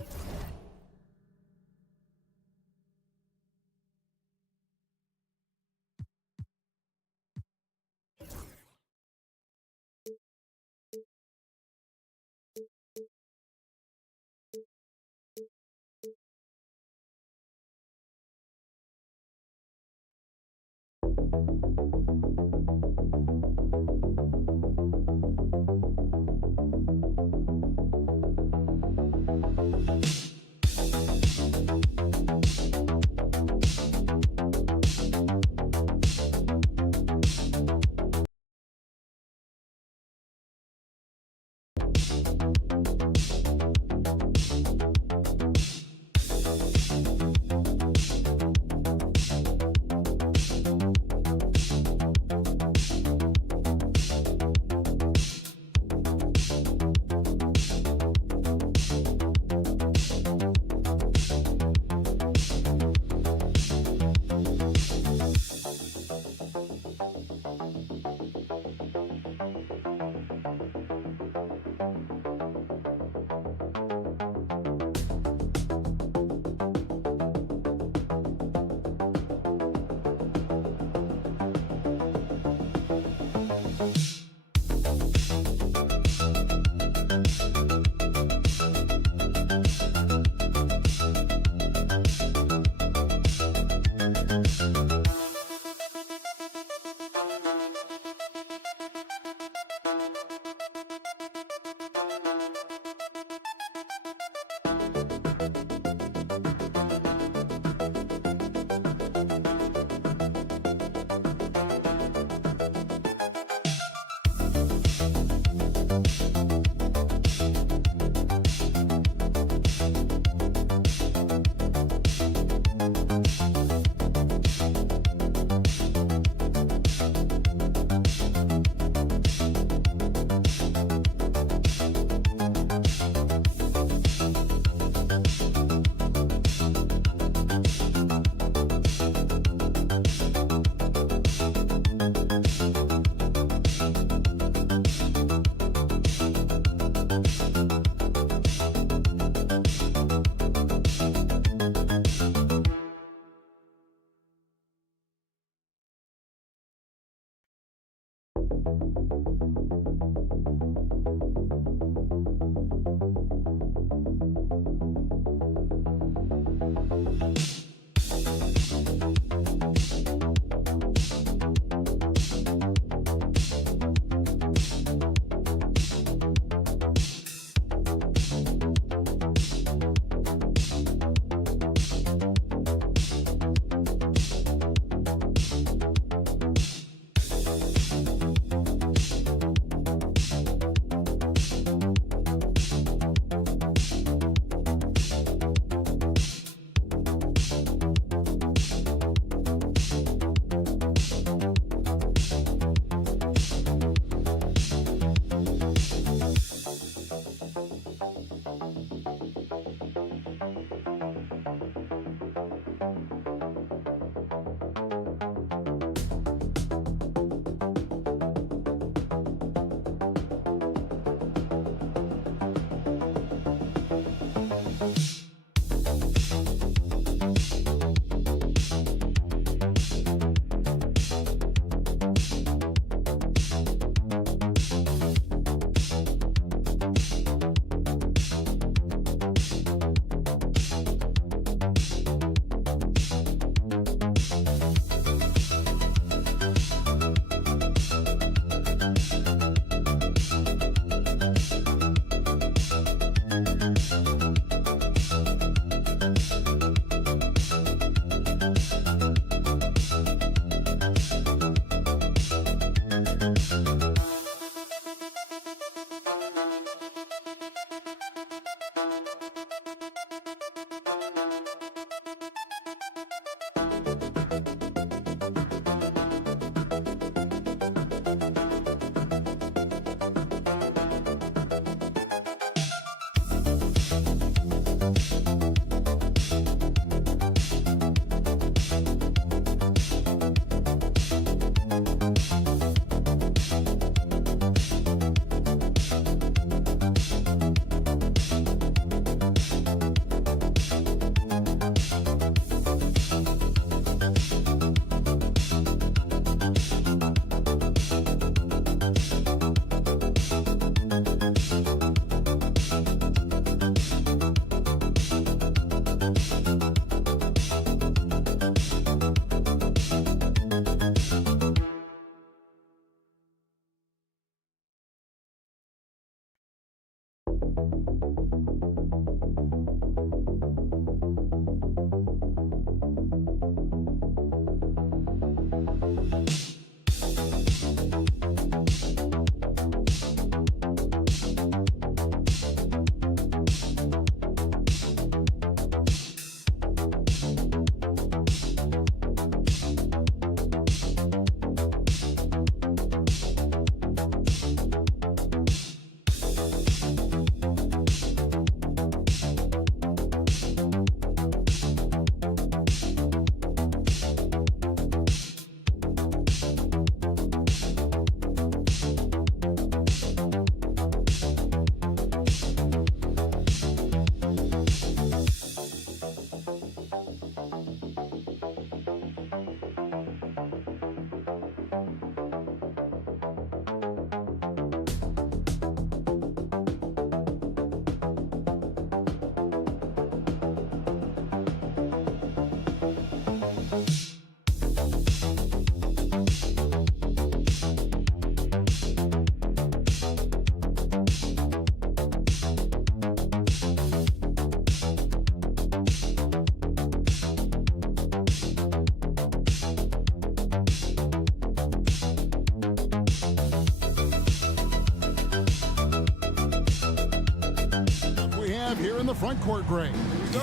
front court grade.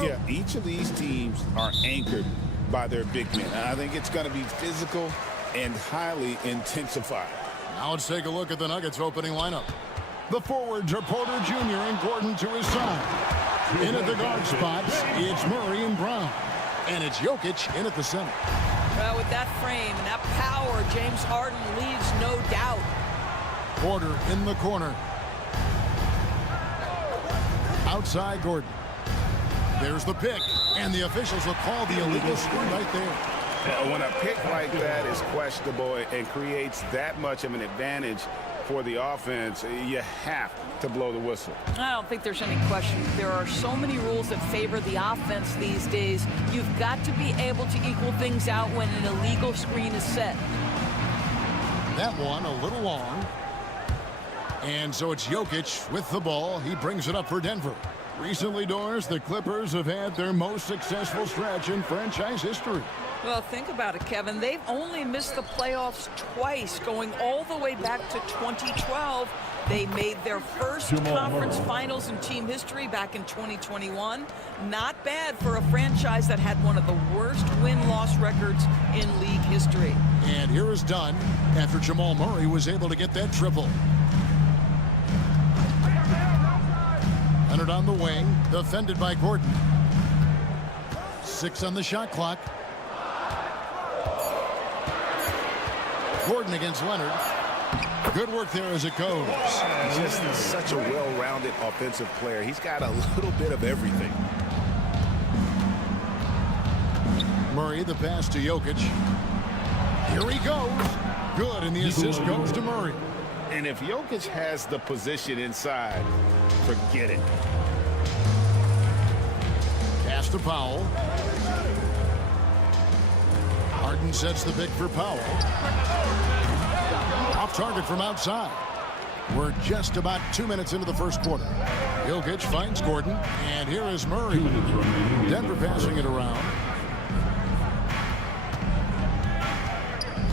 Yeah, each of these teams are anchored by their big men. And I think it's going to be physical and highly intensified. Now let's take a look at the Nuggets opening lineup. The forwards are Porter Jr. and Gordon to his side. In at the guard spots, it's Murray and Brown. And it's Jokic in at the center. Well, with that frame and that power, James Harden leaves no doubt. Porter in the corner. Outside Gordon. There's the pick, and the officials will call the illegal screen right there. When a pick like that is questionable and creates that much of an advantage for the offense, you have to blow the whistle. I don't think there's any question. There are so many rules that favor the offense these days. You've got to be able to equal things out when an illegal screen is set. That one a little long. And so it's Jokic with the ball. He brings it up for Denver. Recently, Doris, the Clippers have had their most successful stretch in franchise history. Well, think about it, Kevin. They've only missed the playoffs twice, going all the way back to 2012. They made their first conference finals in team history back in 2021. Not bad for a franchise that had one of the worst win-loss records in league history. And here is done after Jamal Murray was able to get that triple. Leonard on the wing, defended by Gordon. 6 on the shot clock. Gordon against Leonard. Good work there as it goes. He's just such a well-rounded offensive player. He's got a little bit of everything. Murray, the pass to Jokic. Here he goes. Good, and the assist goes to Murray. And if Jokic has the position inside, forget it. Pass to Powell. Harden sets the pick for Powell. Off target from outside. We're just about 2 minutes into the first quarter. Jokic finds Gordon, and here is Murray. Denver passing it around.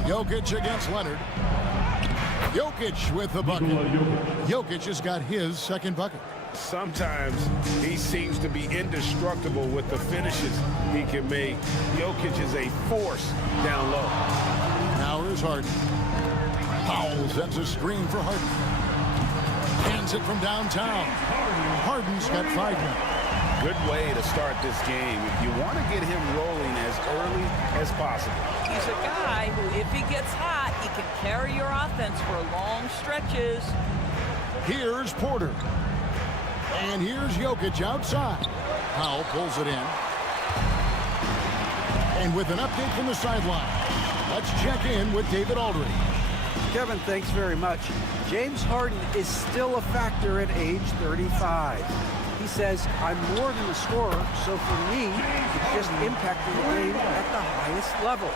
Jokic against Leonard. Jokic with the bucket. Jokic has got his second bucket. Sometimes he seems to be indestructible with the finishes he can make. Jokic is a force down low. Now here's Harden. Powell sets a screen for Harden. Hands it from downtown. Harden's got 5 now. Good way to start this game. You want to get him rolling as early as possible. He's a guy who, if he gets hot, he can carry your offense for long stretches. Here's Porter. And here's Jokic outside. Powell pulls it in. And with an update from the sideline, let's check in with David Aldridge. Kevin, thanks very much. James Harden is still a factor at age 35. He says, I'm more than a scorer, so for me, it's just impacting the game at the highest level.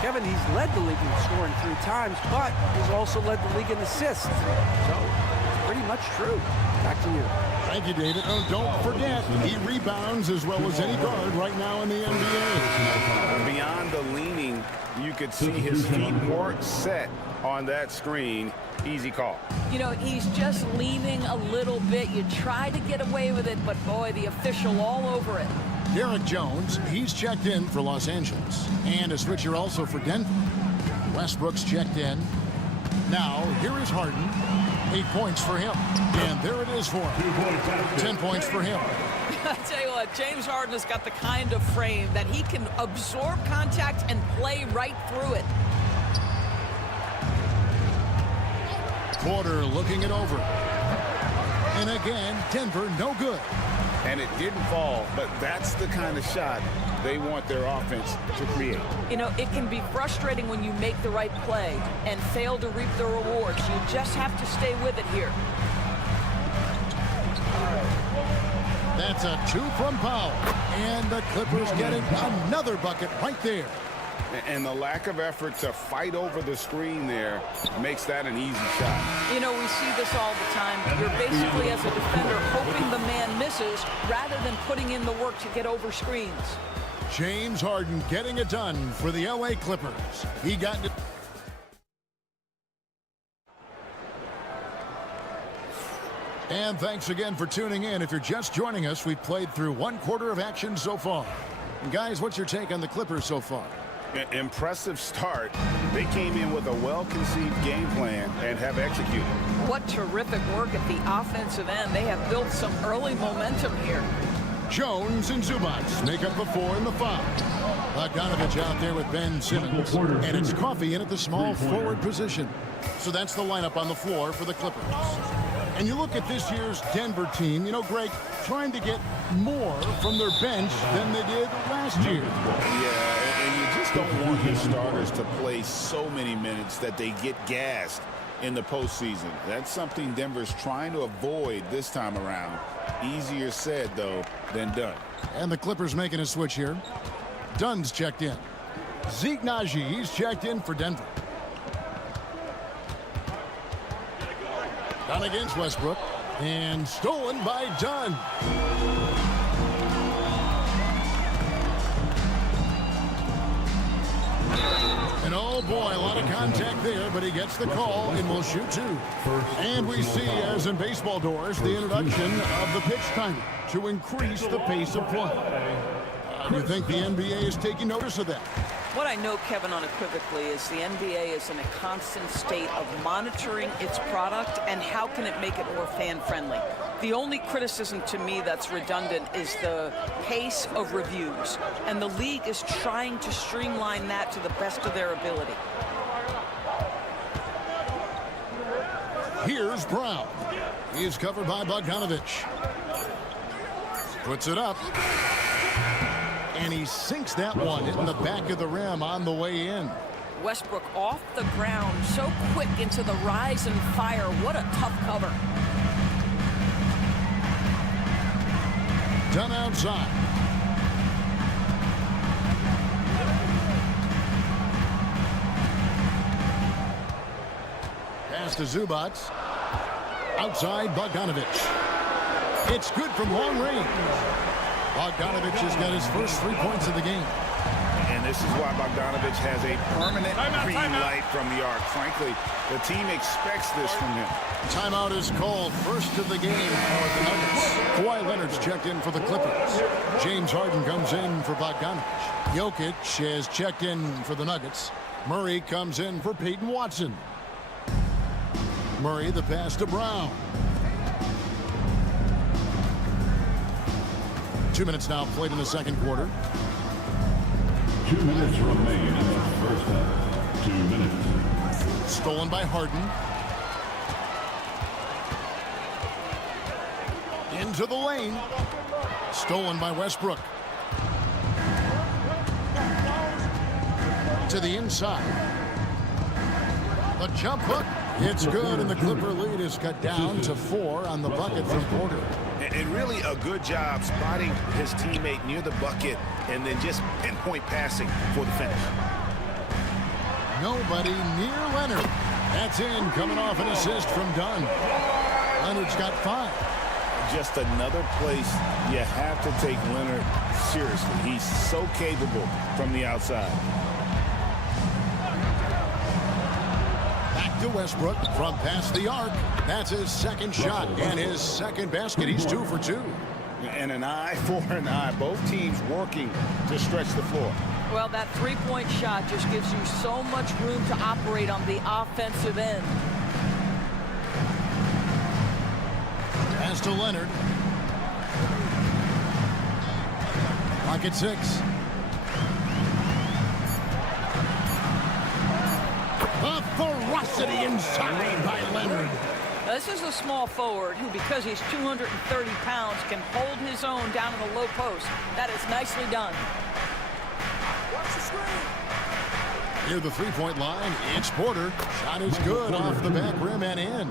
Kevin, he's led the league in scoring 3 times, but he's also led the league in assists. So, it's pretty much true. Back to you. Thank you, David. Oh, don't forget, he rebounds as well as any guard right now in the NBA. Beyond the leaning, you could see his feet weren't set on that screen. Easy call. You know, he's just leaning a little bit. You try to get away with it, but boy, the official all over it. Derek Jones, he's checked in for Los Angeles. And a switcher also for Denver. Westbrook's checked in. Now, here is Harden. 8 points for him. And there it is for him. 10 points for him. I tell you what, James Harden has got the kind of frame that he can absorb contact and play right through it. Porter looking it over. And again, Denver no good. And it didn't fall, but that's the kind of shot they want their offense to create. You know, it can be frustrating when you make the right play and fail to reap the rewards. You just have to stay with it here. That's a 2 from Powell. And the Clippers getting another bucket right there. And the lack of effort to fight over the screen there makes that an easy shot. You know, we see this all the time. You're basically, as a defender, hoping the man misses rather than putting in the work to get over screens. James Harden getting it done for the LA Clippers. He got it. And thanks again for tuning in. If you're just joining us, we've played through 1/4 of action so far. And guys, what's your take on the Clippers so far? Impressive start. They came in with a well-conceived game plan and have executed. What terrific work at the offensive end. They have built some early momentum here. Jones and Zubac make up the 4 and the 5. Bogdanovich out there with Ben Simmons. And it's Coffey in at the small forward position. So that's the lineup on the floor for the Clippers. And you look at this year's Denver team, you know, Greg, trying to get more from their bench than they did last year. Yeah, and you just don't want your starters to play so many minutes that they get gassed in the postseason. That's something Denver's trying to avoid this time around. Easier said, though, than done. And the Clippers making a switch here. Dunn's checked in. Zeke Naji, he's checked in for Denver. Dunn against Westbrook. And stolen by Dunn. And oh boy, a lot of contact there, but he gets the call and will shoot 2. And we see, as in baseball doors, the introduction of the pitch timer to increase the pace of play. Do you think the NBA is taking notice of that? What I know, Kevin, unequivocally is the NBA is in a constant state of monitoring its product and how can it make it more fan-friendly. The only criticism to me that's redundant is the pace of reviews, and the league is trying to streamline that to the best of their ability. Here's Brown. He's covered by Bogdanovich. Puts it up. And he sinks that one in the back of the rim on the way in. Westbrook off the ground, so quick into the rise and fire. What a tough cover. Done outside. Pass to Zubac. Outside Bogdanovich. It's good from long range. Bogdanovich has got his first 3 points of the game. And this is why Bogdanovich has a permanent green light from the arc. Frankly, the team expects this from him. Timeout is called. First of the game for the Nuggets. Kawhi Leonard's checked in for the Clippers. James Harden comes in for Bogdanovich. Jokic has checked in for the Nuggets. Murray comes in for Peyton Watson. Murray, the pass to Brown. 2 minutes now played in the second quarter. 2 minutes remain in the first half. 2 minutes. Stolen by Harden. Into the lane. Stolen by Westbrook. To the inside. The jump hook. It's good, and the Clipper lead is cut down to 4 on the bucket from Porter. And really a good job spotting his teammate near the bucket and then just pinpoint passing for the finish. Nobody near Leonard. That's in, coming off an assist from Dunn. Leonard's got 5. Just another place you have to take Leonard seriously. He's so capable from the outside. Back to Westbrook from past the arc. That's his second shot and his second basket. He's 2 for 2. And an eye for an eye. Both teams working to stretch the floor. Well, that three-point shot just gives you so much room to operate on the offensive end. Pass to Leonard. Clock at 6. A ferocity inside by Leonard. This is a small forward who, because he's 230 pounds, can hold his own down in the low post. That is nicely done. Near the three-point line, it's Porter. Shot is good off the back rim and in.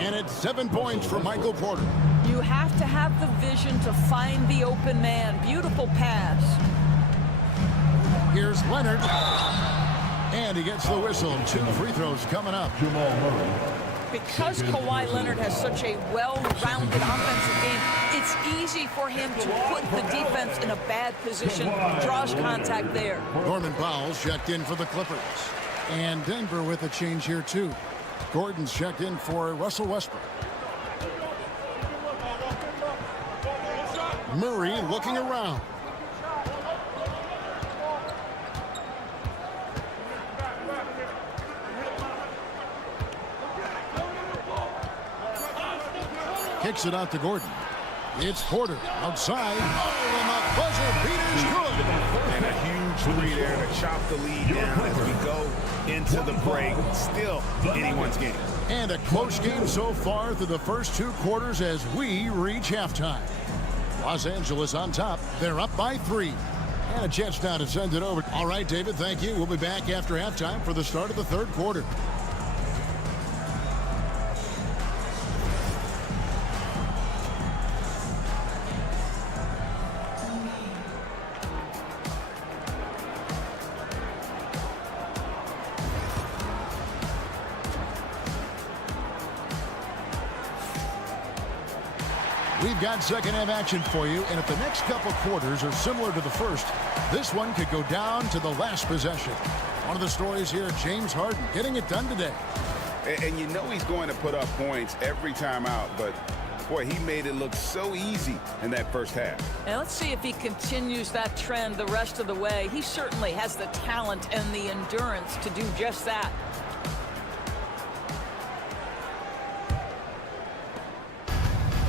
And it's 7 points for Michael Porter. You have to have the vision to find the open man. Beautiful pass. Here's Leonard. And he gets the whistle. 2 free throws coming up. Because Kawhi Leonard has such a well-rounded offensive game, it's easy for him to put the defense in a bad position, draws contact there. Norman Powell's checked in for the Clippers. And Denver with a change here, too. Gordon's checked in for Russell Westbrook. Murray looking around. Kicks it out to Gordon. It's Porter outside. Oh, and the buzzer beater's good. And a huge three there to chop the lead down as we go into the break. Still anyone's game. And a close game so far through the first 2 quarters as we reach halftime. Los Angeles on top. They're up by 3. And a chance now to send it over. All right, David, thank you. We'll be back after halftime for the start of the 3rd quarter. We've got second half action for you, and if the next couple quarters are similar to the first, this one could go down to the last possession. One of the stories here, James Harden getting it done today. And you know he's going to put up points every time out, but boy, he made it look so easy in that first half. And let's see if he continues that trend the rest of the way. He certainly has the talent and the endurance to do just that.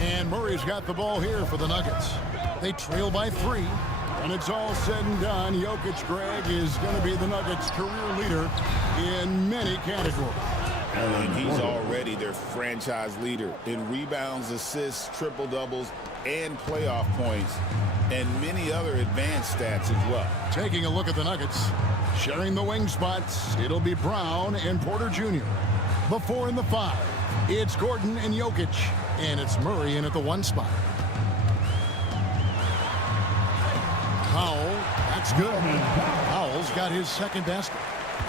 And Murray's got the ball here for the Nuggets. They trail by 3. When it's all said and done, Jokic, Greg, is going to be the Nuggets' career leader in many categories. And he's already their franchise leader in rebounds, assists, triple-doubles, and playoff points, and many other advanced stats as well. Taking a look at the Nuggets, sharing the wing spots, it'll be Brown and Porter Jr. The 4 and the 5. It's Gordon and Jokic, and it's Murray in at the 1 spot. Powell, that's good. Powell's got his second basket.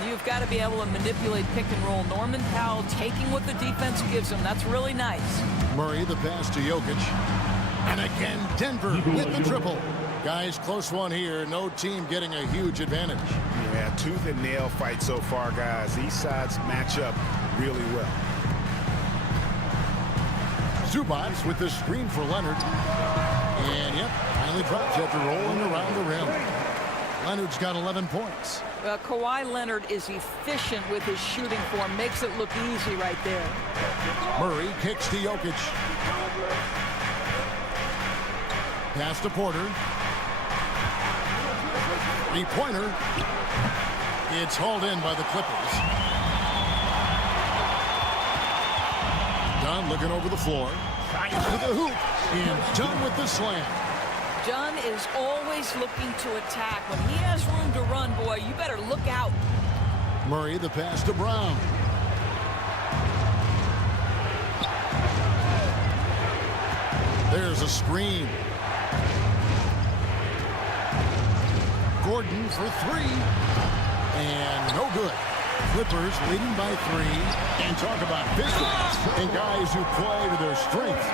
You've got to be able to manipulate pick and roll. Norman Powell taking what the defense gives him. That's really nice. Murray, the pass to Jokic. And again, Denver with the triple. Guys, close one here. No team getting a huge advantage. Yeah, tooth and nail fight so far, guys. These sides match up really well. Zubats with the screen for Leonard. And, yep, finally drops after rolling around the rim. Leonard's got 11 points. Well, Kawhi Leonard is efficient with his shooting form. Makes it look easy right there. Murray kicks to Jokic. Pass to Porter. 3-pointer. It's hauled in by the Clippers. Dunn looking over the floor. Tries to the hoop. And Dunn with the slam. Dunn is always looking to attack. When he has room to run, boy, you better look out. Murray, the pass to Brown. There's a screen. Gordon for 3. And no good. Clippers leading by 3. And talk about physics and guys who play to their strength.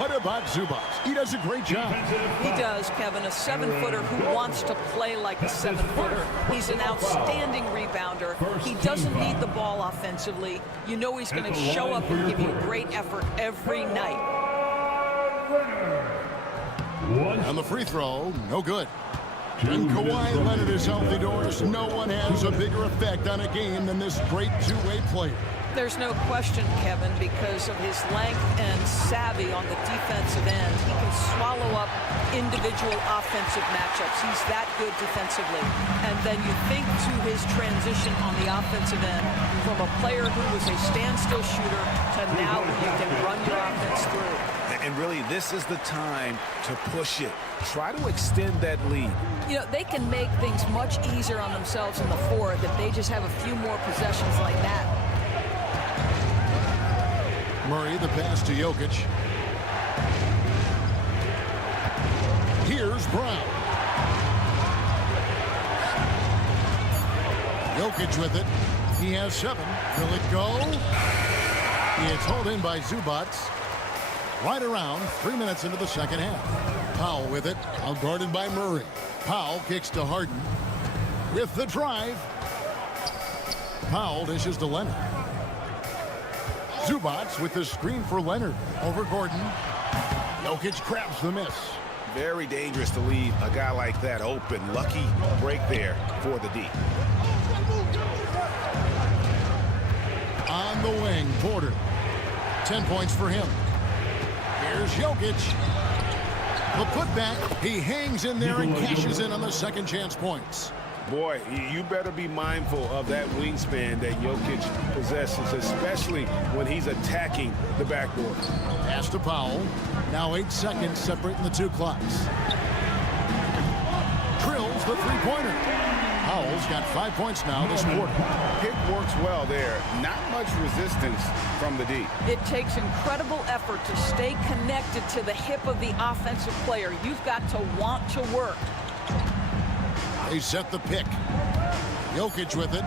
What about Zubats? He does a great job. He does, Kevin. A 7-footer who wants to play like a 7-footer. He's an outstanding rebounder. He doesn't need the ball offensively. You know he's going to show up and give you great effort every night. On the free throw, no good. And Kawhi Leonard is healthy, Doris. No one has a bigger effect on a game than this great two-way player. There's no question, Kevin, because of his length and savvy on the defensive end. He can swallow up individual offensive matchups. He's that good defensively. And then you think to his transition on the offensive end from a player who was a standstill shooter to now you can run your offense through. And really, this is the time to push it. Try to extend that lead. You know, they can make things much easier on themselves in the fourth if they just have a few more possessions like that. Murray, the pass to Jokic. Here's Brown. Jokic with it. He has 7. Will it go? It's hauled in by Zubats. Right around 3 minutes into the second half. Powell with it. Outguarded by Murray. Powell kicks to Harden. With the drive. Powell dishes to Leonard. Zubats with the screen for Leonard over Gordon. Jokic grabs the miss. Very dangerous to leave a guy like that open. Lucky break there for the D. On the wing, Porter. 10 points for him. Here's Jokic. The putback. He hangs in there and cashes in on the second chance points. Boy, you better be mindful of that wingspan that Jokic possesses, especially when he's attacking the backboard. Pass to Powell. Now 8 seconds separating the two clocks. Drills the three-pointer. Powell's got 5 points now this quarter. Pick works well there. Not much resistance from the D. It takes incredible effort to stay connected to the hip of the offensive player. You've got to want to work. They set the pick. Jokic with it.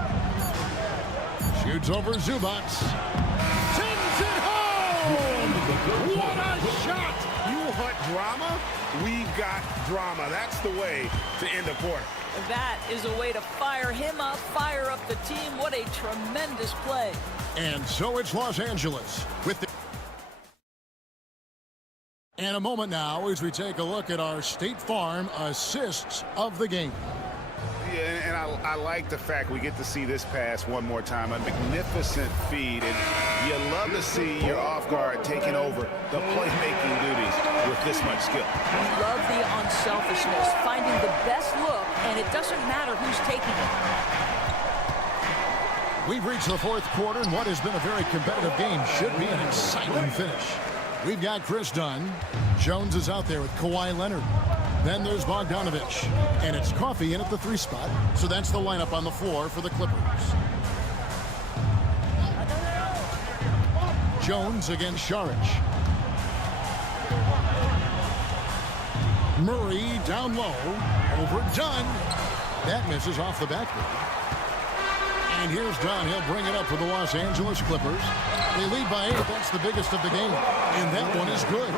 Shoots over Zubac. Sends it home! What a shot! You want drama? We've got drama. That's the way to end a quarter. That is a way to fire him up, fire up the team. What a tremendous play. And so it's Los Angeles with the... And a moment now as we take a look at our State Farm assists of the game. Yeah, and I like the fact we get to see this pass one more time. A magnificent feed, and you love to see your off guard taking over the playmaking duties with this much skill. We love the unselfishness, finding the best look, and it doesn't matter who's taking it. We've reached the fourth quarter, and what has been a very competitive game should be an exciting finish. We've got Chris Dunn. Jones is out there with Kawhi Leonard. Then there's Bogdanovich. And it's Coffey in at the 3 spot. So that's the lineup on the floor for the Clippers. Jones against Saric. Murray down low. Over Dunn. That misses off the backboard. And here's Dunn. He'll bring it up for the Los Angeles Clippers. They lead by 8. That's the biggest of the game. And that one is good.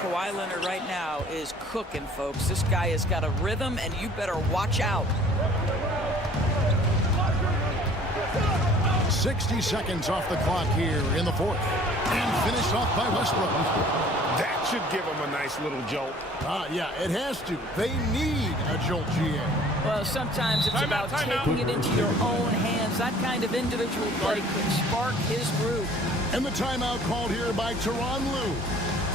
Kawhi Leonard right now is cooking, folks. This guy has got a rhythm, and you better watch out. 60 seconds off the clock here in the fourth. And finished off by Westbrook. That should give them a nice little jolt. Yeah, it has to. They need a jolt, GA. Well, sometimes it's about taking it into your own hands. That kind of individual play could spark his groove. And the timeout called here by Tyronn Lue.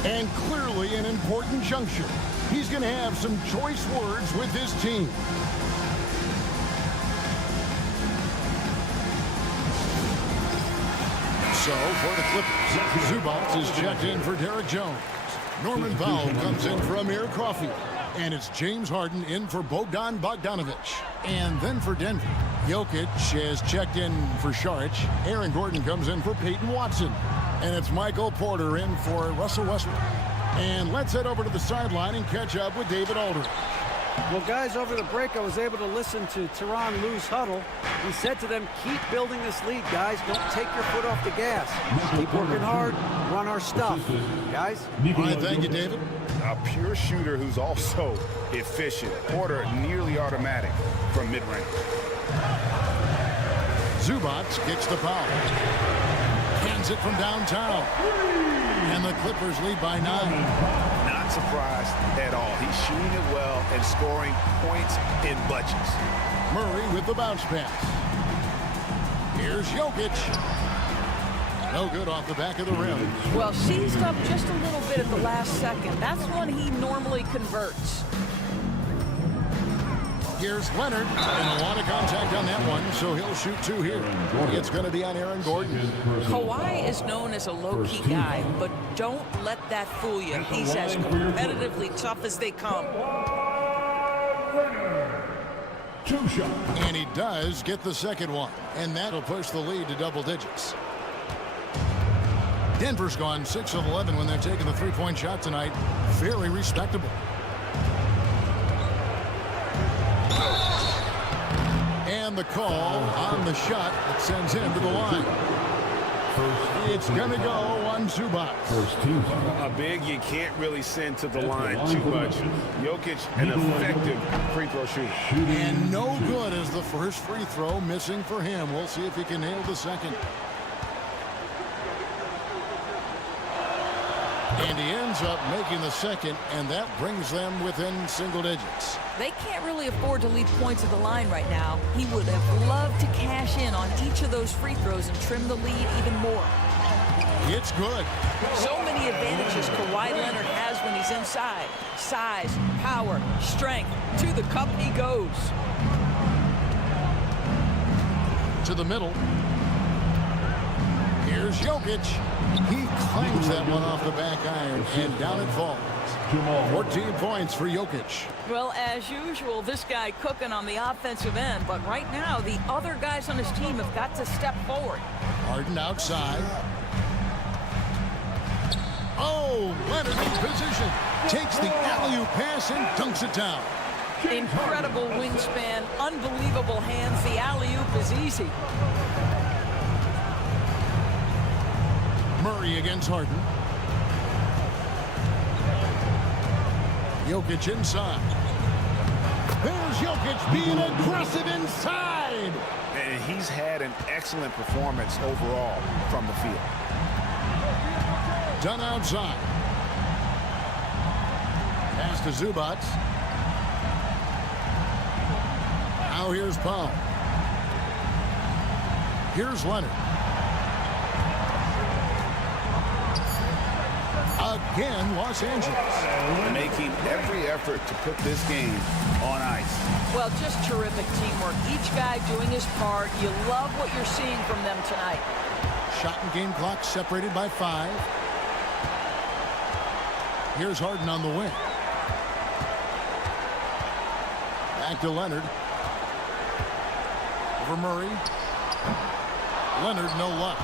And clearly an important juncture. He's going to have some choice words with his team. So for the Clippers, Zubac is checked in for Derek Jones. Norman Powell comes in for Amir Coffey. And it's James Harden in for Bogdan Bogdanovich. And then for Denver, Jokic has checked in for Saric. Aaron Gordon comes in for Peyton Watson. And it's Michael Porter in for Russell Westbrook. And let's head over to the sideline and catch up with David Aldridge. Well, guys, over the break, I was able to listen to Tyronn Lue's huddle. He said to them, keep building this lead, guys. Don't take your foot off the gas. Keep working hard. Run our stuff. Guys? All right, thank you, David. A pure shooter who's also efficient. Porter nearly automatic from mid-range. Zubac gets the foul. Hands it from downtown. And the Clippers lead by 9. Not surprised at all. He's shooting it well and scoring points in bunches. Murray with the bounce pass. Here's Jokic. No good off the back of the rim. Well, seized up just a little bit at the last second. That's when he normally converts. Here's Leonard, and a lot of contact on that one, so he'll shoot 2 here. It's going to be on Aaron Gordon. Kawhi is known as a low-key guy, but don't let that fool you. He's as competitively tough as they come. And he does get the second one, and that'll push the lead to double digits. Denver's gone 6 of 11 when they're taking the three-point shot tonight. Very respectable. And the call on the shot that sends him to the line. It's going to go on Zubac. A big you can't really send to the line too much. Jokic, an effective free throw shooter. And no good as the first free throw missing for him. We'll see if he can nail the second. And he ends up making the second, and that brings them within single digits. They can't really afford to leave points at the line right now. He would have loved to cash in on each of those free throws and trim the lead even more. It's good. So many advantages Kawhi Leonard has when he's inside. Size, power, strength. To the cup he goes. To the middle. Here's Jokic. He claims that one off the back iron, and down it falls. 14 points for Jokic. Well, as usual, this guy cooking on the offensive end, but right now the other guys on his team have got to step forward. Harden outside. Oh, Leonard in position. Takes the alley-oop pass and dunks it down. Incredible wingspan, unbelievable hands. The alley-oop is easy. Murray against Harden. Jokic inside. There's Jokic being aggressive inside. And he's had an excellent performance overall from the field. Done outside. Pass to Zubac. Now here's Powell. Here's Leonard. Again, Los Angeles. Making every effort to put this game on ice. Well, just terrific teamwork. Each guy doing his part. You love what you're seeing from them tonight. Shot and game clock separated by 5. Here's Harden on the wing. Back to Leonard. Over Murray. Leonard, no luck.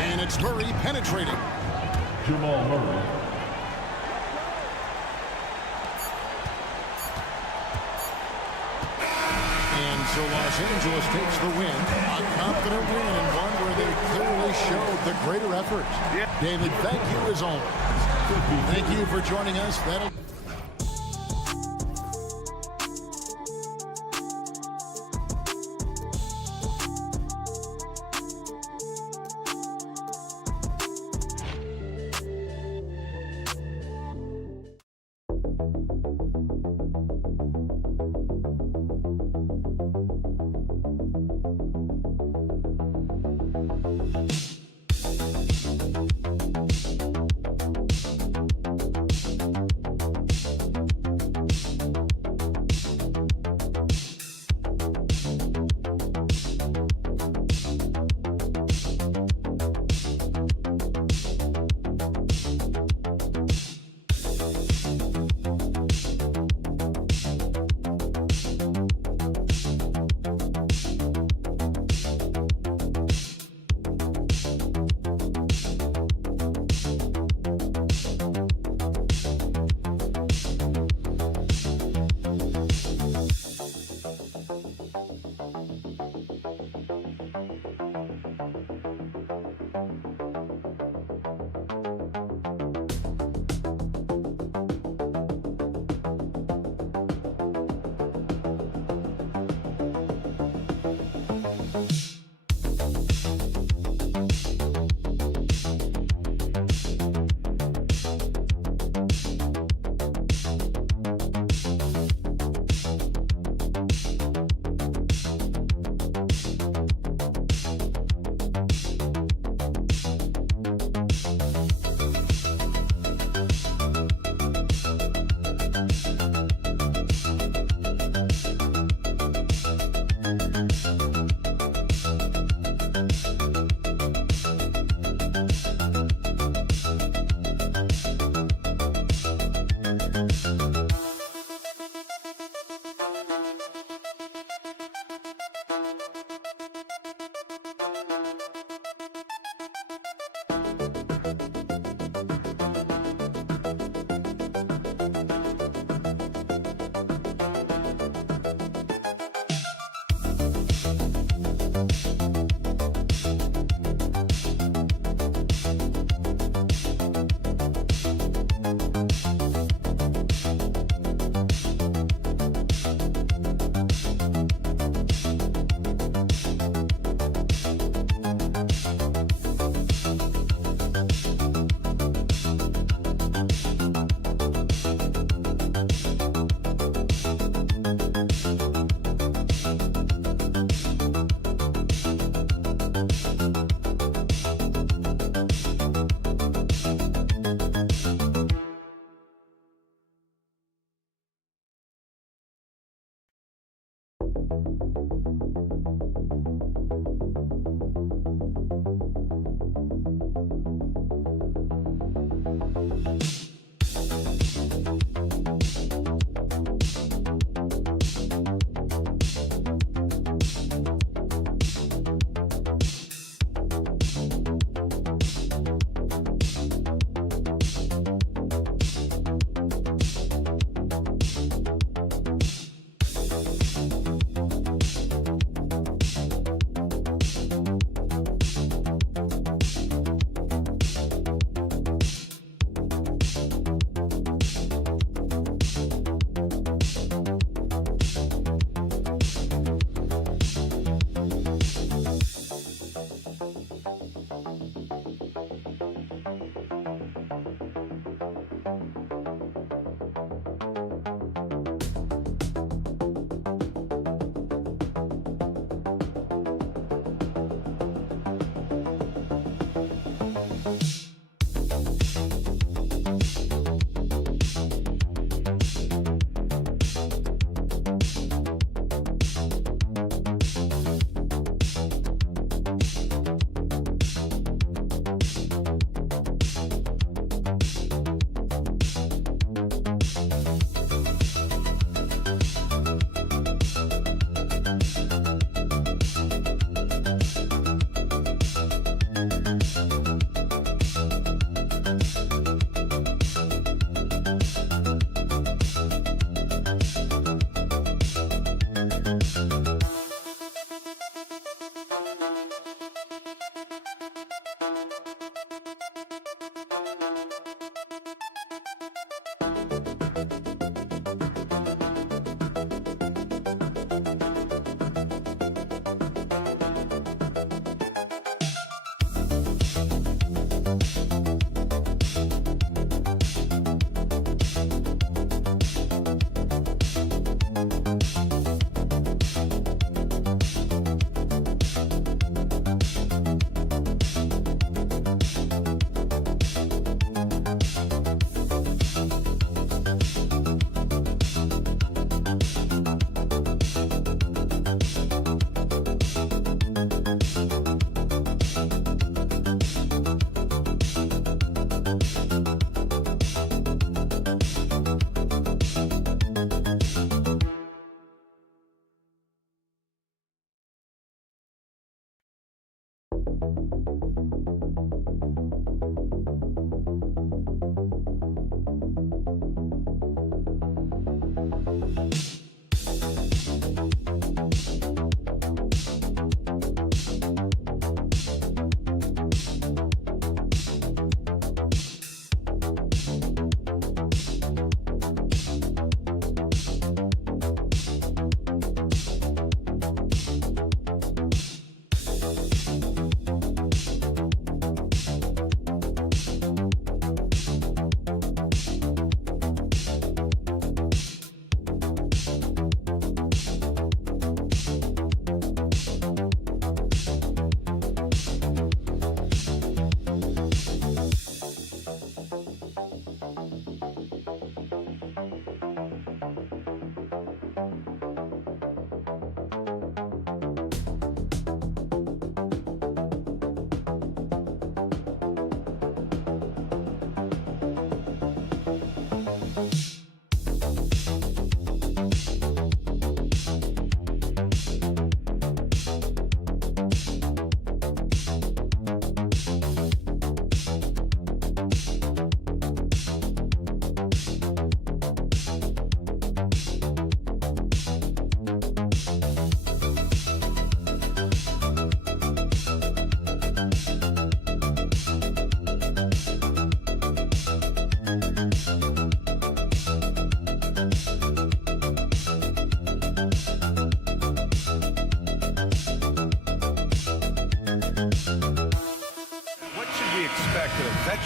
And it's Murray penetrating. Jamal Murray. And so Los Angeles takes the win. A confident win and one where they clearly showed the greater effort. Yeah. David, thank you as always. Thank you for joining us. That'll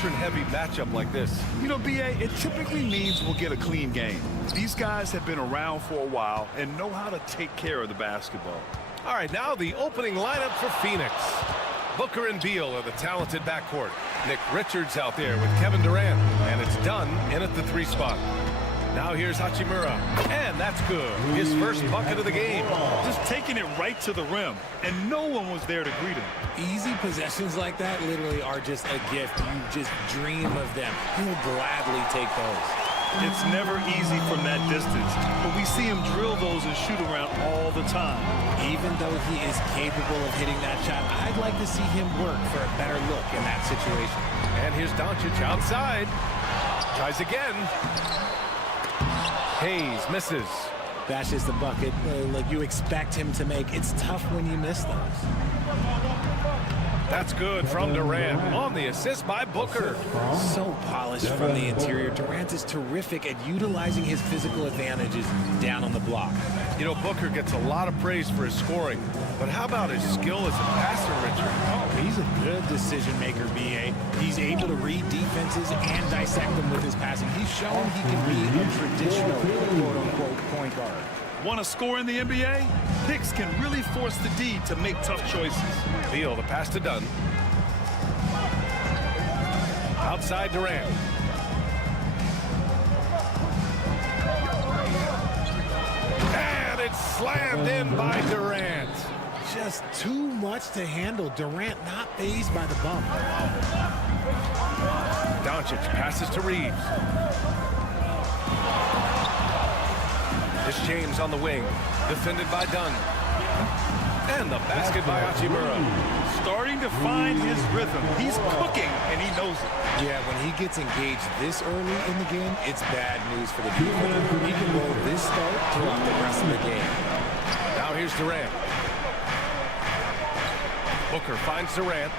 veteran-heavy matchup like this? You know, B.A., it typically means we'll get a clean game. These guys have been around for a while and know how to take care of the basketball. All right, now the opening lineup for Phoenix. Booker and Beal are the talented backcourt. Nick Richards out there with Kevin Durant, and it's done in at the 3 spot. Now here's Hachimura, and that's good. His first bucket of the game. Just taking it right to the rim, and no one was there to greet him. Easy possessions like that literally are just a gift. You just dream of them. He'll gladly take those. It's never easy from that distance, but we see him drill those and shoot around all the time. Even though he is capable of hitting that shot, I'd like to see him work for a better look in that situation. And here's Doncic outside. Tries again. Hayes misses. That's just the bucket like you expect him to make. It's tough when you miss those. That's good from Durant on the assist by Booker. So polished from the interior. Durant is terrific at utilizing his physical advantages down on the block. You know, Booker gets a lot of praise for his scoring, but how about his skill as a passer, Richard? Oh, he's a good decision maker, B.A. He's able to read defenses and dissect them with his passing. He's shown he can be a traditional quote-unquote point guard. Want to score in the NBA? Picks can really force the D to make tough choices. Beal, the pass to Dunn. Outside Durant. And it's slammed in by Durant. Just too much to handle. Durant not fazed by the bump. Doncic passes to Reeves. It's James on the wing, defended by Dunn. And the basket by Hachimura. Starting to find his rhythm. He's cooking, and he knows it. Yeah, when he gets engaged this early in the game, it's bad news for the defense. He can roll this start throughout the rest of the game. Now here's Durant. Booker finds Durant.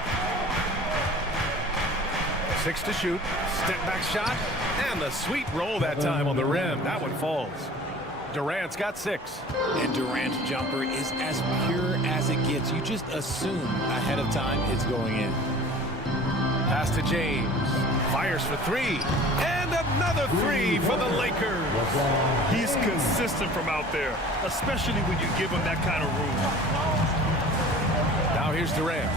6 to shoot. Step back shot. And the sweet roll that time on the rim. That one falls. Durant's got 6. And Durant's jumper is as pure as it gets. You just assume ahead of time it's going in. Pass to James. Fires for 3. And another 3 for the Lakers. He's consistent from out there, especially when you give him that kind of room. Now here's Durant.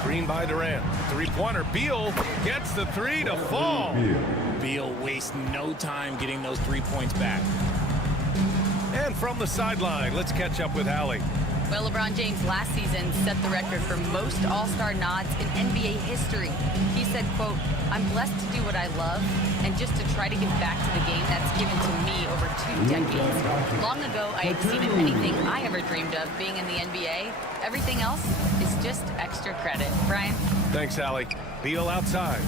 Screen by Durant. Three-pointer. Beal gets the 3 to fall. Beal wastes no time getting those 3 points back. And from the sideline, let's catch up with Allie. Well, LeBron James last season set the record for most All-Star nods in NBA history. He said, quote, "I'm blessed to do what I love and just to try to give back to the game that's given to me over 2 decades. Long ago, I exceeded anything I ever dreamed of being in the NBA. Everything else is just extra credit." Brian? Thanks, Allie. Beal outside.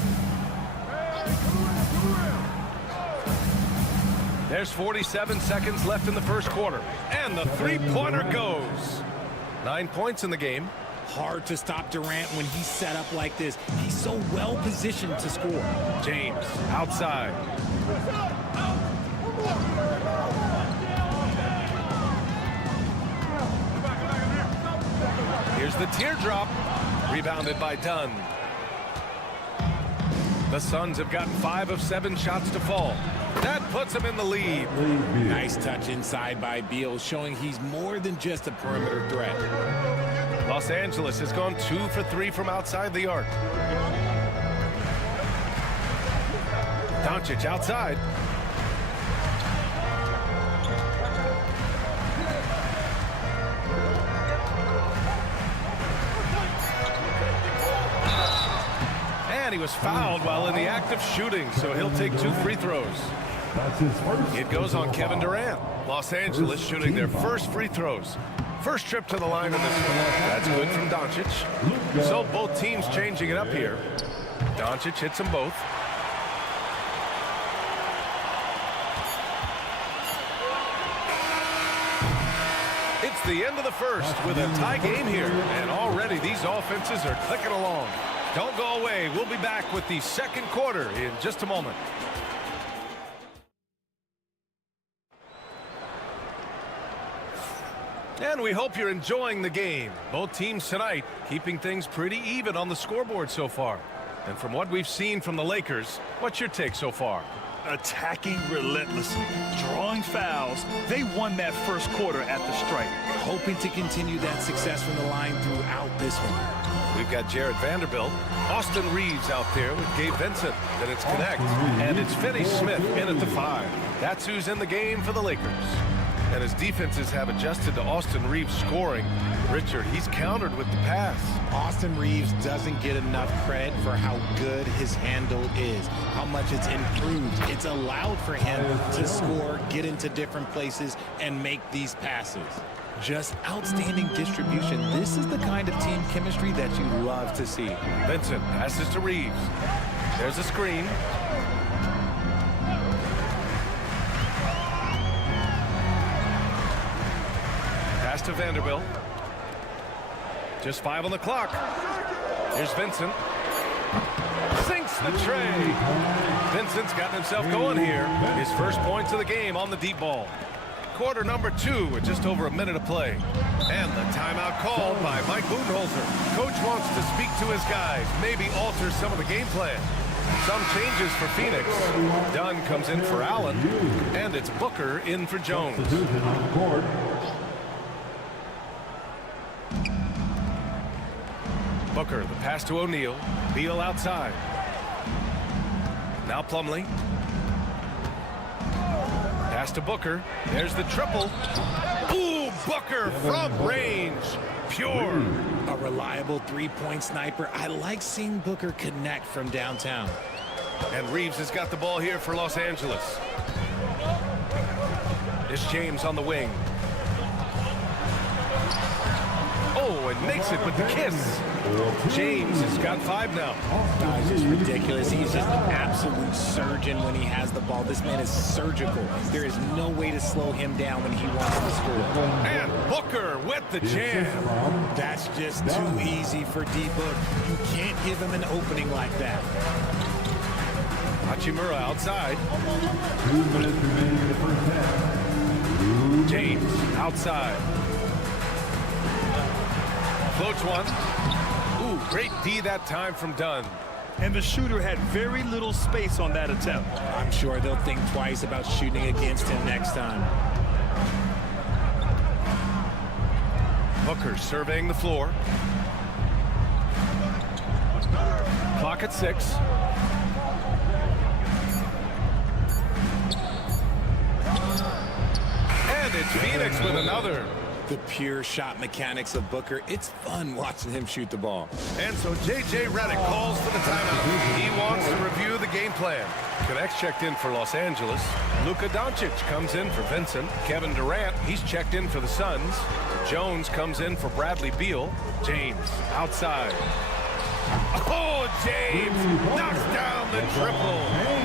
There's 47 seconds left in the first quarter. And the three-pointer goes. 9 points in the game. Hard to stop Durant when he's set up like this. He's so well positioned to score. James outside. Here's the teardrop. Rebounded by Dunn. The Suns have gotten 5 of 7 shots to fall. That puts them in the lead. Nice touch inside by Beal, showing he's more than just a perimeter threat. Los Angeles has gone 2 for 3 from outside the arc. Doncic outside. And he was fouled while in the act of shooting, so he'll take 2 free throws. It goes on Kevin Durant. Los Angeles shooting their first free throws. First trip to the line in this one. That's good from Doncic. So both teams changing it up here. Doncic hits them both. It's the end of the first with a tie game here. And already these offenses are clicking along. Don't go away. We'll be back with the second quarter in just a moment. And we hope you're enjoying the game. Both teams tonight keeping things pretty even on the scoreboard so far. And from what we've seen from the Lakers, what's your take so far? Attacking relentlessly, drawing fouls. They won that first quarter at the stripe. Hoping to continue that success from the line throughout this one. We've got Jared Vanderbilt. Austin Reeves out there with Gabe Vincent. Then it's Connect. And it's Finney Smith in at the 5. That's who's in the game for the Lakers. And as defenses have adjusted to Austin Reeves scoring, Richard, he's countered with the pass. Austin Reeves doesn't get enough credit for how good his handle is, how much it's improved. It's allowed for him to score, get into different places, and make these passes. Just outstanding distribution. This is the kind of team chemistry that you love to see. Vincent passes to Reeves. There's a screen. Pass to Vanderbilt. Just 5 on the clock. Here's Vincent. Sinks the tray. Vincent's gotten himself going here. His first points of the game on the deep ball. Quarter number 2 with just over a minute of play. And the timeout called by Mike Budenholzer. Coach wants to speak to his guys, maybe alter some of the game plan. Some changes for Phoenix. Dunn comes in for Allen. And it's Booker in for Jones. Booker, the pass to O'Neal. Beal outside. Now Plumlee. Pass to Booker. There's the triple. Ooh, Booker from range. Pure. A reliable three-point sniper. I like seeing Booker connect from downtown. And Reeves has got the ball here for Los Angeles. It's James on the wing. Oh, and makes it with the kiss. James has got 5 now. Guys, it's ridiculous. He's just an absolute surgeon when he has the ball. This man is surgical. There is no way to slow him down when he wants to score. And Booker with the jam. That's just too easy for D-Book. You can't give him an opening like that. Hachimura outside. 2 minutes remaining in the first half. James outside. Floats one. Ooh, great D that time from Dunn. And the shooter had very little space on that attempt. I'm sure they'll think twice about shooting against him next time. Booker surveying the floor. Clock at 6. And it's Phoenix with another. The pure shot mechanics of Booker. It's fun watching him shoot the ball. And so J.J. Redick calls for the timeout. He wants to review the game plan. Connect's checked in for Los Angeles. Luka Doncic comes in for Vincent. Kevin Durant, he's checked in for the Suns. Jones comes in for Bradley Beal. James outside. Oh, James knocks down the triple.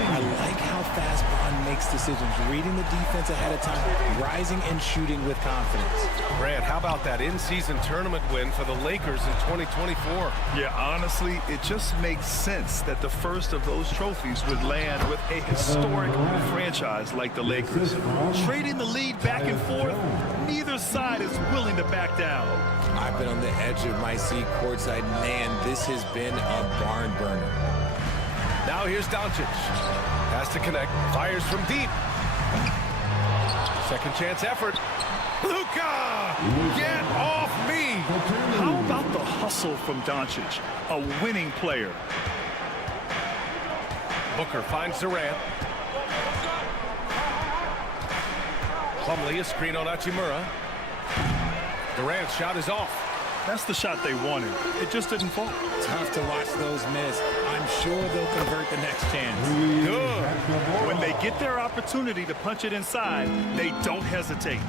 I like how fast Bond makes decisions, reading the defense ahead of time, rising and shooting with confidence. Grant, how about that in-season tournament win for the Lakers in 2024? Yeah, honestly, it just makes sense that the first of those trophies would land with a historic franchise like the Lakers. Trading the lead back and forth, neither side is willing to back down. I've been on the edge of my seat courtside. Man, this has been a barn burner. Now here's Doncic. Has to connect. Fires from deep. Second chance effort. Luka! Get off me! How about the hustle from Doncic? A winning player. Booker finds Durant. Plumlee, a screen on Hachimura. Durant's shot is off. That's the shot they wanted. It just didn't fall. Tough to watch those miss. I'm sure they'll convert the next chance. Good. When they get their opportunity to punch it inside, they don't hesitate.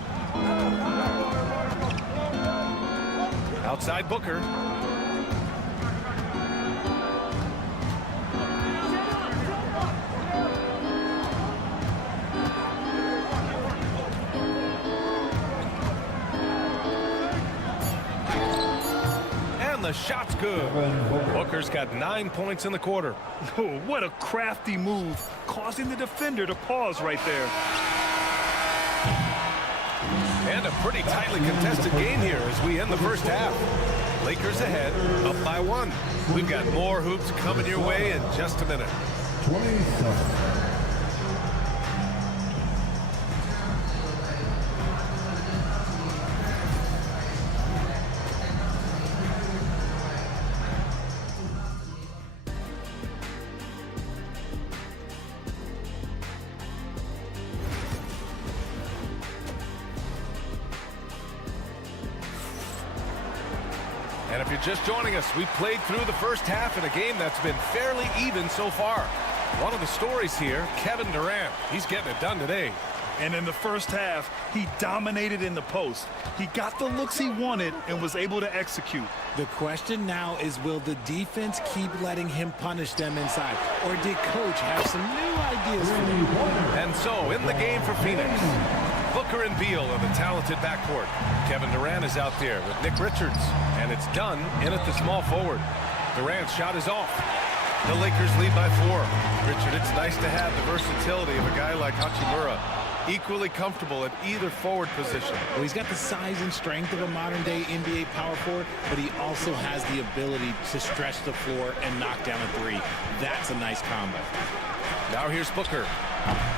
Outside Booker. The shot's good. Booker's got 9 points in the quarter. Oh, what a crafty move, causing the defender to pause right there. And a pretty tightly contested game here as we end the first half. Lakers ahead, up by 1. We've got more hoops coming your way in just a minute. 27. And if you're just joining us, we played through the first half in a game that's been fairly even so far. One of the stories here, Kevin Durant. He's getting it done today. And in the first half, he dominated in the post. He got the looks he wanted and was able to execute. The question now is, will the defense keep letting him punish them inside? Or did Coach have some new ideas for them? And so, in the game for Phoenix, Booker and Beal are the talented backcourt. Kevin Durant is out there with Nick Richards. And it's done in at the small forward. Durant's shot is off. The Lakers lead by 4. Richard, it's nice to have the versatility of a guy like Hachimura. Equally comfortable at either forward position. Well, he's got the size and strength of a modern-day NBA power forward, but he also has the ability to stretch the floor and knock down a 3. That's a nice combo. Now here's Booker.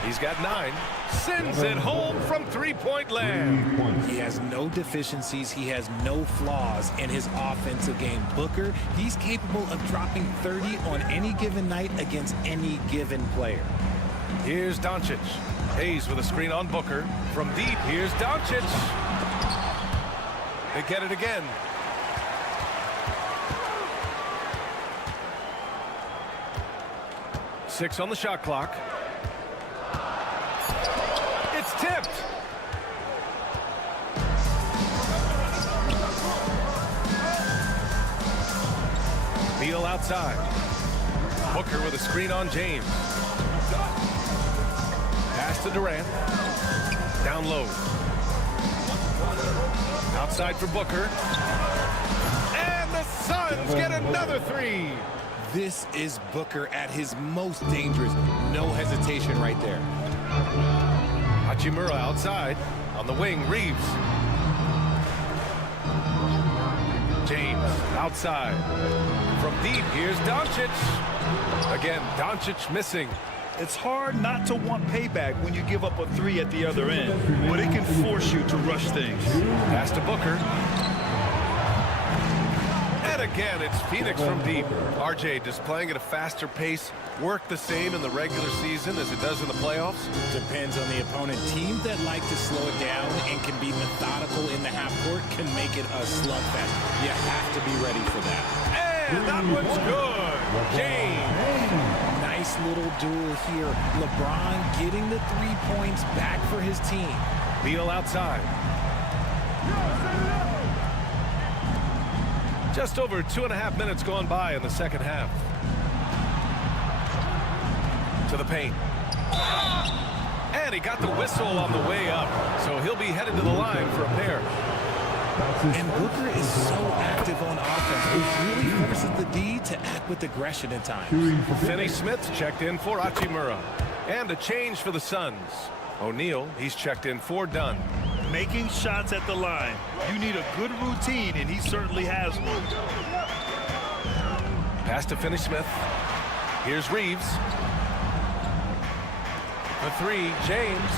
He's got 9. Sends it home from three-point land. He has no deficiencies. He has no flaws in his offensive game. Booker, he's capable of dropping 30 on any given night against any given player. Here's Doncic. Hayes with a screen on Booker. From deep, here's Doncic. They get it again. Six on the shot clock. It's tipped. Beal outside. Booker with a screen on James. Pass to Durant. Down low. Outside for Booker. And the Suns get another 3. This is Booker at his most dangerous. No hesitation right there. Hachimura outside. On the wing, Reeves. James outside. From deep, here's Doncic. Again, Doncic missing. It's hard not to want payback when you give up a 3 at the other end, but it can force you to rush things. Pass to Booker. And again, it's Phoenix from deep. RJ, does playing at a faster pace work the same in the regular season as it does in the playoffs? Depends on the opponent. Teams that like to slow it down and can be methodical in the half court can make it a slugfest. You have to be ready for that. And that one's good. James. Nice little duel here. LeBron getting the 3 points back for his team. Beal outside. Just over 2.5 minutes gone by in the second half. To the paint. And he got the whistle on the way up. So he'll be headed to the line for a pair. And Booker is so active on offense. He really forces the D to act with aggression at times. Finney Smith checked in for Hachimura. And a change for the Suns. O'Neal, he's checked in for Dunn. Making shots at the line. You need a good routine, and he certainly has one. Pass to Finney Smith. Here's Reeves. The 3, James.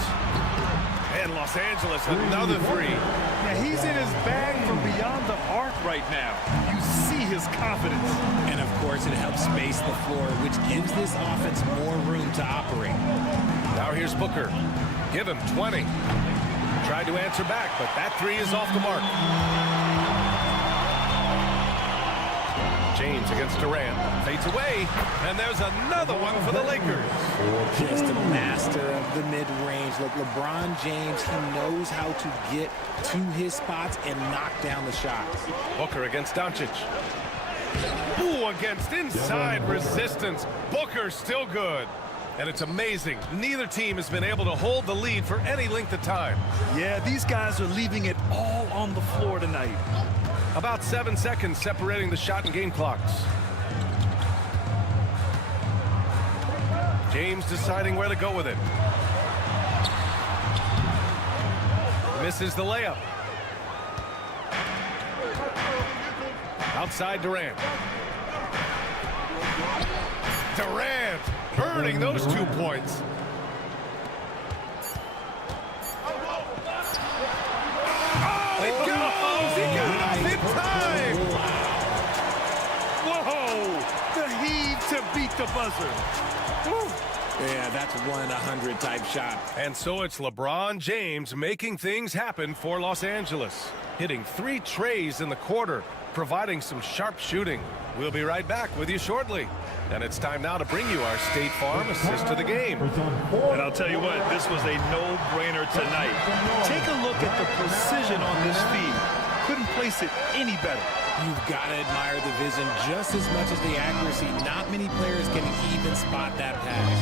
And Los Angeles, another 3. Yeah, he's in his bag from beyond the arc right now. You see his confidence. And of course, it helps space the floor, which gives this offense more room to operate. Now here's Booker. Give him 20. Tried to answer back, but that 3 is off the mark. James against Durant. Fades away. And there's another one for the Lakers. Just a master of the mid-range. Look, LeBron James, he knows how to get to his spots and knock down the shots. Booker against Doncic. Ooh, against inside resistance. Booker still good. And it's amazing. Neither team has been able to hold the lead for any length of time. Yeah, these guys are leaving it all on the floor tonight. About 7 seconds separating the shot and game clocks. James deciding where to go with it. Misses the layup. Outside Durant. Durant earning those 2 points. Oh, it goes! He got it off in time! Whoa! The heave to beat the buzzer. Woo. Yeah, that's 1 in 100 type shot. And so it's LeBron James making things happen for Los Angeles. Hitting 3 trays in the quarter. providing some sharp shooting. We'll be right back with you shortly. And it's time now to bring you our State Farm assist to the game. And I'll tell you what, this was a no-brainer tonight. Take a look at the precision on this feed. Couldn't place it any better. You've got to admire the vision just as much as the accuracy. Not many players can even spot that pass.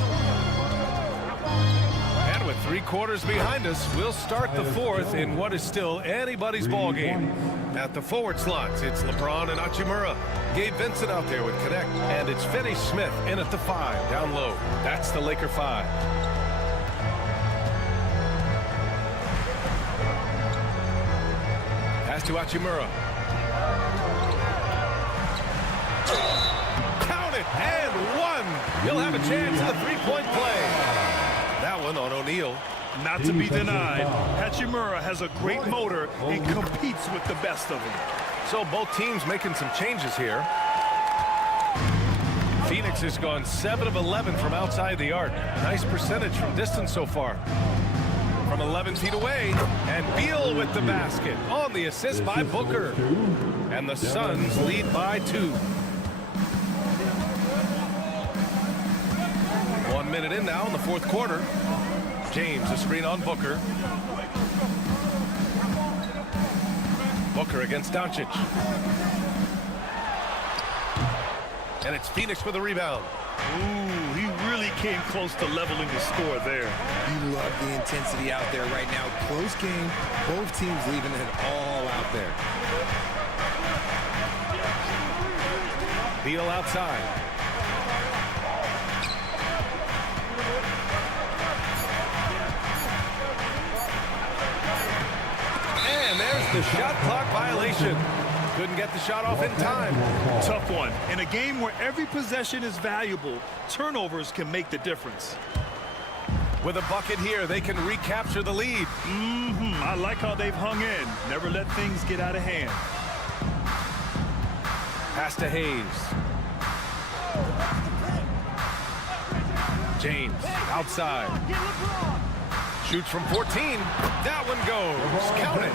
And with 3 quarters behind us, we'll start the fourth in what is still anybody's ball game. At the forward slots, it's LeBron and Hachimura. Gabe Vincent out there with Connect. And it's Finney Smith in at the 5, down low. That's the Laker 5. Pass to Hachimura. Count it, and 1. He'll have a chance at the 3-point play. That one on O'Neal. Not to be denied, Hachimura has a great motor and competes with the best of them. So both teams making some changes here. Phoenix has gone 7 of 11 from outside the arc. Nice percentage from distance so far. From 11 feet away, and Beal with the basket on the assist by Booker. And the Suns lead by 2. 1 minute in now in the fourth quarter. James, a screen on Booker. Booker against Doncic. And it's Phoenix with a rebound. Ooh, he really came close to leveling the score there. You love the intensity out there right now. Close game. Both teams leaving it all out there. Beal outside. And there's the shot clock violation. Couldn't get the shot off in time. Tough one. In a game where every possession is valuable, turnovers can make the difference. With a bucket here, they can recapture the lead. I like how they've hung in. Never let things get out of hand. Pass to Hayes. James outside. Shoots from 14. That one goes. Count it.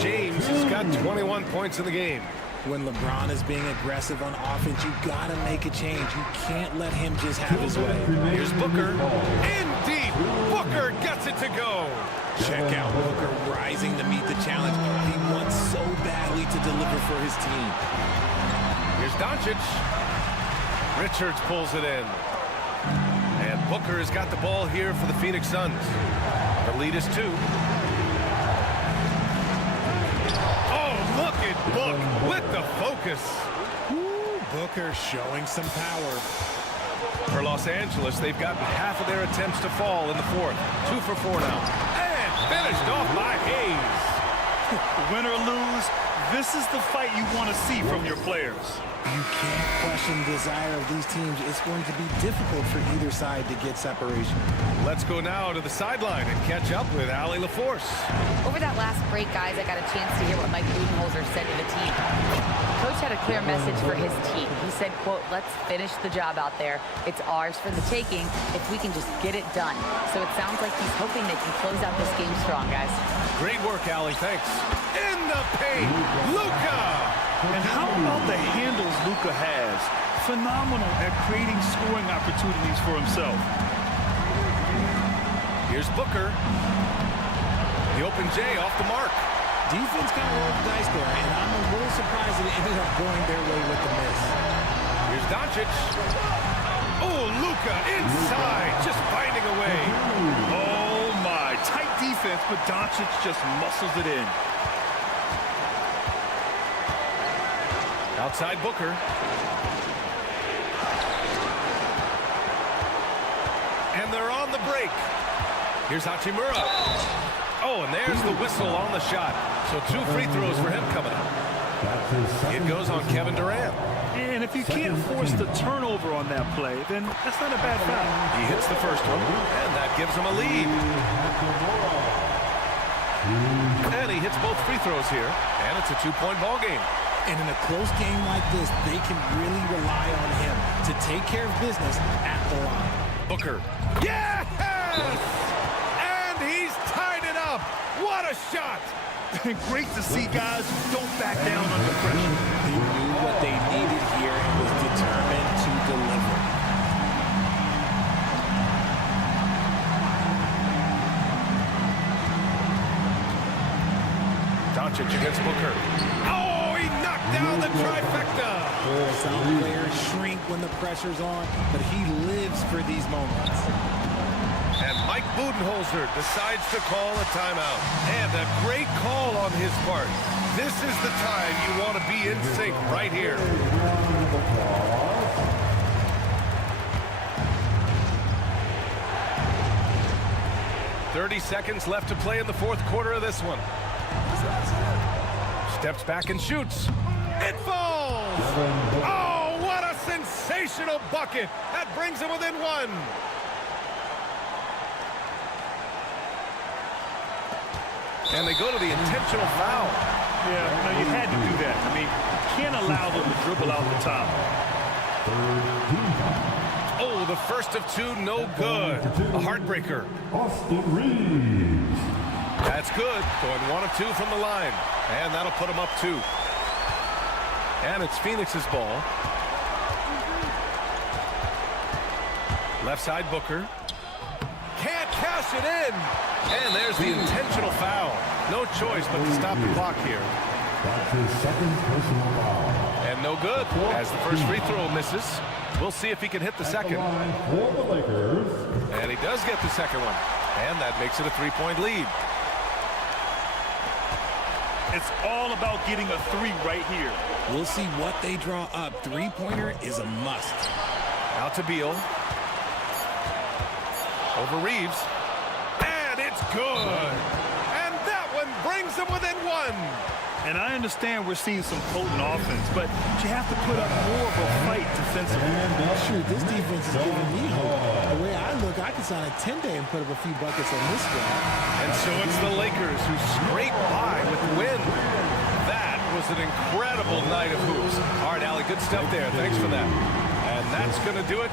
James has got 21 points in the game. When LeBron is being aggressive on offense, you got to make a change. You can't let him just have his way. Here's Booker. In deep. Booker gets it to go. Check out Booker rising to meet the challenge. He wants so badly to deliver for his team. Here's Doncic. Richards pulls it in. And Booker has got the ball here for the Phoenix Suns. The lead is 2. Oh, look at Book with the focus. Ooh, Booker showing some power. For Los Angeles, they've gotten half of their attempts to fall in the fourth. 2 for 4 now. And finished off by Hayes. Win or lose, this is the fight you want to see from your players. You can't question the desire of these teams. It's going to be difficult for either side to get separation. Let's go now to the sideline and catch up with Allie LaForce. Over that last break, guys, I got a chance to hear what Mike Budenholzer said to the team. Coach had a clear message for his team. He said, quote, let's finish the job out there. It's ours for the taking if we can just get it done. So it sounds like he's hoping they can close out this game strong, guys. Great work, Allie. Thanks. In the paint, Luka. And how about the handles Luka has? Phenomenal at creating scoring opportunities for himself. Here's Booker. The open J off the mark. Defense kind of rolled the dice there, and I'm a little surprised that it ended up going their way with the miss. Here's Doncic. Oh, Luka inside, just finding a way. Oh, my. Tight defense, but Doncic just muscles it in. Outside Booker. And they're on the break. Here's Hachimura. Oh, and there's the whistle on the shot. So 2 free throws for him coming up. It goes on Kevin Durant. And if you can't force the turnover on that play, then that's not a bad foul. He hits the first one, and that gives him a lead. And he hits both free throws here, and it's a 2-point ball game. And in a close game like this, they can really rely on him to take care of business at the line. Booker. Yes! And he's tied it up. What a shot! And great to see guys who don't back down under pressure. They knew what they needed here and was determined to deliver. Doncic against Booker. Oh, he knocked down the trifecta. Some players shrink when the pressure's on, but he lives for these moments. And Mike Budenholzer decides to call a timeout. And a great call on his part. This is the time you want to be in sync right here. "30 seconds left to play in the fourth quarter of this one. Steps back and shoots. It falls! Oh, what a sensational bucket! That brings him within one. And they go to the intentional foul. Yeah, no, you had to do that. I mean, you can't allow them to dribble out the top. Oh, the first of two, no good. A heartbreaker. Austin Reeves. That's good. Going 1 of 2 from the line. And that'll put him up 2. And it's Phoenix's ball. Left side, Booker. Can't cash it in. And there's the intentional foul. No choice but to stop the clock here. That's his second personal foul. And no good, as the first free throw misses. We'll see if he can hit the second. For the Lakers. And he does get the second one. And that makes it a 3-point lead. It's all about getting a 3 right here. We'll see what they draw up. Three-pointer is a must. Out to Beal. Over Reeves. And it's good. And that one brings them within 1. And I understand we're seeing some potent offense, but you have to put up more of a fight defensively. Shoot, this defense is giving me hope. The way I look, I could sign a 10-day and put up a few buckets on this guy. And so it's the Lakers who scrape by with the win. That was an incredible night of hoops. All right, Allie, good stuff there. Thanks for that. And that's going to do it.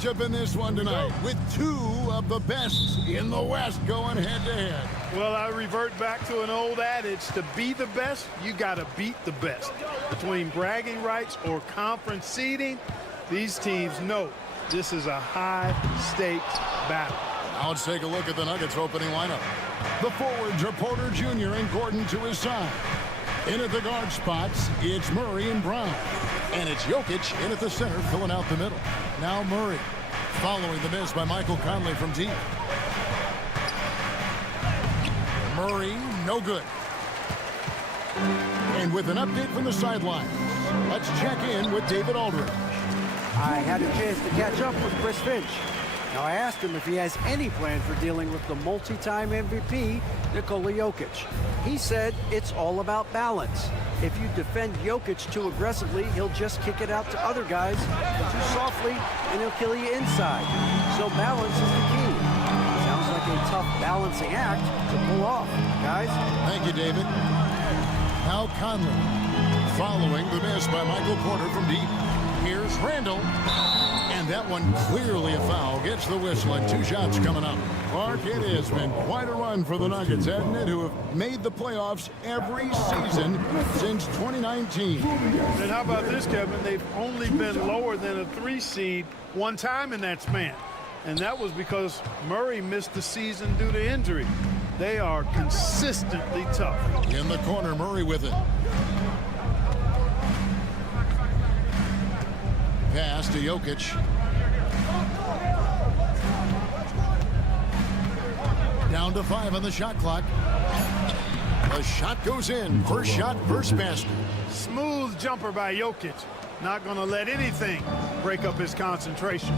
Matchup in this one tonight with two of the best in the West going head-to-head. Well, I revert back to an old adage, to be the best, you got to beat the best. Between bragging rights or conference seeding, these teams know this is a high-stakes battle. Now let's take a look at the Nuggets opening lineup. The forwards are Porter Jr. and Gordon to his side. In at the guard spots, it's Murray and Brown. And it's Jokic in at the center, filling out the middle. Now Murray, following the miss by Michael Conley from deep. Murray, no good. And with an update from the sideline, let's check in with David Aldridge. I had a chance to catch up with Chris Finch. Now, I asked him if he has any plan for dealing with the multi-time MVP, Nikola Jokic. He said it's all about balance. If you defend Jokic too aggressively, he'll just kick it out to other guys too softly, and he'll kill you inside. So balance is the key. Sounds like a tough balancing act to pull off, guys. Thank you, David. Now Conley, following the miss by Michael Porter from deep. Here's Randall. And that one clearly a foul. Gets the whistle and 2 shots coming up. Clark, it has been quite a run for the Nuggets, hasn't it? Who have made the playoffs every season since 2019. And how about this, Kevin? They've only been lower than a 3 seed one time in that span. And that was because Murray missed the season due to injury. They are consistently tough. In the corner, Murray with it. Pass to Jokic. Down to 5 on the shot clock. The shot goes in. First shot, first basket. Smooth jumper by Jokic. Not going to let anything break up his concentration.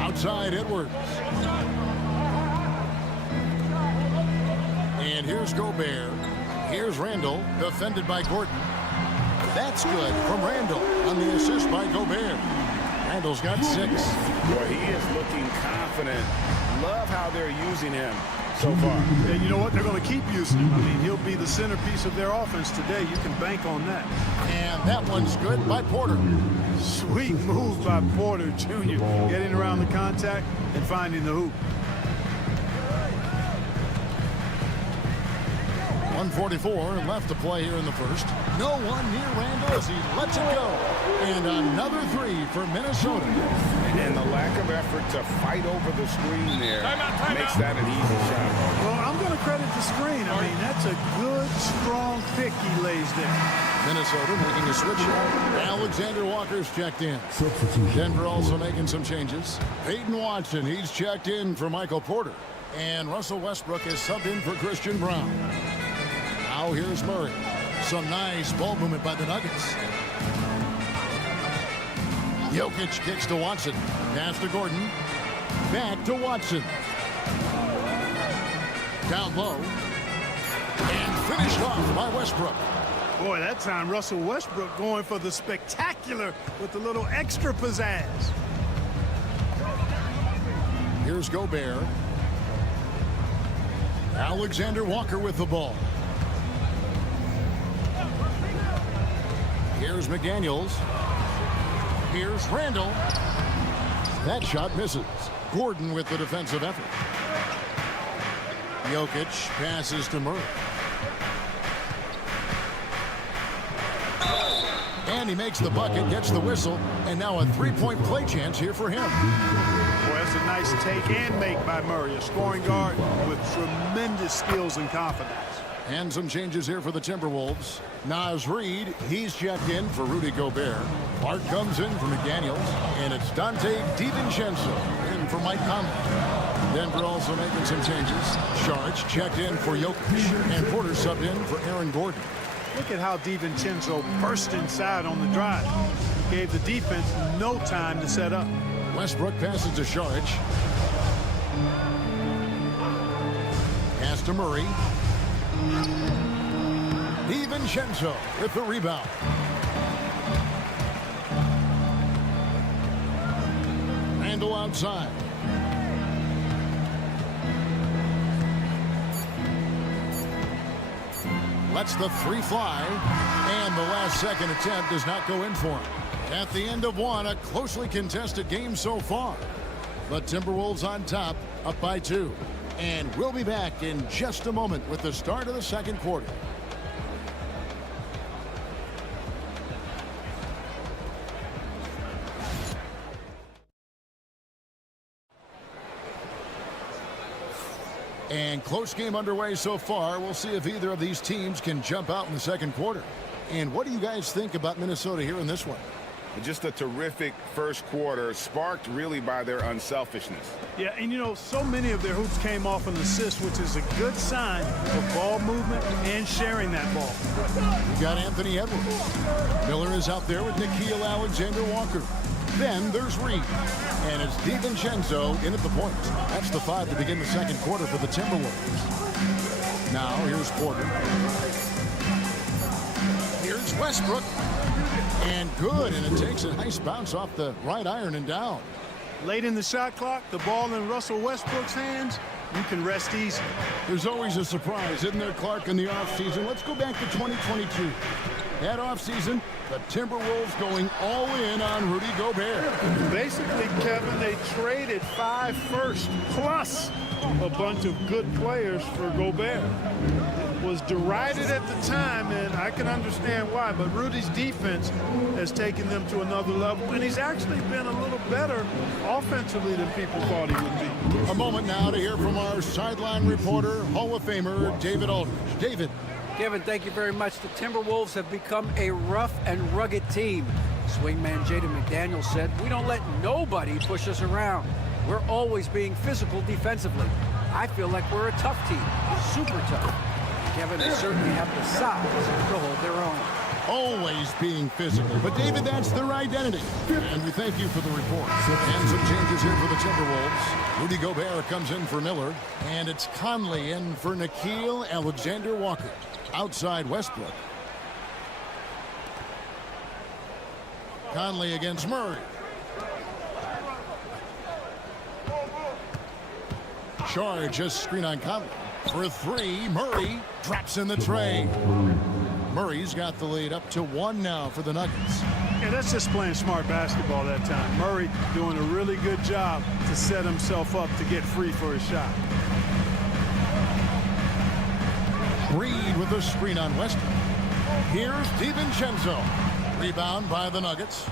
Outside Edwards. And here's Gobert. Here's Randall, defended by Gordon. That's good from Randall on the assist by Gobert. Randall's got 6. Boy, he is looking confident. Love how they're using him so far. And you know what? They're going to keep using him. I mean, he'll be the centerpiece of their offense today. You can bank on that. And that one's good by Porter. Sweet move by Porter Jr. Getting around the contact and finding the hoop. 1:44 left to play here in the first. No one near Randall as he lets it go. And another 3 for Minnesota. And the lack of effort to fight over the screen there makes that an easy shot. Well, I'm going to credit the screen. I mean, that's a good, strong pick he lays there. Minnesota making a switch. Alexander Walker's checked in. Denver also making some changes. Peyton Watson, he's checked in for Michael Porter. And Russell Westbrook is subbed in for Christian Brown. Now here's Murray. Some nice ball movement by the Nuggets. Jokic kicks to Watson. Pass to Gordon. Back to Watson. Down low. And finished off by Westbrook. Boy, that time Russell Westbrook going for the spectacular with a little extra pizzazz. Here's Gobert. Alexander Walker with the ball. Here's McDaniels. Here's Randall. That shot misses. Gordon with the defensive effort. Jokic passes to Murray. And he makes the bucket, gets the whistle, and now a 3-point play chance here for him. Boy, that's a nice take and make by Murray, a scoring guard with tremendous skills and confidence. And some changes here for the Timberwolves. Naz Reid, he's checked in for Rudy Gobert. Clark comes in for McDaniels, and it's Dante DiVincenzo in for Mike Conley. Denver also making some changes. Saric checked in for Jokic, and Porter subbed in for Aaron Gordon. Look at how DiVincenzo burst inside on the drive. Gave the defense no time to set up. Westbrook passes to Saric. Pass to Murray. DiVincenzo with the rebound. Randall outside. Lets the 3 fly, and the last second attempt does not go in for him. At the end of one, a closely contested game so far. The Timberwolves on top, up by 2. And we'll be back in just a moment with the start of the second quarter. And close game underway so far. We'll see if either of these teams can jump out in the second quarter. And what do you guys think about Minnesota here in this one? Just a terrific first quarter, sparked really by their unselfishness. Yeah, and you know, so many of their hoops came off an assist, which is a good sign of ball movement and sharing that ball. We got Anthony Edwards. Miller is out there with Nickeil Alexander-Walker. Then there's Reed. And it's DiVincenzo in at the point. That's the 5 to begin the second quarter for the Timberwolves. Now here's Porter. Here's Westbrook. And good, and it takes a nice bounce off the right iron and down. Late in the shot clock, the ball in Russell Westbrook's hands, you can rest easy. There's always a surprise, isn't there, Clark, in the offseason? Let's go back to 2022. That offseason, the Timberwolves going all in on Rudy Gobert. Basically, Kevin, they traded 5 firsts plus a bunch of good players for Gobert. It was derided at the time, and I can understand why, but Rudy's defense has taken them to another level, and he's actually been a little better offensively than people thought he would be. A moment now to hear from our sideline reporter, Hall of Famer David Aldridge. David. Kevin, thank you very much. The Timberwolves have become a rough and rugged team. Swingman Jaden McDaniels said, "We don't let nobody push us around. We're always being physical defensively. I feel like we're a tough team, super tough." Kevin, they certainly have the size to hold their own. Always being physical. But, David, that's their identity. And we thank you for the report. And some changes here for the Timberwolves. Rudy Gobert comes in for Miller. And it's Conley in for Nickeil Alexander-Walker. Outside Westbrook. Conley against Murray. Charge, just screen on Conley. For 3, Murray drops in the tray. Murray's got the lead up to 1 now for the Nuggets. Yeah, that's just playing smart basketball that time. Murray doing a really good job to set himself up to get free for his shot. Reed with a screen on Westbrook. Here's DiVincenzo. Rebound by the Nuggets.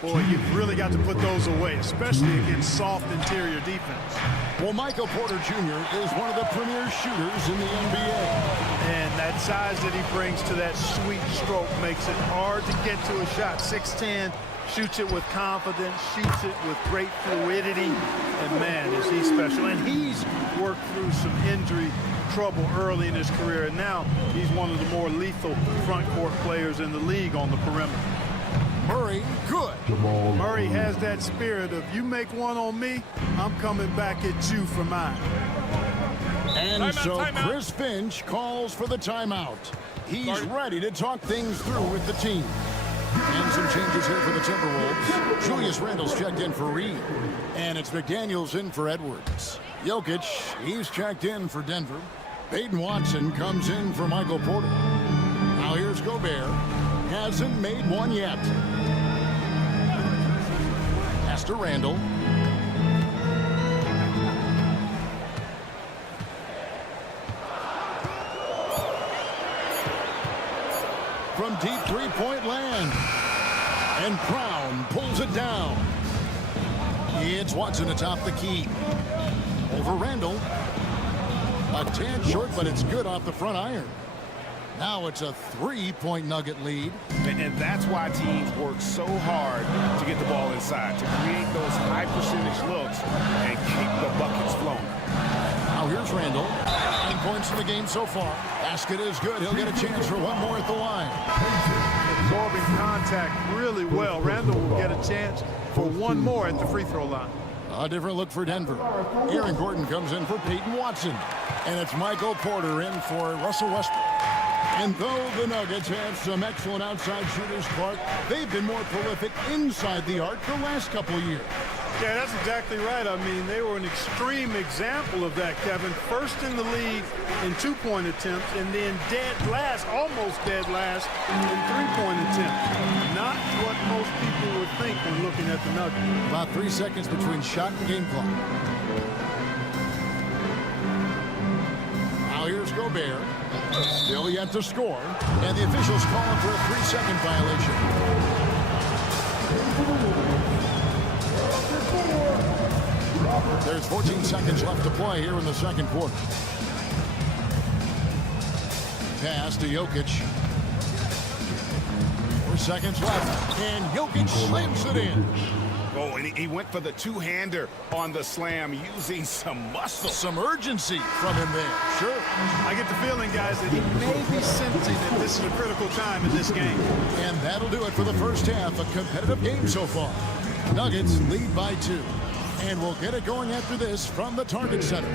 Boy, you've really got to put those away, especially against soft interior defense. Well, Michael Porter Jr. is one of the premier shooters in the NBA. And that size that he brings to that sweet stroke makes it hard to get to a shot. 6'10", shoots it with confidence, shoots it with great fluidity. And, man, is he special. And he's worked through some injury trouble early in his career, and now he's one of the more lethal front court players in the league on the perimeter. Murray, good. Murray has that spirit of, you make one on me, I'm coming back at you for mine. And timeout. Chris Finch calls for the timeout. He's ready to talk things through with the team. And some changes here for the Timberwolves. Julius Randle's checked in for Reed. And it's McDaniels in for Edwards. Jokic, he's checked in for Denver. Peyton Watson comes in for Michael Porter. Now here's Gobert. Hasn't made one yet. Pass to Randle. From deep three-point land. And Brown pulls it down. It's Watson atop the key. Over Randle. A tad short, but it's good off the front iron. Now it's a 3-point Nugget lead. And that's why teams work so hard to get the ball inside, to create those high percentage looks and keep the buckets flowing. Now here's Randle. 9 points in the game so far. Basket is good. He'll get a chance for one more at the line. Absorbing contact really well. Randle will get a chance for one more at the free throw line. A different look for Denver. Aaron Gordon comes in for Peyton Watson. And it's Michael Porter in for Russell Westbrook. And though the Nuggets have some excellent outside shooters, Clark, they've been more prolific inside the arc the last couple of years. Yeah, that's exactly right. I mean, they were an extreme example of that, Kevin. First in the league in 2-point attempts, and then dead last, almost dead last, in 3-point attempts. Not what most people would think when looking at the Nuggets. About 3 seconds between shot and game clock. Now here's Gobert. Still yet to score. And the officials calling for a 3-second violation. There's 14 seconds left to play here in the second quarter. Pass to Jokic. 4 seconds left. And Jokic slams it in. Oh, and he went for the two-hander on the slam, using some muscle. Some urgency from him there. Sure. I get the feeling, guys, that he may be sensing that this is a critical time in this game. And that'll do it for the first half. A competitive game so far. Nuggets lead by 2. And we'll get it going after this from the Target Center.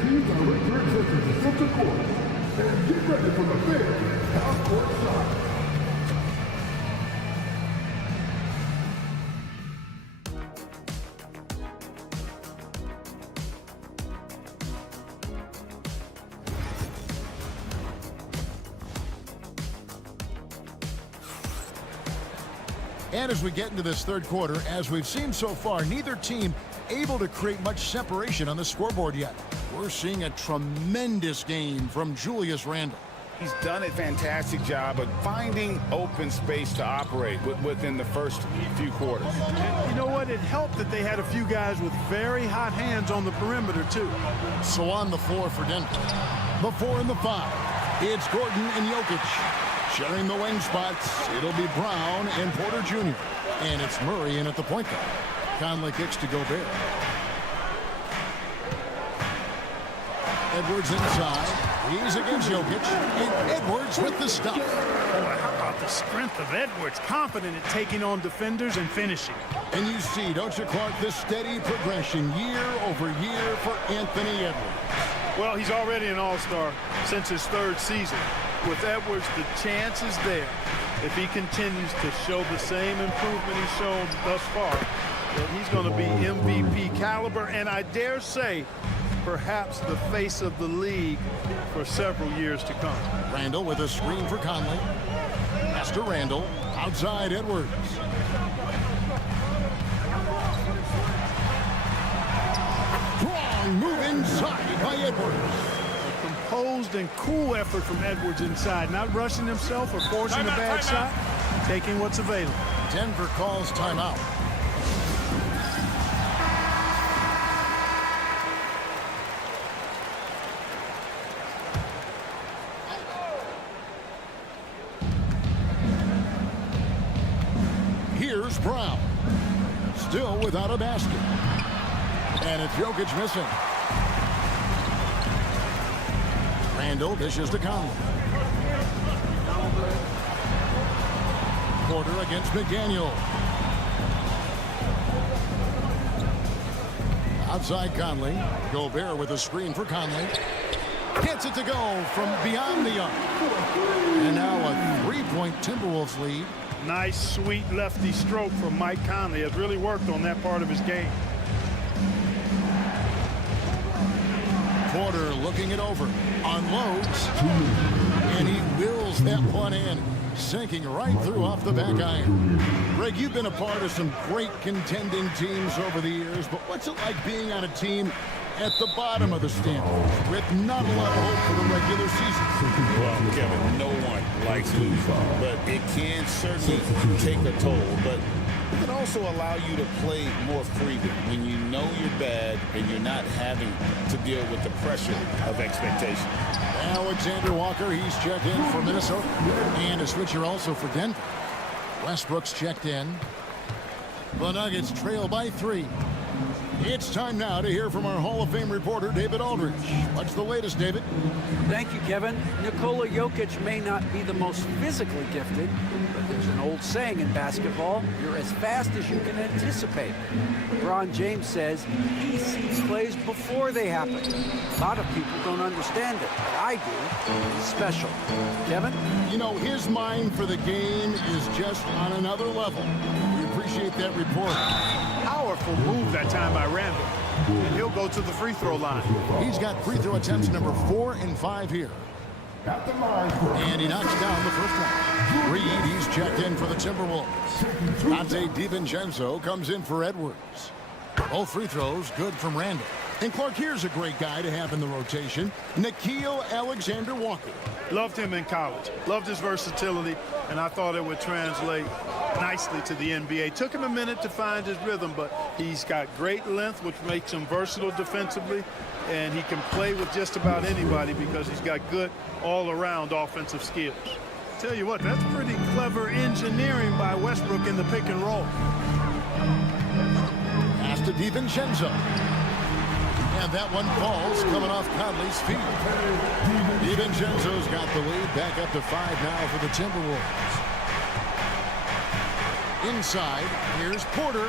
And as we get into this third quarter, as we've seen so far, neither team able to create much separation on the scoreboard yet. We're seeing a tremendous game from Julius Randle. He's done a fantastic job of finding open space to operate within the first few quarters. And you know what? It helped that they had a few guys with very hot hands on the perimeter, too. So on the floor for Denver, the 4 and the 5. It's Gordon and Jokic. Sharing the wing spots, it'll be Brown and Porter Jr. And it's Murray in at the point guard. Conley kicks to Gobert. Edwards inside. He's against Jokic. And Edwards with the stop. Boy, how about the strength of Edwards? Confident at taking on defenders and finishing. And you see, don't you, Clark, the steady progression year over year for Anthony Edwards. Well, he's already an all-star since his 3rd season. With Edwards, the chance is there, if he continues to show the same improvement he's shown thus far, that he's going to be MVP caliber, and I dare say, perhaps the face of the league for several years to come. Randle with a screen for Conley. Pass to Randle. Outside Edwards. Strong move inside by Edwards. Composed and cool effort from Edwards inside, not rushing himself or forcing a bad shot, taking what's available. Denver calls timeout. Here's Brown, still without a basket, and it's Jokic missing. Randle dishes to Conley. Porter against McDaniel. Outside Conley. Gobert with a screen for Conley. Gets it to go from beyond the arc. And now a 3-point Timberwolves lead. Nice, sweet lefty stroke from Mike Conley. Has really worked on that part of his game. Porter looking it over, unloads, and he wills that one in, sinking right through off the back iron. Greg, you've been a part of some great contending teams over the years, but what's it like being on a team at the bottom of the standings with not a lot of hope for the regular season? Well, Kevin, no one likes losing, but it can certainly take a toll. But it can also allow you to play more freely when you know you're bad and you're not having to deal with the pressure of expectation. Alexander Walker, he's checked in for Minnesota. And a switcher also for Denver. Westbrook's checked in. The Nuggets trail by 3. It's time now to hear from our Hall of Fame reporter, David Aldridge. What's the latest, David? Thank you, Kevin. Nikola Jokic may not be the most physically gifted, but there's an old saying in basketball, you're as fast as you can anticipate. LeBron James says he sees plays before they happen. A lot of people don't understand it, but I do. It's special. Kevin? You know, his mind for the game is just on another level. We appreciate that report. Powerful move that time by Randle. And he'll go to the free throw line. He's got free throw attempts number 4 and 5 here. And he knocks down the first one. Reed, he's checked in for the Timberwolves. Dante DiVincenzo comes in for Edwards. Both free throws good from Randle. And Clark, here's a great guy to have in the rotation, Nickeil Alexander-Walker. Loved him in college. Loved his versatility, and I thought it would translate nicely to the NBA. Took him a minute to find his rhythm, but he's got great length, which makes him versatile defensively, and he can play with just about anybody because he's got good all-around offensive skills. Tell you what, that's pretty clever engineering by Westbrook in the pick and roll. Pass to DiVincenzo. And that one falls coming off Conley's feet. DiVincenzo's got the lead back up to 5 now for the Timberwolves. Inside, here's Porter.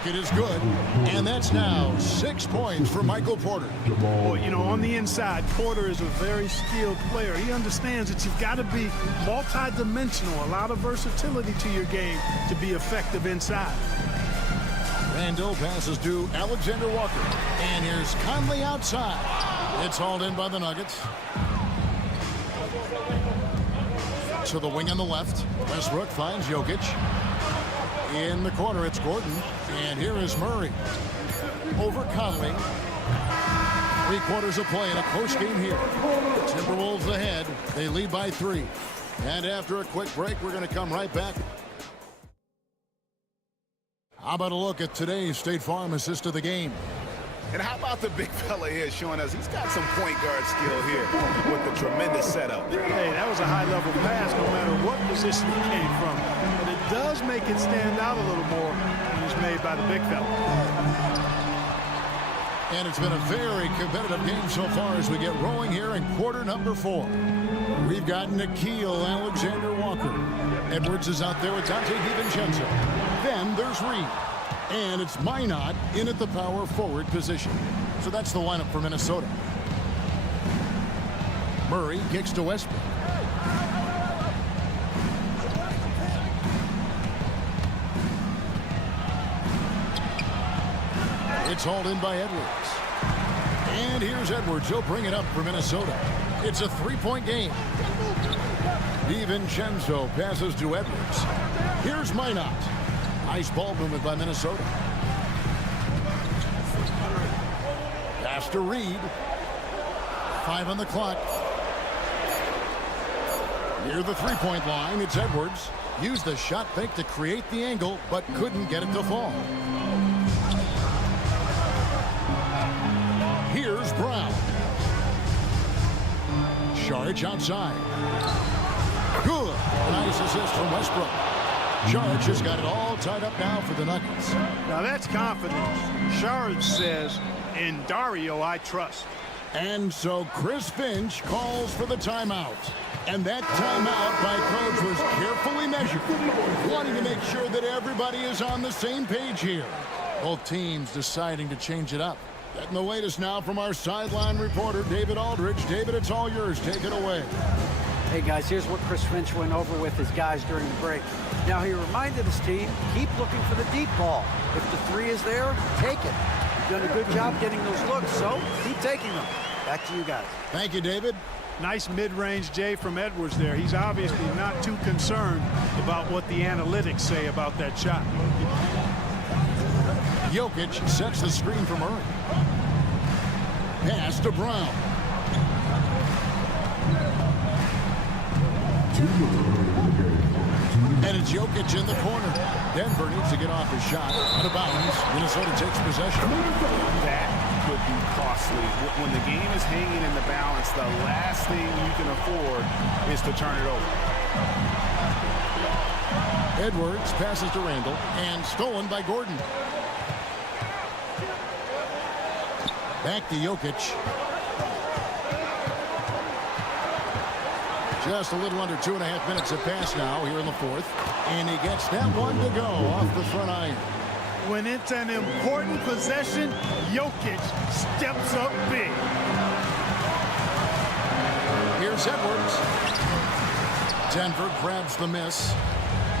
bucket is good, and that's now 6 points for Michael Porter. Well, you know, on the inside, Porter is a very skilled player. He understands that you've got to be multi-dimensional, a lot of versatility to your game to be effective inside. Randall passes to Alexander Walker, and here's Conley outside. It's hauled in by the Nuggets. To the wing on the left. Westbrook finds Jokic. In the corner, it's Gordon. And here is Murray. Over Conley. 3/4 of play in a close game here. Timberwolves ahead. They lead by 3. And after a quick break, we're going to come right back. How about a look at today's State Farm assist of the game? And how about the big fella here showing us he's got some point guard skill here with the tremendous setup. Hey, that was a high-level pass no matter what position it came from. But it does make it stand out a little more when it's made by the big fella. And it's been a very competitive game so far as we get rolling here in quarter number 4. We've got Nikhil Alexander Walker. Edwards is out there with Dante DiVincenzo. Then there's Reed. And it's Minot in at the power forward position. So that's the lineup for Minnesota. Murray kicks to Westbrook. It's hauled in by Edwards. And here's Edwards. He'll bring it up for Minnesota. It's a 3-point game. DiVincenzo passes to Edwards. Here's Minot. Nice ball movement by Minnesota. Pass to Reed. 5 on the clock. Near the 3-point line, it's Edwards. Used the shot fake to create the angle, but couldn't get it to fall. Here's Brown. Saric outside. Good. Nice assist from Westbrook. Saric has got it all tied up now for the Nuggets. Now that's confidence. Saric says, in Dario, I trust. And so Chris Finch calls for the timeout. And that timeout by coach was carefully measured, wanting to make sure that everybody is on the same page here. Both teams deciding to change it up. Getting the latest now from our sideline reporter, David Aldridge. David, it's all yours. Take it away. Hey, guys, here's what Chris Finch went over with his guys during the break. Now, he reminded his team, keep looking for the deep ball. If the 3 is there, take it. You've done a good job getting those looks, so keep taking them. Back to you guys. Thank you, David. Nice mid-range J from Edwards there. He's obviously not too concerned about what the analytics say about that shot. Jokic sets the screen for Murray. Pass to Brown. And it's Jokic in the corner. Denver needs to get off his shot. Out of bounds. Minnesota takes possession. That could be costly. When the game is hanging in the balance, the last thing you can afford is to turn it over. Edwards passes to Randall and stolen by Gordon. Back to Jokic. Just a little under 2.5 minutes have passed now here in the 4th. And he gets that one to go off the front iron. When it's an important possession, Jokic steps up big. Here's Edwards. Denver grabs the miss.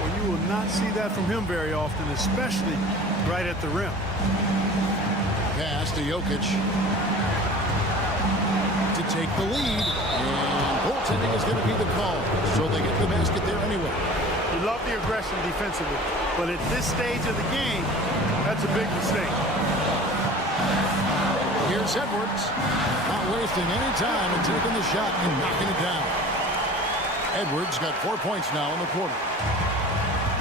Well, you will not see that from him very often, especially right at the rim. Pass to Jokic to take the lead, and goaltending is going to be the call, so they get the basket there anyway. You love the aggression defensively, but at this stage of the game, that's a big mistake. Here's Edwards, not wasting any time and taking the shot and knocking it down. Edwards got 4 points now in the quarter.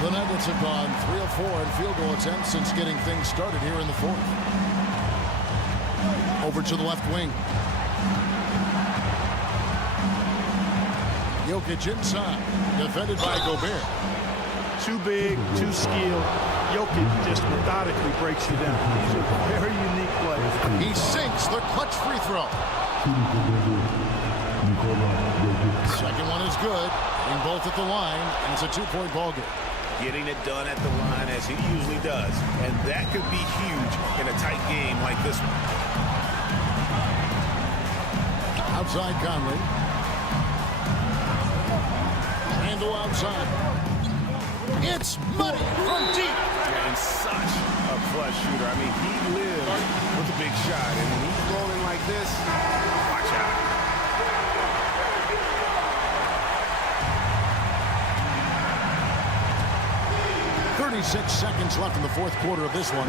The Nuggets have gone 3 of 4 in field goal attempts since getting things started here in the 4th. Over to the left wing. Jokic inside, defended by Gobert. Too big, too skilled. Jokic just methodically breaks you down. He's a very unique player. He sinks the clutch free throw. Second one is good, and both at the line, and it's a 2-point ball game. getting it done at the line as he usually does. And that could be huge in a tight game like this one. Outside Conley. Randall outside. It's money from deep. And such a clutch shooter. I mean, he lives with a big shot. And when he's rolling like this, watch out. 36 seconds left in the fourth quarter of this one.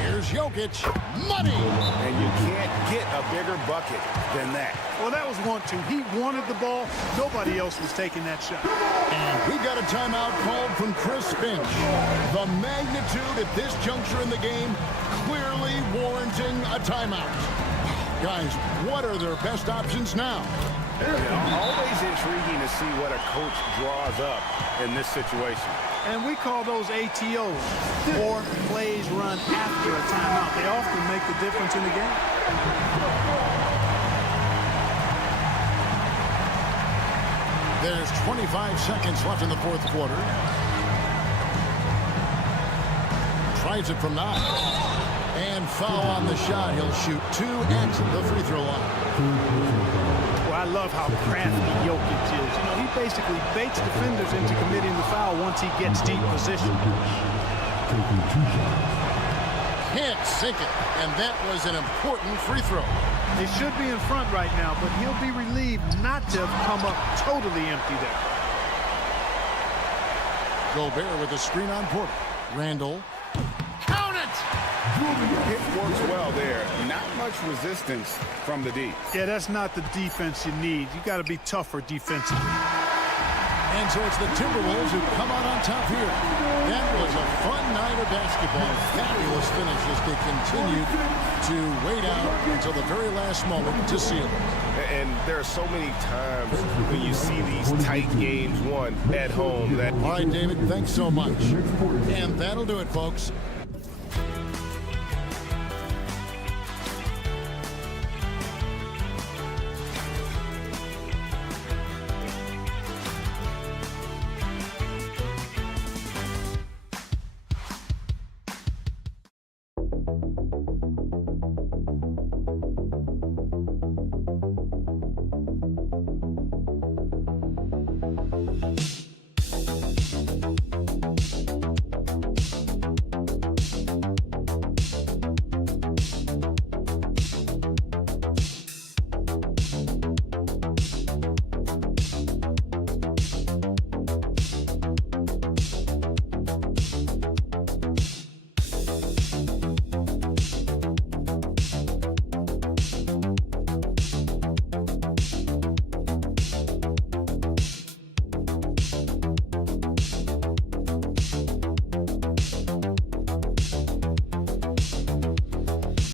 Here's Jokic. Money! And you can't get a bigger bucket than that. Well, that was 1-2. He wanted the ball. Nobody else was taking that shot. And we got a timeout called from Chris Finch. The magnitude at this juncture in the game clearly warranting a timeout. Guys, what are their best options now? Always intriguing to see what a coach draws up in this situation. And we call those ATOs, or plays run after a timeout. They often make the difference in the game. There's 25 seconds left in the fourth quarter. Tries it from 9. And foul on the shot. He'll shoot 2 at the free throw line. Well, I love how crafty Jokic is. You know, he basically baits defenders into committing the foul once he gets deep position. Can't sink it. And that was an important free throw. They should be in front right now, but he'll be relieved not to have come up totally empty there. Gobert with a screen on Porter. Randall. It works well there. Not much resistance from the D. Yeah, that's not the defense you need. You got to be tougher defensively. And so it's the Timberwolves who come out on top here. That was a fun night of basketball. Fabulous finish as they continued to wait out until the very last moment to seal it. And there are so many times when you see these tight games won at home. That all right, David, thanks so much. And that'll do it, folks.